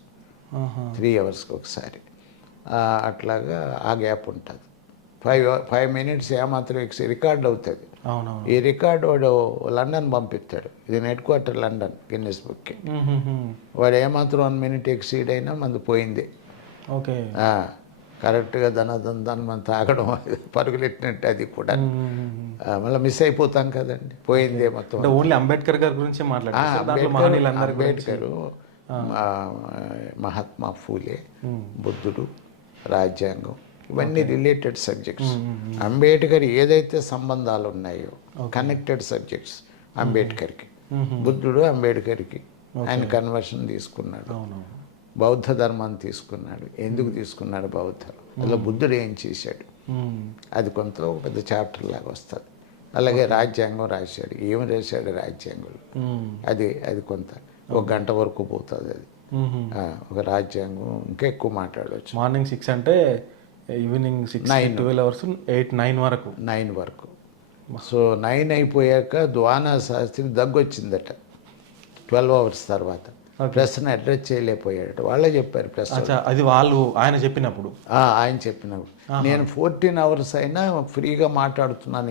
3 hours ఒకసారి. అట్లాగా ఆ గ్యాప్ ఉంటుంది. 5 minutes ఏమాత్రం రికార్డ్ అవుతుంది. ఈ రికార్డు వాడు లండన్ పంపిస్తాడు, ఇది హెడ్ క్వార్టర్ లండన్ గిన్నిస్ బుక్కి. వాడు ఏమాత్రం 1 minute ఎక్సీడ్ అయినా మనది పోయింది. కరెక్ట్గా దాన్ని మనం తాగడం పరుగులెట్టినట్టు, అది కూడా మళ్ళీ మిస్ అయిపోతాం కదండి, పోయిందే మొత్తం. ఓన్లీ అంబేద్కర్ గారి గురించి అంబేద్కర్, మహాత్మా ఫూలే, బుద్ధుడు, రాజ్యాంగం, ఇవన్నీ రిలేటెడ్ సబ్జెక్ట్స్. అంబేద్కర్ ఏదైతే సంబంధాలు ఉన్నాయో కనెక్టెడ్ సబ్జెక్ట్స్ అంబేద్కర్కి. బుద్ధుడు అంబేద్కర్కి ఆయన కన్వర్షన్ తీసుకున్నాడు, బౌద్ధ ధర్మాన్ని తీసుకున్నాడు. ఎందుకు తీసుకున్నాడు బౌద్ధం, అలా బుద్ధుడు ఏం చేశాడు, అది కొంత పెద్ద చాప్టర్ లాగా వస్తుంది. అలాగే రాజ్యాంగం రాశాడు, ఏమి రాశాడు రాజ్యాంగంలో, అది కొంత 1 గంట వరకు పోతుంది. అది ఒక రాజ్యాంగం ఇంకా ఎక్కువ మాట్లాడవచ్చు. మార్నింగ్ 6 అంటే ఈవినింగ్ 6, 12 hours, 8, 9 వరకు. 9 వరకు. సో 9 అయిపోయాక ద్వానా శాస్త్రి దగ్గొచ్చిందట 12 hours తర్వాత. ప్రశ్న అడ్రస్ చేయలేకపోయాడు, వాళ్ళే చెప్పారు ప్రశ్న. అది ఆయన చెప్పినప్పుడు నేను 14 hours అయినా ఫ్రీగా మాట్లాడుతున్నాను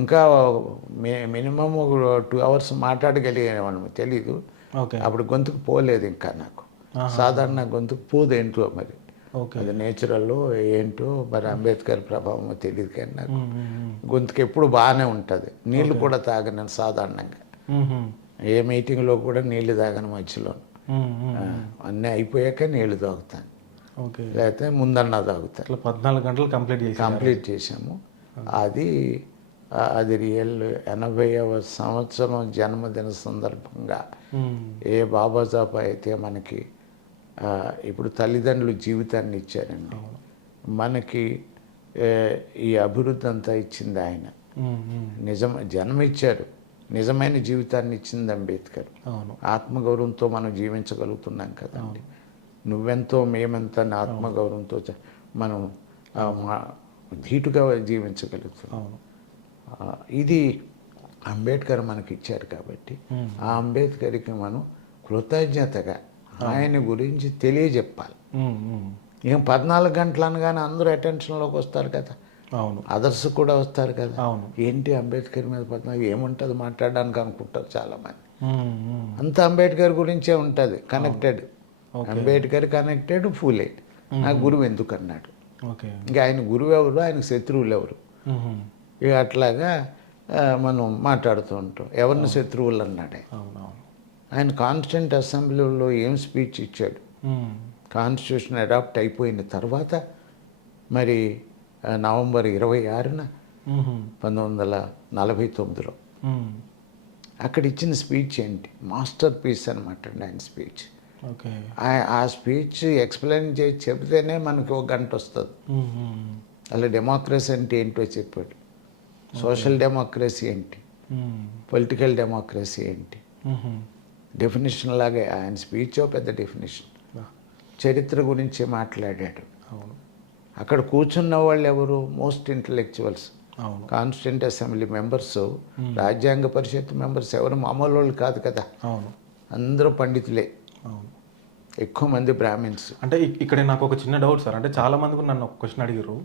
ఇంకా మినిమం 2 hours మాట్లాడగలిగేవాళ్ళం, తెలీదు అప్పుడు. గొంతుకు పోలేదు ఇంకా నాకు, సాధారణ గొంతుకు పోదేంటో మరి, అది నేచురల్ ఏంటో మరి, అంబేద్కర్ ప్రభావం తెలియదు. కానీ నాకు గొంతుకు ఎప్పుడు బాగానే ఉంటుంది. నీళ్ళు కూడా తాగను సాధారణంగా, ఏ మీటింగ్లో కూడా నీళ్లు తాగను మధ్యలో, అన్నీ అయిపోయాక నీళ్లు తాగుతాను, లేకపోతే ముందన్నా తాగుతాను. 14 గంటలు కంప్లీట్ చేసాము. అది రియల్ 80వ సంవత్సరం జన్మదిన సందర్భంగా ఏ బాబాసాహెబ్ అయితే మనకి ఇప్పుడు తల్లిదండ్రులు జీవితాన్ని ఇచ్చారండి, మనకి ఈ అభివృద్ధి అంతా ఇచ్చింది ఆయన. జన్మ ఇచ్చారు, నిజమైన జీవితాన్ని ఇచ్చింది అంబేద్కర్. అవును. ఆత్మగౌరవంతో మనం జీవించగలుగుతున్నాం కదండి. నువ్వెంతో మేమెంత అని ఆత్మగౌరవంతో మనం ధీటుగా జీవించగలుగుతున్నాం. అవును. ఇది అంబేద్కర్ మనకి ఇచ్చారు కాబట్టి ఆ అంబేద్కర్కి మనం కృతజ్ఞతగా ఆయన గురించి తెలియజెప్పాలి. ఏం 14 గంటలు అనగానే అందరూ అటెన్షన్లోకి వస్తారు కదా, అవును. అదర్స్ కూడా వస్తారు కదా. అవును. ఏంటి అంబేద్కర్ మీద 14 ఏముంటుంది మాట్లాడడానికి అనుకుంటారు చాలామంది. అంత అంబేద్కర్ గురించే ఉంటుంది కనెక్టెడ్. అంబేద్కర్ కనెక్టెడ్, ఫూలే నా గురువు ఎందుకు అన్నాడు. ఓకే. ఇంకా ఆయన గురువు ఎవరు, ఆయనకు శత్రువులు ఎవరు, ఇక అట్లాగా మనం మాట్లాడుతూ ఉంటాం. ఎవరిని శత్రువులు అన్నాడే. ఆయన కాన్స్టిట్యూంట్ అసెంబ్లీలో ఏం స్పీచ్ ఇచ్చాడు. కాన్స్టిట్యూషన్ అడాప్ట్ అయిపోయిన తర్వాత మరి నవంబర్ 26న 1949లో అక్కడ ఇచ్చిన స్పీచ్ ఏంటి, మాస్టర్ పీస్ అనమాట అండి ఆయన స్పీచ్. ఆ స్పీచ్ ఎక్స్ప్లెయిన్ చేసి చెబితేనే మనకి 1 గంట వస్తుంది. అలా డెమోక్రసీ అంటే ఏంటో చెప్పాడు. సోషల్ డెమోక్రసీ ఏంటి, పొలిటికల్ డెమోక్రసీ ఏంటి, డెఫినేషన్ లాగే ఆయన స్పీచ్ పెద్ద డెఫినేషన్. చరిత్ర గురించి మాట్లాడాడు. అక్కడ కూర్చున్న వాళ్ళు ఎవరు, most intellectuals, constituent assembly members, రాజ్యాంగ పరిషత్ మెంబర్స్ ఎవరు మామూలు వాళ్ళు కాదు కదా, అందరూ పండితులే, ఎక్కువ మంది బ్రాహ్మిన్స్. అంటే ఇక్కడ నాకు ఒక చిన్న డౌట్ సార్. అంటే చాలా మంది కూడా నన్ను ఒక క్వశ్చన్ అడిగారు,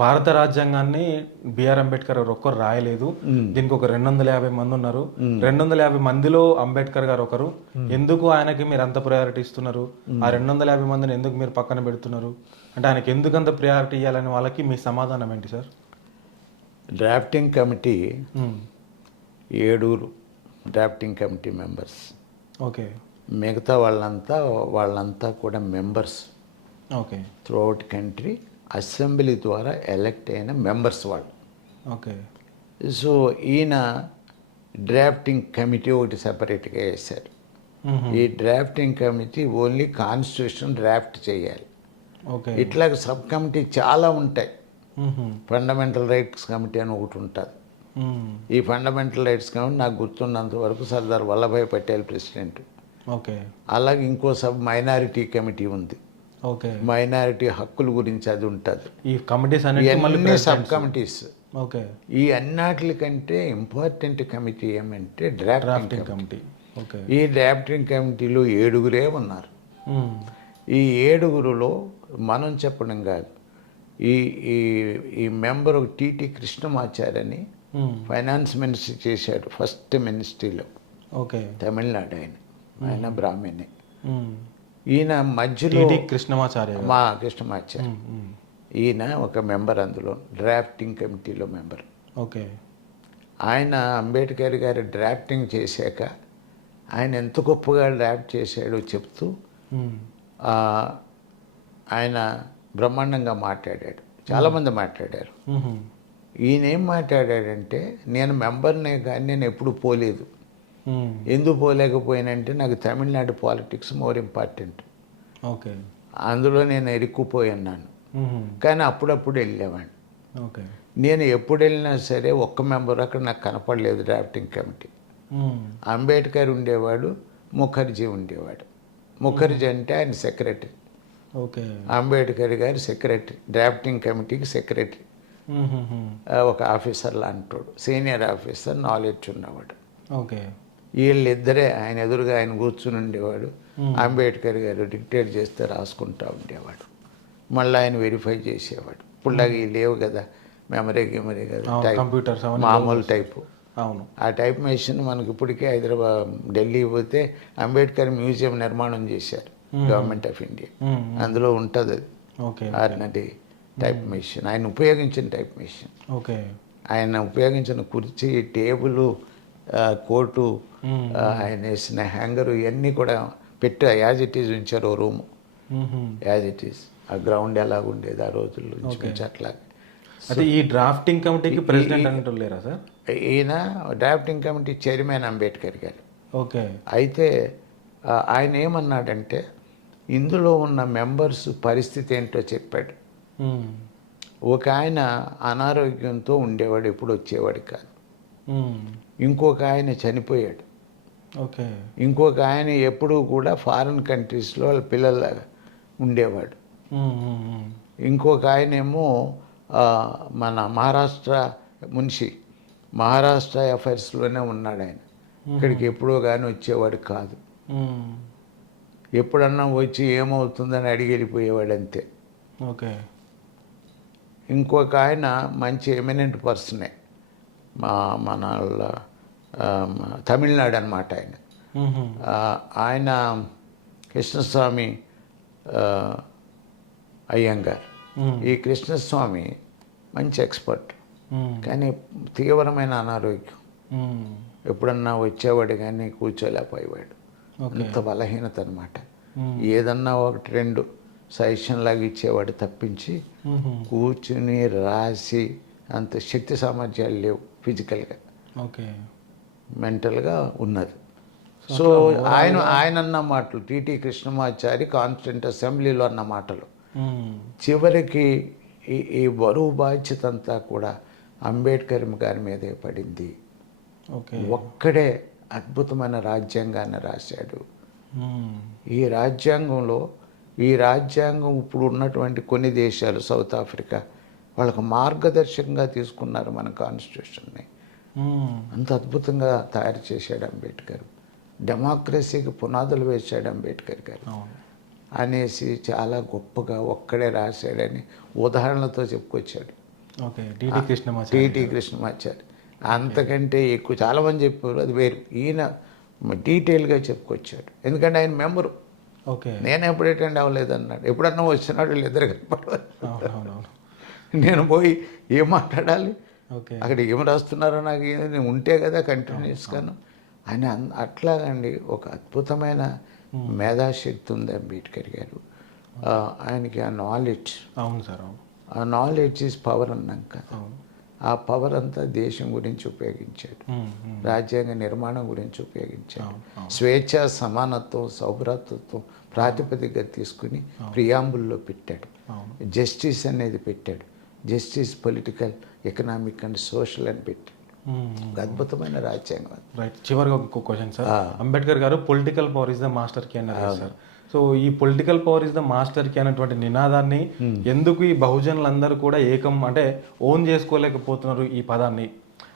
భారత రాజ్యాంగాన్ని బిఆర్ అంబేద్కర్ గారు ఒక్కరు రాయలేదు, దీనికి ఒక 250 మంది ఉన్నారు, 250 మందిలో అంబేద్కర్ గారు ఒకరు, ఎందుకు ఆయనకి మీరు అంత ప్రయారిటీ ఇస్తున్నారు, ఆ 250 మందిని ఎందుకు మీరు పక్కన పెడుతున్నారు, అంటే ఆయనకి ఎందుకు అంత ప్రయారిటీ ఇవ్వాలని వాళ్ళకి మీ సమాధానం ఏంటి sir? Drafting committee 7 drafting committee members. Okay. మిగతా వాళ్ళంతా కూడా members. Okay. Through out country assembly ద్వారా ఎలక్ట్ అయిన మెంబర్స్ వాళ్ళు. ఓకే. సో ఈయన డ్రాఫ్టింగ్ కమిటీ ఒకటి సపరేట్గా వేశారు. ఈ drafting committee only constitution draft చేయాలి. ఓకే. ఇట్లా సబ్ కమిటీ చాలా ఉంటాయి. ఫండమెంటల్ రైట్స్ కమిటీ అని ఒకటి ఉంటుంది. ఈ ఫండమెంటల్ రైట్స్ కమిటీ నాకు గుర్తున్నంత వరకు సర్దార్ వల్లభాయ్ పటేల్ ప్రెసిడెంట్. ఓకే. అలాగే ఇంకో మైనారిటీ కమిటీ ఉంది. ఓకే. మైనారిటీ హక్కుల గురించి అది ఉంటుంది. ఈ కమిటీస్ అన్ని సబ్ కమిటీస్. ఓకే. ఈ అన్నిటికంటే ఇంపార్టెంట్ కమిటీ ఏమంటే డ్రాఫ్టింగ్ కమిటీ. ఓకే. ఈ డ్రాఫ్టింగ్ కమిటీలో 7 ఉన్నారు. ఈ 7లో మనం చెప్పడం కాదు, ఈ ఈ మెంబర్ టిటి కృష్ణమాచారి అని ఫైనాన్స్ మినిస్టర్ చేశాడు ఫస్ట్ మినిస్ట్రీలో. ఓకే. తమిళనాడు ఆయన బ్రాహ్మణే. ఈయన మధ్యలో కృష్ణమాచార్య ఈయన ఒక మెంబర్, అందులో డ్రాఫ్టింగ్ కమిటీలో మెంబర్. ఓకే. ఆయన అంబేద్కర్ గారు డ్రాఫ్టింగ్ చేశాక ఆయన ఎంత గొప్పగా డ్రాఫ్ట్ చేశాడో చెప్తూ ఆయన బ్రహ్మాండంగా మాట్లాడాడు. చాలామంది మాట్లాడారు. ఈయన ఏం మాట్లాడాడంటే, నేను మెంబర్నే కానీ నేను ఎప్పుడు పోలేదు. ఎందుకు పోలేకపోయానంటే నాకు Tamil Nadu politics more important. Okay. అందులో నేను ఇరుక్కుపోయిన్నాను, కానీ అప్పుడప్పుడు వెళ్ళేవాడిని. ఓకే. నేను ఎప్పుడు వెళ్ళినా సరే ఒక్క మెంబర్ అక్కడ నాకు కనపడలేదు డ్రాఫ్టింగ్ కమిటీ. అంబేద్కర్ ఉండేవాడు, ముఖర్జీ ఉండేవాడు. ముఖర్జీ అంటే ఆయన సెక్రటరీ. ఓకే. అంబేద్కర్ గారి సెక్రటరీ, డ్రాఫ్టింగ్ కమిటీకి సెక్రటరీ, ఒక ఆఫీసర్ లాంటోడు, సీనియర్ ఆఫీసర్, నాలెడ్జ్ ఉన్నవాడు. ఓకే. వీళ్ళిద్దరే ఆయన ఎదురుగా ఆయన కూర్చుని ఉండేవాడు. అంబేద్కర్ గారు డిక్టేట్ చేస్తే రాసుకుంటూ ఉండేవాడు, మళ్ళీ ఆయన వెరిఫై చేసేవాడు. ఇప్పుడులాగా లేవు కదా మెమరీ కదా, కంప్యూటర్స్ మామూలు టైపు. అవును. ఆ టైప్ మెషిన్ మనకి ఇప్పటికే హైదరాబాద్, ఢిల్లీ పోతే అంబేద్కర్ మ్యూజియం నిర్మాణం చేశారు గవర్నమెంట్ ఆఫ్ ఇండియా, అందులో ఉంటుంది అది. ఓకే. ఆర్డినరీ టైప్ మెషిన్, ఆయన ఉపయోగించిన టైప్ మెషిన్. ఓకే. ఆయన ఉపయోగించిన కుర్చీ, టేబుల్, కోటు, ఆయన వేసిన హ్యాంగరు ఇవన్నీ కూడా పెట్టి యాజ్ ఇట్ ఈజ్ ఉంచారు. ఓ రూము యాజ్ ఇట్ ఈజ్. ఆ గ్రౌండ్ ఎలాగుండేది ఆ రోజుల్లో నుంచి అట్లా. అంటే ఈ డ్రాఫ్టింగ్ కమిటీకి ప్రెసిడెంట్ అంటూ లేరా సార్? ఈయన డ్రాఫ్టింగ్ కమిటీ చైర్మన్ అంబేద్కర్ గారు. ఓకే. అయితే ఆయన ఏమన్నాడంటే, ఇందులో ఉన్న మెంబర్స్ పరిస్థితి ఏంటో చెప్పాడు. ఒక ఆయన అనారోగ్యంతో ఉండేవాడు, ఎప్పుడు వచ్చేవాడు కాదు. మ్మ్. ఇంకొక ఆయన చనిపోయాడు. ఓకే. ఇంకొక ఆయన ఎప్పుడూ కూడా ఫారిన్ కంట్రీస్లో వాళ్ళ పిల్లలాగా ఉండేవాడు. మ్మ్, మ్మ్, మ్మ్. ఇంకొక ఆయనేమో మన మహారాష్ట్ర మున్షి, మహారాష్ట్ర అఫైర్స్లోనే ఉన్నాడు ఆయన. ఇక్కడికి ఎప్పుడో కానీ వచ్చేవాడు కాదు. మ్మ్. ఎప్పుడన్నా వచ్చి ఏమవుతుందని అడిగి వెళ్ళిపోయేవాడు అంతే. ఓకే. ఇంకొక ఆయన మంచి ఎమినెంట్ పర్సనే, మన తమిళనాడు అన్నమాట ఆయన. మ్మ్. ఆయన కృష్ణస్వామి అయ్యంగార్. మ్మ్. ఈ కృష్ణస్వామి మంచి ఎక్స్పర్ట్, మ్మ్. కానీ తీవ్రమైన అనారోగ్యం. మ్మ్. ఎప్పుడన్నా వచ్చేవాడు కానీ కూర్చోలేకపోయేవాడు. ఓకే. అంత బలహీనత అనమాట. మ్మ్. ఏదన్నా ఒకటి రెండు సజెషన్ లాగా ఇచ్చేవాడు తప్పించి మ్మ్. కూర్చుని రాసి అంత శక్తి సామర్థ్యాలు లేవు. ఫిజికల్గా, ఓకే. మెంటల్గా ఉన్నది. సో ఆయన అన్న మాటలు, టీటీ కృష్ణమాచారి కాన్స్టిట్యూంట్ అసెంబ్లీలో అన్న మాటలు, మ్మ్. చివరికి ఈ బరువు బాధ్యత అంతా కూడా అంబేద్కర్ గారి మీదే పడింది. ఓకే. ఒక్కడే అద్భుతమైన రాజ్యాంగాన్ని రాశాడు. మ్మ్. ఈ రాజ్యాంగం ఇప్పుడు ఉన్నటువంటి కొన్ని దేశాలు, సౌత్ ఆఫ్రికా, వాళ్ళకు మార్గదర్శకంగా తీసుకున్నారు మన కాన్స్టిట్యూషన్ని. మ్మ్. అంత అద్భుతంగా తయారు చేశాడు అంబేద్కర్. డెమోక్రసీకి పునాదులు వేశాడు అంబేద్కర్ గారు అవును. అనేసి చాలా గొప్పగా ఒక్కడే రాశాడని ఉదాహరణలతో చెప్పుకొచ్చాడు okay. TT Krishnamachari. TT Krishnamachari. అంతకంటే ఎక్కువ చాలామంది చెప్పారు, అది వేరు. ఈయన డీటెయిల్గా చెప్పుకొచ్చాడు. ఎందుకంటే ఆయన మెంబరు. ఓకే. నేను ఎప్పుడు అటెండ్ అవ్వలేదన్నాడు. ఎప్పుడన్నా వచ్చినాడు వీళ్ళిద్దరు కనపడవాలి. అవునవునవును. నేను పోయి ఏం మాట్లాడాలి, ఓకే. అక్కడ ఏం రాస్తున్నారో నాకు నేను ఉంటే కదా కంటిన్యూస్గాను. ఆయన అట్లాగండి ఒక అద్భుతమైన మేధాశక్తి ఉంది అంబేద్కర్ గారు. ఆయనకి ఆ నాలెడ్జ్, అవును సార్. అవును. ఆ నాలెడ్జ్ ఈజ్ పవర్ అన్నాం కదా. అవును. ఆ పవర్ అంతా దేశం గురించి ఉపయోగించాడు, మ్మ్. మ్మ్. రాజ్యాంగ నిర్మాణం గురించి ఉపయోగించాడు. అవును. అవును. స్వేచ్ఛ, సమానత్వం, సౌభ్రాతృత్వం ప్రాతిపదికగా తీసుకుని ప్రియాంబుల్లో పెట్టాడు. అవును. జస్టిస్ అనేది పెట్టాడు. Justice political, economic and social అని పెట్టాడు. మ్మ్. ఒక అద్భుతమైన రాజ్యాంగం అది. రైట్. చివరిగా ఒక క్వశ్చన్ సార్. అంబేద్కర్ గారు political power is the master key అన్నారు కదా సార్. సో ఈ political power is the master key అనేటువంటి నినాదాన్ని ఎందుకు ఈ బహుజనులందరూ కూడా ఏకం అంటే ఓన్ చేసుకోలేకపోతున్నారు ఈ పదాన్ని?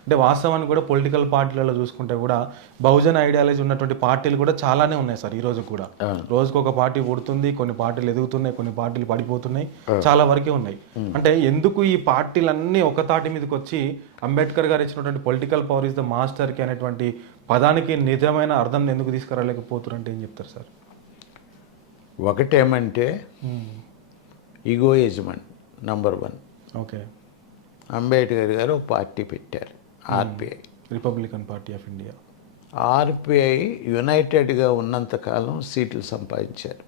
అంటే వాస్తవాన్ని కూడా పొలిటికల్ పార్టీలలో చూసుకుంటే కూడా బహుజన ఐడియాలజీ ఉన్నటువంటి పార్టీలు కూడా చాలానే ఉన్నాయి సార్. ఈ రోజు కూడా రోజుకు ఒక పార్టీ పుడుతుంది, కొన్ని పార్టీలు ఎదుగుతున్నాయి, కొన్ని పార్టీలు పడిపోతున్నాయి, చాలా వరకే ఉన్నాయి. అంటే ఎందుకు ఈ పార్టీలన్నీ ఒక తాటి మీదకి వచ్చి అంబేద్కర్ గారు ఇచ్చినటువంటి political power is the master కి అనేటువంటి పదానికి నిజమైన అర్థం ఎందుకు తీసుకురాలేకపోతున్నారు అంటే ఏం చెప్తారు సార్? ఒకటేమంటే ఈగోయిజం నంబర్ 1. ఓకే. అంబేద్కర్ గారు ఒక పార్టీ పెట్టారు, RPI, Republican party of India. RPI యునైటెడ్గా ఉన్నంతకాలం సీట్లు సంపాదించారు.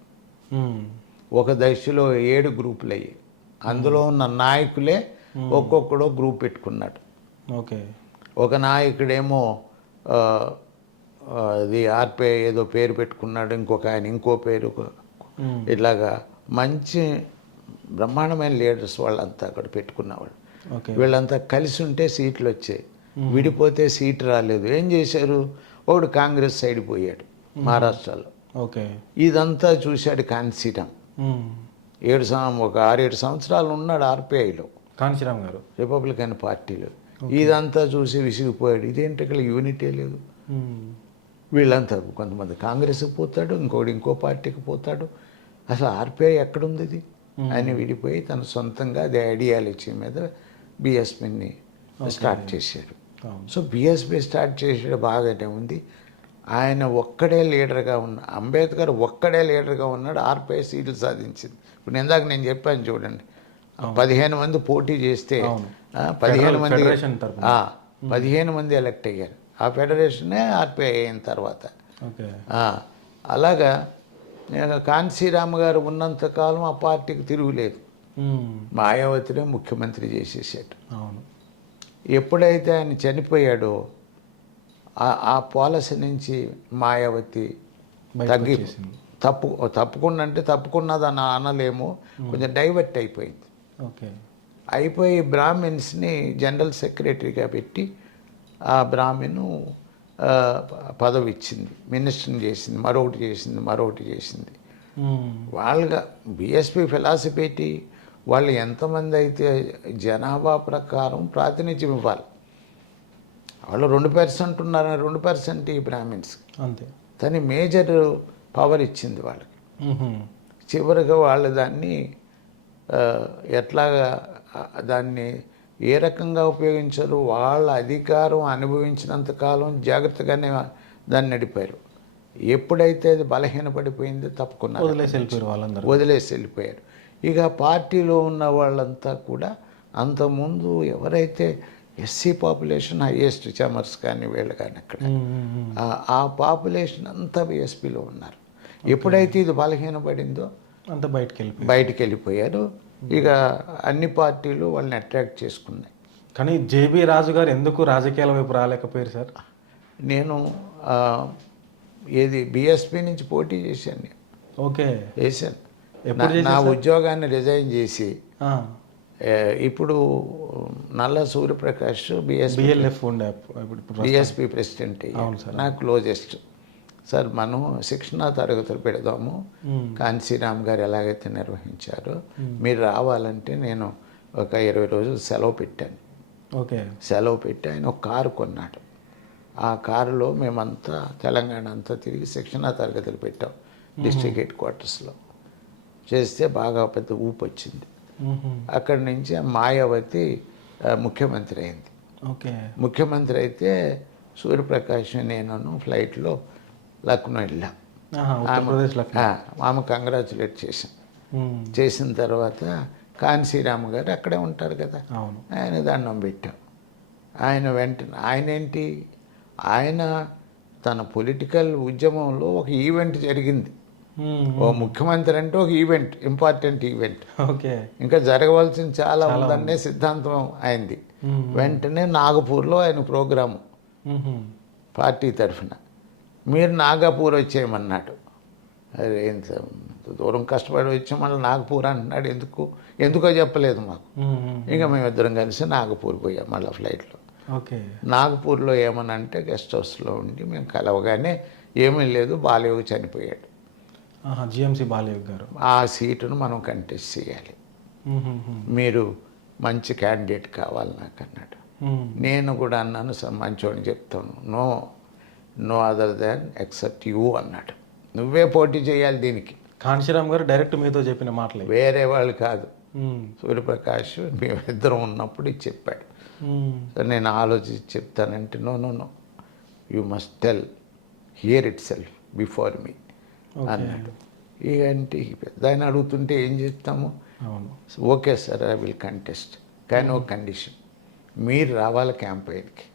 ఒక దశలో 7 గ్రూపులు అయ్యాయి. అందులో ఉన్న నాయకులే ఒక్కొక్కడో గ్రూప్ పెట్టుకున్నాడు. ఓకే. ఒక నాయకుడేమో అది ఆర్పిఐ ఏదో పేరు పెట్టుకున్నాడు, ఇంకొక ఆయన ఇంకో పేరు, ఇట్లాగా మంచి బ్రహ్మాండమైన లీడర్స్ వాళ్ళంతా అక్కడ పెట్టుకున్నవాళ్ళు. వీళ్ళంతా కలిసి ఉంటే సీట్లు వచ్చాయి, విడిపోతే సీటు రాలేదు. ఏం చేశారు, ఒకడు కాంగ్రెస్ సైడ్ పోయాడు మహారాష్ట్రలో. ఓకే. ఇదంతా చూశాడు కాన్సీరామ్. ఒక 6-7 సంవత్సరాలు ఉన్నాడు ఆర్పిఐలో, కాన్సీరామ్ గారు, రిపబ్లికన్ పార్టీలో. ఇదంతా చూసి విసిగిపోయాడు. ఇదేంటి ఇక్కడ యూనిటీ లేదు. వీళ్ళంతా కొంతమంది కాంగ్రెస్కి పోతాడు, ఇంకో పార్టీకి పోతాడు. అసలు ఆర్పిఐ ఎక్కడుంది ఇది అని విడిపోయి తన సొంతంగా అది ఐడియాలజీ మీద బిఎస్పిని స్టార్ట్ చేశారు. సో బిఎస్పి స్టార్ట్ చేసాడు, బాగానే ఉంది. ఆయన ఒక్కడే లీడర్గా అంబేద్కర్ ఒక్కడే లీడర్గా ఉన్నాడు. ఆర్పిఐ సీట్లు సాధించింది. ఇప్పుడు ఇందాక నేను చెప్పాను చూడండి, 15 మంది పోటీ చేస్తే 15 మంది ఎలక్ట్ అయ్యారు. ఆ ఫెడరేషనే ఆర్పిఐ అయిన తర్వాత. అలాగా కాన్సీరామ్ గారు ఉన్నంతకాలం ఆ పార్టీకి తిరుగులేదు. మాయావతినే ముఖ్యమంత్రి చేసేసాడు. ఎప్పుడైతే ఆయన చనిపోయాడో ఆ పాలసీ నుంచి మాయావతి తప్పుకున్నదని అనలేము, కొంచెం డైవర్ట్ అయిపోయింది. అయిపోయి బ్రాహ్మిన్స్ని జనరల్ సెక్రటరీగా పెట్టి ఆ బ్రాహ్మణు ఆ, పదవి ఇచ్చింది, మినిస్టర్ని చేసింది, మరొకటి చేసింది. వాళ్ళగా బిఎస్పి ఫిలాసఫీ ఏంటి? వాళ్ళు ఎంతమంది అయితే జనాభా ప్రకారం ప్రాతినిధ్యం ఇవ్వాలి. వాళ్ళు 2% ఉన్నారని 2% ఈ బ్రాహ్మిన్స్కి. అంతే. కానీ మేజర్ పవర్ ఇచ్చింది వాళ్ళకి. మ్మ్. చివరిగా వాళ్ళు దాన్ని ఆ, ఎట్లాగా దాన్ని ఏ రకంగా ఉపయోగించారు, వాళ్ళ అధికారం అనుభవించినంత కాలం జాగ్రత్తగానే దాన్ని నడిపారు. ఎప్పుడైతే అది బలహీనపడిపోయిందో తప్పుకున్నారు, వదిలేసి వెళ్ళిపోయారు వాళ్ళందరూ. వదిలేసి వెళ్ళిపోయారు. ఇక పార్టీలో ఉన్న వాళ్ళంతా కూడా అంతకుముందు ఎవరైతే ఎస్సీ పాపులేషన్ హైయెస్ట్, చమర్స్ కానీ వీళ్ళు కానీ అక్కడ ఆ పాపులేషన్ అంతా బిఎస్పీలో ఉన్నారు. ఎప్పుడైతే ఇది బలహీనపడిందో అంత బయటికి వెళ్ళిపోయారు. ఇక అన్ని పార్టీలు వాళ్ళని అట్రాక్ట్ చేసుకున్నాయి. కానీ జేబీ రాజు గారు ఎందుకు రాజకీయాల వైపు రాలేకపోయారు సార్? నేను ఏది బిఎస్పీ నుంచి పోటీ చేశాను, నేను ఓకే. చేశాను. ఎప్పుడు నా ఉద్యోగాన్ని రిజైన్ చేసి ఇప్పుడు నల్ల సూర్యప్రకాష్ బిఎల్ఎఫ్ ఉండే బిఎస్పీ ప్రెసిడెంట్ నా క్లోజెస్ట్. సార్ మనం శిక్షణా తరగతులు పెడదాము, కాంశీరామ్ గారు ఎలాగైతే నిర్వహించారో మీరు రావాలంటే నేను ఒక 20 రోజులు సెలవు పెట్టాను. ఓకే. సెలవు పెట్టి ఆయన ఒక కారు కొన్నాడు. ఆ కారులో మేమంతా తెలంగాణ అంతా తిరిగి శిక్షణా తరగతులు పెట్టాం డిస్ట్రిక్ట్ హెడ్ క్వార్టర్స్లో. చేస్తే బాగా పెద్ద ఊపు వచ్చింది. అక్కడి నుంచి మాయావతి ముఖ్యమంత్రి అయింది. ఓకే. ముఖ్యమంత్రి అయితే సూర్యప్రకాష్ నేను ఫ్లైట్లో లక్నో వెళ్ళాం. ఆమె కంగ్రాచులేట్ చేసిన తర్వాత కాంశీరామ్ గారు అక్కడే ఉంటారు కదా, ఆయన దండం పెట్టాం. ఆయన తన పొలిటికల్ ఉద్యమంలో ఒక ఈవెంట్ జరిగింది. ఓ ముఖ్యమంత్రి అంటే ఒక ఈవెంట్, ఇంపార్టెంట్ ఈవెంట్, ఓకే, ఇంకా జరగవలసిన చాలా ఉందనే సిద్ధాంతం అయింది. వెంటనే నాగపూర్లో ఆయన ప్రోగ్రాము పార్టీ తరఫున, మీరు నాగపూర్ వచ్చేయమన్నాడు. అరే ఇంత దూరం కష్టపడి వచ్చి మళ్ళీ నాగపూర్ అంటున్నాడు, ఎందుకో చెప్పలేదు మాకు. ఇంకా మేమిద్దరం కలిసి నాగపూర్ పోయాం మళ్ళీ ఫ్లైట్లో. ఓకే. నాగపూర్లో ఏమనంటే గెస్ట్ హౌస్లో ఉండి మేము కలవగానే ఏమీ లేదు, బాలయోగి చనిపోయాడు. జిఎంసి బాలయోగి గారు. ఆ సీటును మనం కంటెస్ట్ చేయాలి, మీరు మంచి క్యాండిడేట్ కావాలి నాకు అన్నాడు. నేను కూడా అన్నాను, మంచోని చెప్తాను, no other than except you అన్నాడు. నువ్వే పోటీ చేయాలి దీనికి. కాంశీరామ్ గారు డైరెక్ట్ మీతో చెప్పిన మాటలు, వేరే వాళ్ళు కాదు. సూర్యప్రకాష్ మేమిద్దరం ఉన్నప్పుడు ఇది చెప్పాడు. నేను ఆలోచించి చెప్తానంటే no you must tell here itself before me అన్నాడు. ఇకంటే పెద్ద ఆయన అడుగుతుంటే ఏం చెప్తాము, okay sir I will contest, కానీ ఒక కండిషన్, మీరు రావాలి క్యాంపెయిన్కి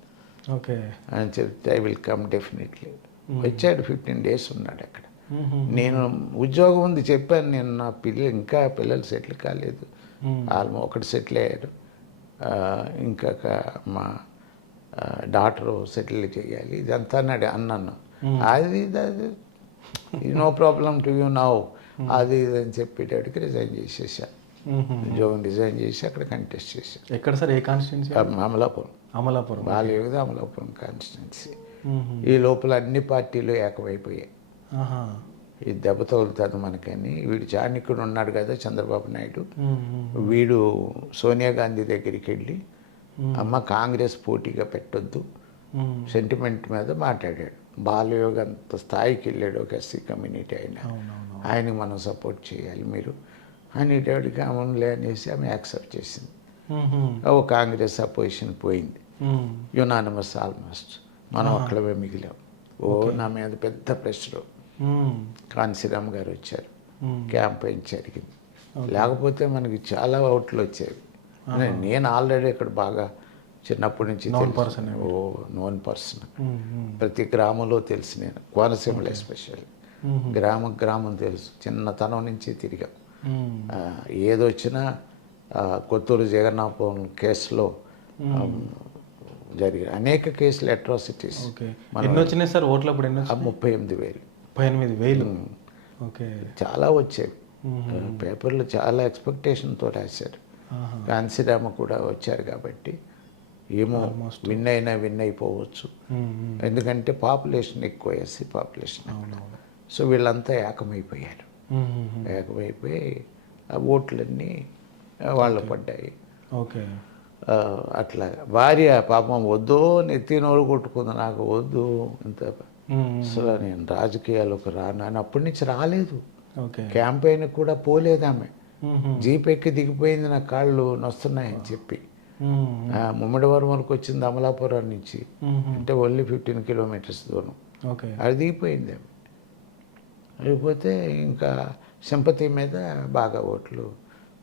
ఓకే అని చెప్తే ఐ విల్ కమ్ డెఫినెట్లీ. వచ్చాడు, 15 days ఉన్నాడు అక్కడ. నేను ఉద్యోగం ఉంది చెప్పాను, నేను నా పిల్లలు సెటిల్ కాలేదు, వాళ్ళు ఒకటి సెటిల్ అయ్యారు, ఇంకొక మా డాటరు సెటిల్ చేయాలి, ఇదంతా అన్నాను. అది no problem to you now, అది ఇది అని చెప్పేటడికి రిజైన్ చేసేసాను. ఉద్యోగం రిజైన్ చేసి అక్కడ కంటెస్ట్ చేశాను. ఎక్కడ సార్, ఏ కాన్స్టిట్యున్సీ? అమలాపురం బాలయోగి అమలాపురం కాన్స్టిట్యున్సీ. ఈ లోపల అన్ని పార్టీలు ఏకమైపోయాయి. ఈ దెబ్బ తగులుతుంది మనకని. వీడు చాణక్యుడు ఉన్నాడు కదా చంద్రబాబు నాయుడు, వీడు సోనియా గాంధీ దగ్గరికి వెళ్ళి అమ్మ కాంగ్రెస్ పోటీగా పెట్టొద్దు సెంటిమెంట్ మీద మాట్లాడాడు. బాలయోగి అంత స్థాయికి వెళ్ళాడు, ఒక ఎస్సీ కమ్యూనిటీ అయినా, ఆయనకి మనం సపోర్ట్ చేయాలి మీరు అనేటోడికి అమలులే అనేసి ఆమె యాక్సెప్ట్ చేసింది. ఓ కాంగ్రెస్ అపోజిషన్ పోయింది, యునానిమస్ ఆల్మోస్ట్, మనం ఒక్కడమే మిగిలాం. నా మీద పెద్ద ప్రెషర్. కాంశీరామ్ గారు వచ్చారు, క్యాంపెయిన్ జరిగింది. లేకపోతే మనకి చాలా ఓట్లు వచ్చేవి. నేను ఆల్రెడీ ఇక్కడ బాగా చిన్నప్పటి నుంచి నోన్ పర్సన్, ప్రతి గ్రామంలో తెలుసు. నేను కోనసీమలో ఎస్పెషల్లీ గ్రామం తెలుసు, చిన్నతనం నుంచి తిరిగాం. ఏదొచ్చినా కొత్తూరు జగన్నాథం కేసులో జరిగాయి అనేక కేసులు, అట్రాసిటీస్. ఎన్ని వచ్చినాయి సార్ ఓట్లు అప్పుడు? 38,000. 38,000. ఓకే, చాలా వచ్చేవి. పేపర్లు చాలా ఎక్స్పెక్టేషన్తో రాశారు. కాంశీరామ కూడా వచ్చారు కాబట్టి ఏమో విన్ అయిపోవచ్చు. ఎందుకంటే పాపులేషన్ ఎక్కువ, ఎస్సీ పాపులేషన్. సో వీళ్ళంతా ఏకమైపోయారు. ఏకమైపోయి ఆ ఓట్లన్నీ వాళ్ళు పడ్డాయి. ఓకే. అట్లా భార్య పాపం వద్దో నెత్తి నోరు కొట్టుకుంది, నాకు వద్దు ఇంత, అసలు నేను రాజకీయాల్లోకి రాను అని అప్పటి నుంచి రాలేదు. ఓకే. క్యాంపెయిన్కి కూడా పోలేదు ఆమె. జీప్ ఎక్కి దిగిపోయింది, నా కాళ్ళు నొస్తున్నాయని చెప్పి. ముమ్మడివరం వరకు వచ్చింది అమలాపురం నుంచి, అంటే ఓన్లీ 15 కిలోమీటర్స్ దూరం. ఓకే. అది దిగిపోయింది ఆమె. అయిపోతే ఇంకా సింపతి మీద బాగా ఓట్లు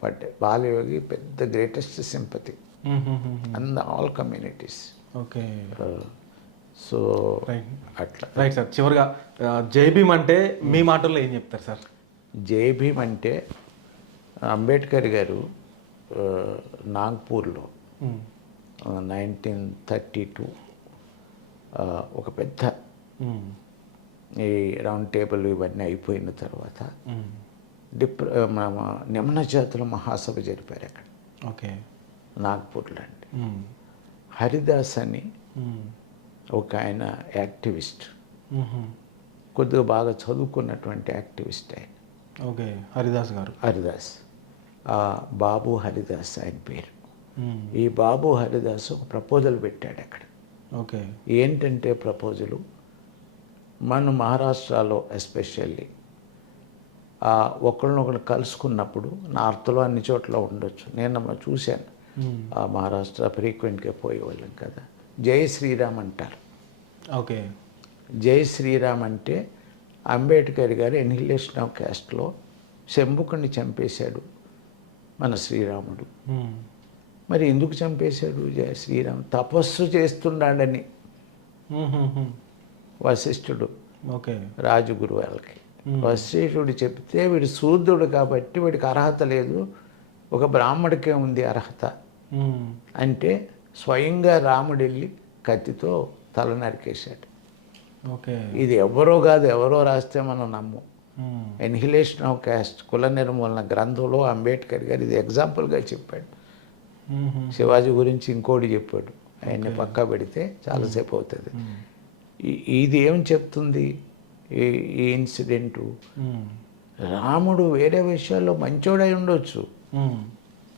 పడ్డాయి. బాలయోగి పెద్ద greatest sympathy and all communities. Okay. So అట్లా. రైట్ సార్, చివరిగా జై భీమ్ అంటే మీ మాటల్లో ఏం చెప్తారు సార్? జై భీమ్ అంటే అంబేద్కర్ గారు నాగ్పూర్లో 1932 ఒక పెద్ద ఈ రౌండ్ టేబుల్ ఇవన్నీ అయిపోయిన తర్వాత నిమ్న జాతుల మహాసభ జరిపారు అక్కడ. ఓకే. నాగ్పూర్లో అండి. హరిదాస్ అని ఒక ఆయన యాక్టివిస్ట్, కొద్దిగా బాగా చదువుకున్నటువంటి యాక్టివిస్ట్ ఆయన. ఓకే. హరిదాస్ గారు. హరిదాస్, బాబు హరిదాస్ ఆయన పేరు. ఈ బాబు హరిదాస్ ఒక ప్రపోజల్ పెట్టాడు అక్కడ. ఓకే. ఏంటంటే ప్రపోజలు, మన మహారాష్ట్రలో ఎస్పెషల్లీ ఒకరినొకరు కలుసుకున్నప్పుడు, నార్త్లో అన్ని చోట్ల ఉండొచ్చు, నేను చూశాను, ఆ మహారాష్ట్ర ఫ్రీక్వెంట్గా పోయేవాళ్ళం కదా, జై శ్రీరామ్ అంటారు. ఓకే. జై శ్రీరామ్ అంటే అంబేద్కర్ గారు ఎన్హిలేషన్ ఆఫ్ క్యాస్ట్లో శంభుకుని చంపేశాడు మన శ్రీరాముడు. మరి ఎందుకు చంపేశాడు జయ శ్రీరామ్? తపస్సు చేస్తున్నాడని వశిష్ఠుడు, ఓకే, రాజగురు వాళ్ళకి వశిష్ఠుడు చెప్తే, వీడు శూద్రుడు కాబట్టి వీడికి అర్హత లేదు, ఒక బ్రాహ్మడికే ఉంది అర్హత అంటే స్వయంగా రాముడు వెళ్ళి కత్తితో తల నరికేశాడు. ఓకే. ఇది ఎవరో కాదు, ఎవరో రాస్తే మనం నమ్ము. ఎన్హిలేషన్ ఆఫ్ క్యాస్ట్, కుల నిర్మూలన గ్రంథంలో అంబేద్కర్ గారు ఇది ఎగ్జాంపుల్గా చెప్పాడు. శివాజీ గురించి ఇంకోటి చెప్పాడు, ఆయన్ని పక్కా పెడితే చాలాసేపు అవుతుంది. ఇది ఏం చెప్తుంది ఈ ఇన్సిడెంటు? రాముడు వేరే విషయాల్లో మంచోడై ఉండొచ్చు,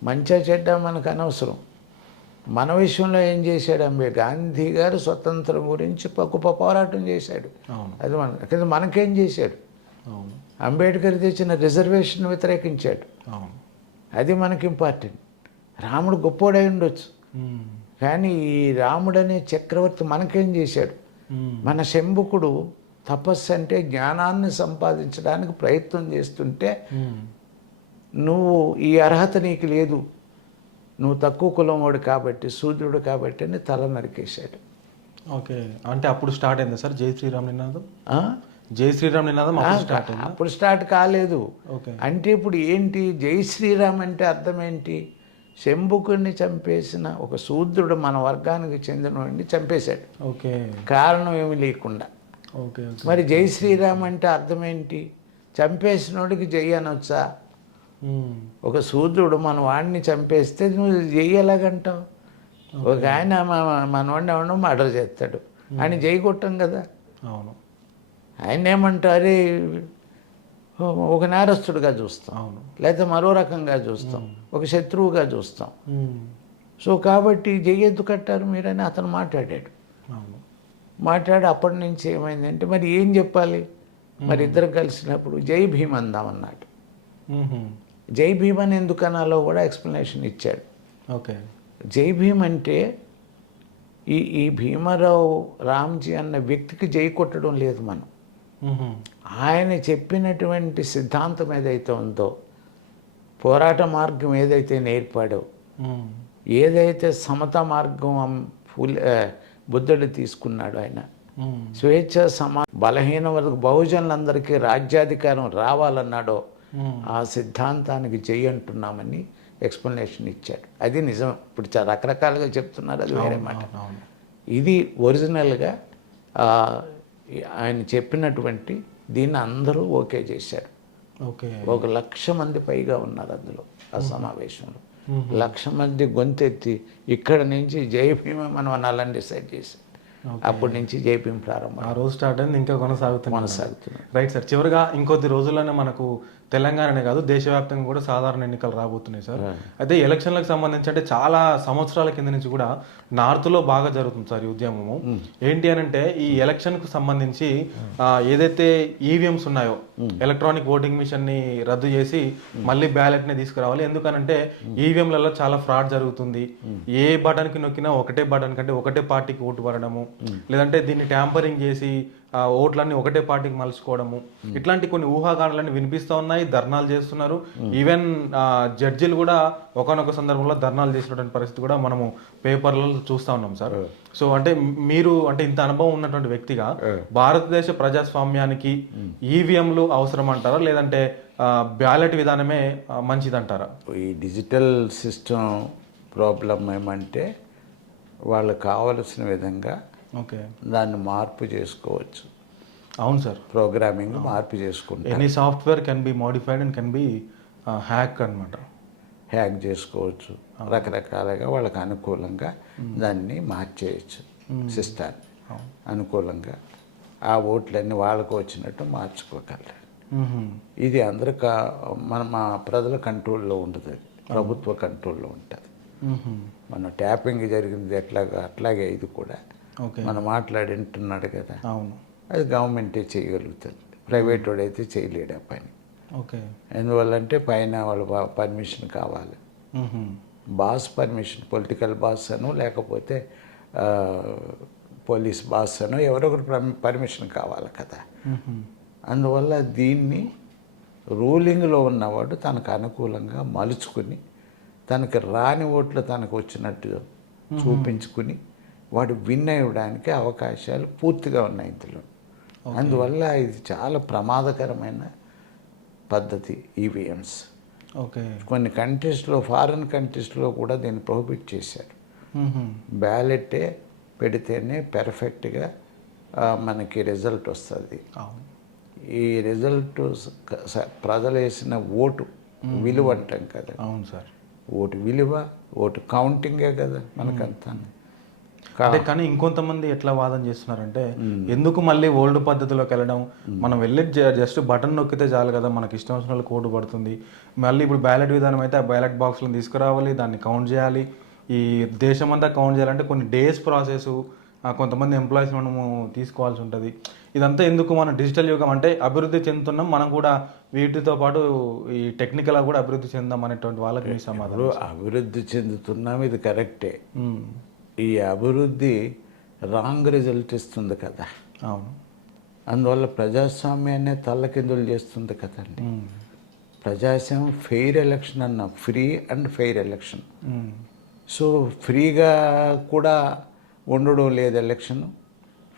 మంచిగా చెడ్డ మనకు అనవసరం. మన విషయంలో ఏం చేశాడు అంబేద్కర్? గాంధీ గారు స్వతంత్రం గురించి గొప్ప పోరాటం చేశాడు, అది మనకేం చేశాడు? అంబేద్కర్ తెచ్చిన రిజర్వేషన్ వ్యతిరేకించాడు, అది మనకి ఇంపార్టెంట్. రాముడు గొప్పోడై ఉండొచ్చు, కానీ ఈ రాముడు అనే చక్రవర్తి మనకేం చేశాడు? మన శంభుకుడు తపస్సు అంటే జ్ఞానాన్ని సంపాదించడానికి ప్రయత్నం చేస్తుంటే, నువ్వు ఈ అర్హత నీకు లేదు, నువ్వు తక్కువ కులం వాడు కాబట్టి, శూద్రుడు కాబట్టి అని తల నరికేశాడు. ఓకే. అంటే అప్పుడు స్టార్ట్ అయిందా సార్ జై శ్రీరామ్ నినాదం? జై శ్రీరామ్ నినాదం అప్పుడు స్టార్ట్ కాలేదు. ఓకే. అంటే ఇప్పుడు ఏంటి జై శ్రీరామ్ అంటే అర్థం ఏంటి? శంభుకుడిని చంపేసిన ఒక శూద్రుడు మన వర్గానికి చెందినవాడిని చంపేశాడు. ఓకే. కారణం ఏమి లేకుండా. ఓకే. మరి జై శ్రీరామ్ అంటే అర్థం ఏంటి? చంపేసినోడికి జై అనొచ్చా? ఒక శూద్రుడు మన వాడిని చంపేస్తే నువ్వు జై ఎలాగంటావు? ఒక ఆయన మనవాడిని ఎవడో మర్డర్ చేస్తాడు, ఆయన జై కొట్టం కదా. అవును. ఆయన ఏమంటారు, ఒక నేరస్తుడిగా చూస్తాం, అవును, లేదా మరో రకంగా చూస్తాం, ఒక శత్రువుగా చూస్తాం. సో కాబట్టి జై ఎందుకు కట్టారు మీరని అతను మాట్లాడాడు. మాట్లాడి అప్పటి నుంచి ఏమైందంటే, మరి ఏం చెప్పాలి? మరి ఇద్దరు కలిసినప్పుడు జై భీమ్ అందామన్నాడు. జై భీమ్ అని ఎందుకు అనాలో కూడా ఎక్స్ప్లెనేషన్ ఇచ్చాడు. ఓకే. జై భీమ్ అంటే ఈ భీమరావు రామ్జీ అన్న వ్యక్తికి జై కొట్టడం లేదు మనం. ఆయన చెప్పినటువంటి సిద్ధాంతం ఏదైతే ఉందో, పోరాట మార్గం ఏదైతే నేర్పాడో, ఏదైతే సమతా మార్గం బుద్ధుడు తీసుకున్నాడు, ఆయన స్వేచ్ఛ బలహీన వర్గ బహుజనులందరికీ రాజ్యాధికారం రావాలన్నాడో, ఆ సిద్ధాంతానికి జై అంటున్నామని ఎక్స్ప్లెనేషన్ ఇచ్చాడు. అది నిజం. ఇప్పుడు రకరకాలుగా చెప్తున్నారు, అది వేరే మాట. ఇది ఒరిజినల్గా ఆయన చెప్పినటువంటి దీన్ని అందరూ ఓకే చేశారు. ఓకే. 1,00,000 మంది పైగా ఉన్నారు అందులో, ఆ సమావేశంలో. 1,00,000 మంది గొంతెత్తి ఇక్కడ నుంచి జై భీమ మనం అనాలని డిసైడ్ చేసి అప్పటి నుంచి జై భీమ్ ప్రారంభం ఆ రోజు స్టార్ట్ అయింది, ఇంకా కొనసాగుతుంది. కొనసాగుతున్నాం. రైట్ సార్, చివరిగా ఇంకొద్ది రోజుల్లోనే మనకు తెలంగాణనే కాదు దేశవ్యాప్తంగా కూడా సాధారణ ఎన్నికలు రాబోతున్నాయి సార్. అయితే ఎలక్షన్లకు సంబంధించి అంటే చాలా సంవత్సరాల కింద నుంచి కూడా నార్త్లో బాగా జరుగుతుంది సార్ ఈ ఉద్యమము. ఏంటి అని అంటే ఈ ఎలక్షన్కు సంబంధించి ఏదైతే ఈవీఎంస్ ఉన్నాయో ఎలక్ట్రానిక్ ఓటింగ్ మిషన్ ని రద్దు చేసి మళ్ళీ బ్యాలెట్ ని తీసుకురావాలి. ఎందుకనంటే ఈవీఎంలలో చాలా ఫ్రాడ్ జరుగుతుంది. ఏ బటన్ కి నొక్కినా ఒకటే బటన్ కంటే ఒకటే పార్టీకి ఓటు పడడము, లేదంటే దీన్ని ట్యాంపరింగ్ చేసి ఓట్లన్నీ ఒకటే పార్టీకి మలుచుకోవడము, ఇట్లాంటి కొన్ని ఊహాగానాలన్నీ వినిపిస్తూ ఉన్నాయి. ధర్నాలు చేస్తున్నారు. ఈవెన్ జడ్జిలు కూడా ఒకనొక సందర్భంలో ధర్నాలు చేసినటువంటి పరిస్థితి కూడా మనము పేపర్లలో చూస్తూ ఉన్నాం సార్. సో అంటే మీరు అంటే ఇంత అనుభవం ఉన్నటువంటి వ్యక్తిగా భారతదేశ ప్రజాస్వామ్యానికి ఈవీఎంలు అవసరం అంటారా, లేదంటే బ్యాలెట్ విధానమే మంచిదంటారా? ఈ డిజిటల్ సిస్టమ్ ప్రాబ్లం ఏమంటే వాళ్ళకి కావలసిన విధంగా ఓకే దాన్ని మార్పు చేసుకోవచ్చు. అవును సార్, ప్రోగ్రామింగ్ మార్పు చేసుకుంటారు. Any software can be modified and can be hack అనమాట. హ్యాక్ చేసుకోవచ్చు, రకరకాలుగా వాళ్ళకి అనుకూలంగా దాన్ని మార్చేయచ్చు. సిస్టాన్ని అనుకూలంగా ఆ ఓట్లన్నీ వాళ్ళకు వచ్చినట్టు మార్చుకోగలరు. ఇది అందరూ మా ప్రజల కంట్రోల్లో ఉంటుంది, ప్రభుత్వ కంట్రోల్లో ఉంటుంది. మన ట్యాపింగ్ జరిగింది అట్లాగే ఇది కూడా మనం మాట్లాడింటున్నాడు కదా, అవును, అది గవర్నమెంటే చేయగలుగుతుంది. ప్రైవేట్ వాడైతే చేయలేడు ఆ పని. ఓకే, ఎందువల్లంటే పైన వాళ్ళ పర్మిషన్ కావాలి. బాస్ పర్మిషన్, పొలిటికల్ బాస్ అను లేకపోతే పోలీస్ బాస్ అను ఎవరొకరు పర్మిషన్ కావాలి కదా. అందువల్ల దీన్ని రూలింగ్లో ఉన్నవాడు తనకు అనుకూలంగా మలుచుకుని తనకి రాని ఓట్లు తనకు వచ్చినట్టు చూపించుకుని వాడు విన్ అయ్యడానికి అవకాశాలు పూర్తిగా ఉన్నాయి ఇందులో. అందువల్ల ఇది చాలా ప్రమాదకరమైన పద్ధతి ఈవీఎంస్. ఓకే, కొన్ని కంట్రీస్లో, ఫారిన్ కంట్రీస్లో కూడా దీన్ని ప్రొహిబిట్ చేశారు. బ్యాలెటే పెడితేనే పెర్ఫెక్ట్గా మనకి రిజల్ట్ వస్తుంది. ఈ రిజల్ట్ ప్రజలు వేసిన ఓటు విలువ అంటాం కదా. అవును సార్, ఓటు విలువ, ఓటు కౌంటింగే కదా మనకంతా. కానీ ఇంకొంతమంది ఎట్లా వాదన చేస్తున్నారంటే ఎందుకు మళ్ళీ ఓల్డ్ పద్ధతిలోకి వెళ్ళడం, మనం వెళ్ళి జస్ట్ బటన్ నొక్కితే చాలు కదా, మనకి ఇష్టం వచ్చిన వాళ్ళకి ఓటు పడుతుంది. మళ్ళీ ఇప్పుడు బ్యాలెట్ విధానం అయితే ఆ బ్యాలెట్ బాక్స్లను తీసుకురావాలి, దాన్ని కౌంట్ చేయాలి. ఈ దేశం అంతా కౌంట్ చేయాలంటే కొన్ని డేస్ ప్రాసెస్, కొంతమంది ఎంప్లాయీస్ మనము తీసుకోవాల్సి ఉంటుంది. ఇదంతా ఎందుకు? మన డిజిటల్ యుగం అంటే అభివృద్ధి చెందుతున్నాం, మనం కూడా వీటితో పాటు ఈ టెక్నికల్గా కూడా అభివృద్ధి చెందాం అనేటువంటి వాళ్ళకి మీ సమాధానం. అభివృద్ధి చెందుతున్నాం, ఇది కరెక్టే. ఈ అభివృద్ధి రాంగ్ రిజల్ట్ ఇస్తుంది కదా. అవును, అందువల్ల ప్రజాస్వామ్యాన్ని తల్లకిందులు చేస్తుంది కదండి. ప్రజాస్వామ్యం ఫెయిర్ ఎలక్షన్ అన్న, free and fair election. So ఫ్రీగా కూడా ఉండడం లేదు ఎలక్షన్,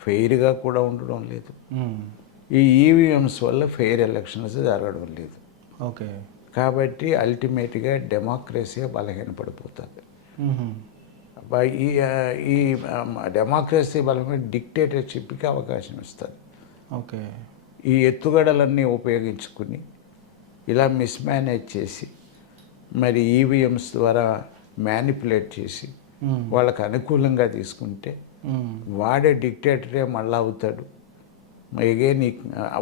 ఫెయిర్గా కూడా ఉండడం లేదు. ఈ ఈవీఎంస్ వల్ల ఫెయిర్ ఎలక్షన్స్ జరగడం లేదు. ఓకే, కాబట్టి అల్టిమేట్గా డెమోక్రసీ బలహీనపడిపోతుంది. ఈ డెమోక్రసీ బలమైన డిక్టేటర్షిప్కి అవకాశం ఇస్తుంది. ఓకే, ఈ ఎత్తుగడలన్నీ ఉపయోగించుకుని ఇలా మిస్మేనేజ్ చేసి మరి ఈవీఎంస్ ద్వారా మ్యానిపులేట్ చేసి వాళ్ళకు అనుకూలంగా తీసుకుంటే వాడే డిక్టేటరే మళ్ళీ అవుతాడు. ఎగైన్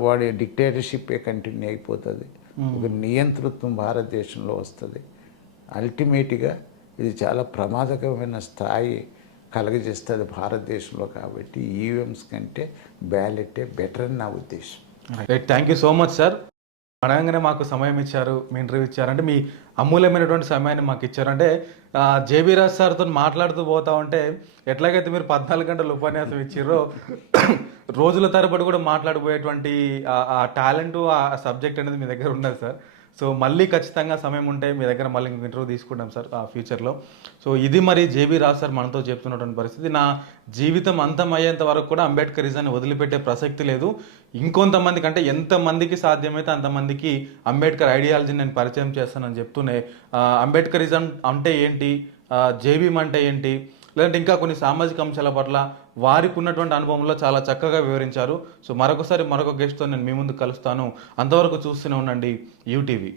వాడి డిక్టేటర్షిప్పే కంటిన్యూ అయిపోతుంది. ఒక నియంతృత్వం భారతదేశంలో వస్తుంది. అల్టిమేట్గా ఇది చాలా ప్రమాదకరమైన స్థాయి కలగజేస్తుంది భారతదేశంలో. కాబట్టి ఈవీఎంస్ కంటే బ్యాలెటే బెటర్ అని నా ఉద్దేశం. Thank you so much sir. అడగంగానే మాకు సమయం ఇచ్చారు, మీ ఇంటర్వ్యూ ఇచ్చారు, అంటే మీ అమూల్యమైనటువంటి సమయాన్ని మాకు ఇచ్చారు. అంటే జేబీ రాజ్ సార్తో మాట్లాడుతూ పోతా ఉంటే ఎట్లాగైతే మీరు 14 గంటలు ఉపన్యాసం ఇచ్చారో రోజుల తరబడి కూడా మాట్లాడిపోయేటువంటి ఆ టాలెంట్, ఆ సబ్జెక్ట్ అనేది మీ దగ్గర ఉన్నది సార్. సో మళ్ళీ ఖచ్చితంగా సమయం ఉంటే మీ దగ్గర మళ్ళీ ఇంటర్వ్యూ తీసుకుంటాం సార్ ఫ్యూచర్లో. సో ఇది మరి జేబీ రాజ్ సార్ మనతో చెప్తున్నటువంటి పరిస్థితి. నా జీవితం అంతం అయ్యేంత వరకు కూడా అంబేద్కరిజాన్ని వదిలిపెట్టే ప్రసక్తి లేదు. ఇంకొంతమందికి అంటే ఎంతమందికి సాధ్యమైతే అంతమందికి అంబేద్కర్ ఐడియాలజీని నేను పరిచయం చేస్తానని చెప్తూనే అంబేద్కరిజం అంటే ఏంటి, జేబీఎం అంటే ఏంటి, లేదంటే ఇంకా కొన్ని సామాజిక అంశాల పట్ల వారికి ఉన్నటువంటి అనుభవంలో చాలా చక్కగా వివరించారు. సో మరొకసారి మరొక గెస్ట్తో నేను మీ ముందు కలుస్తాను. అంతవరకు చూస్తూనే ఉండండి యూటీవీ.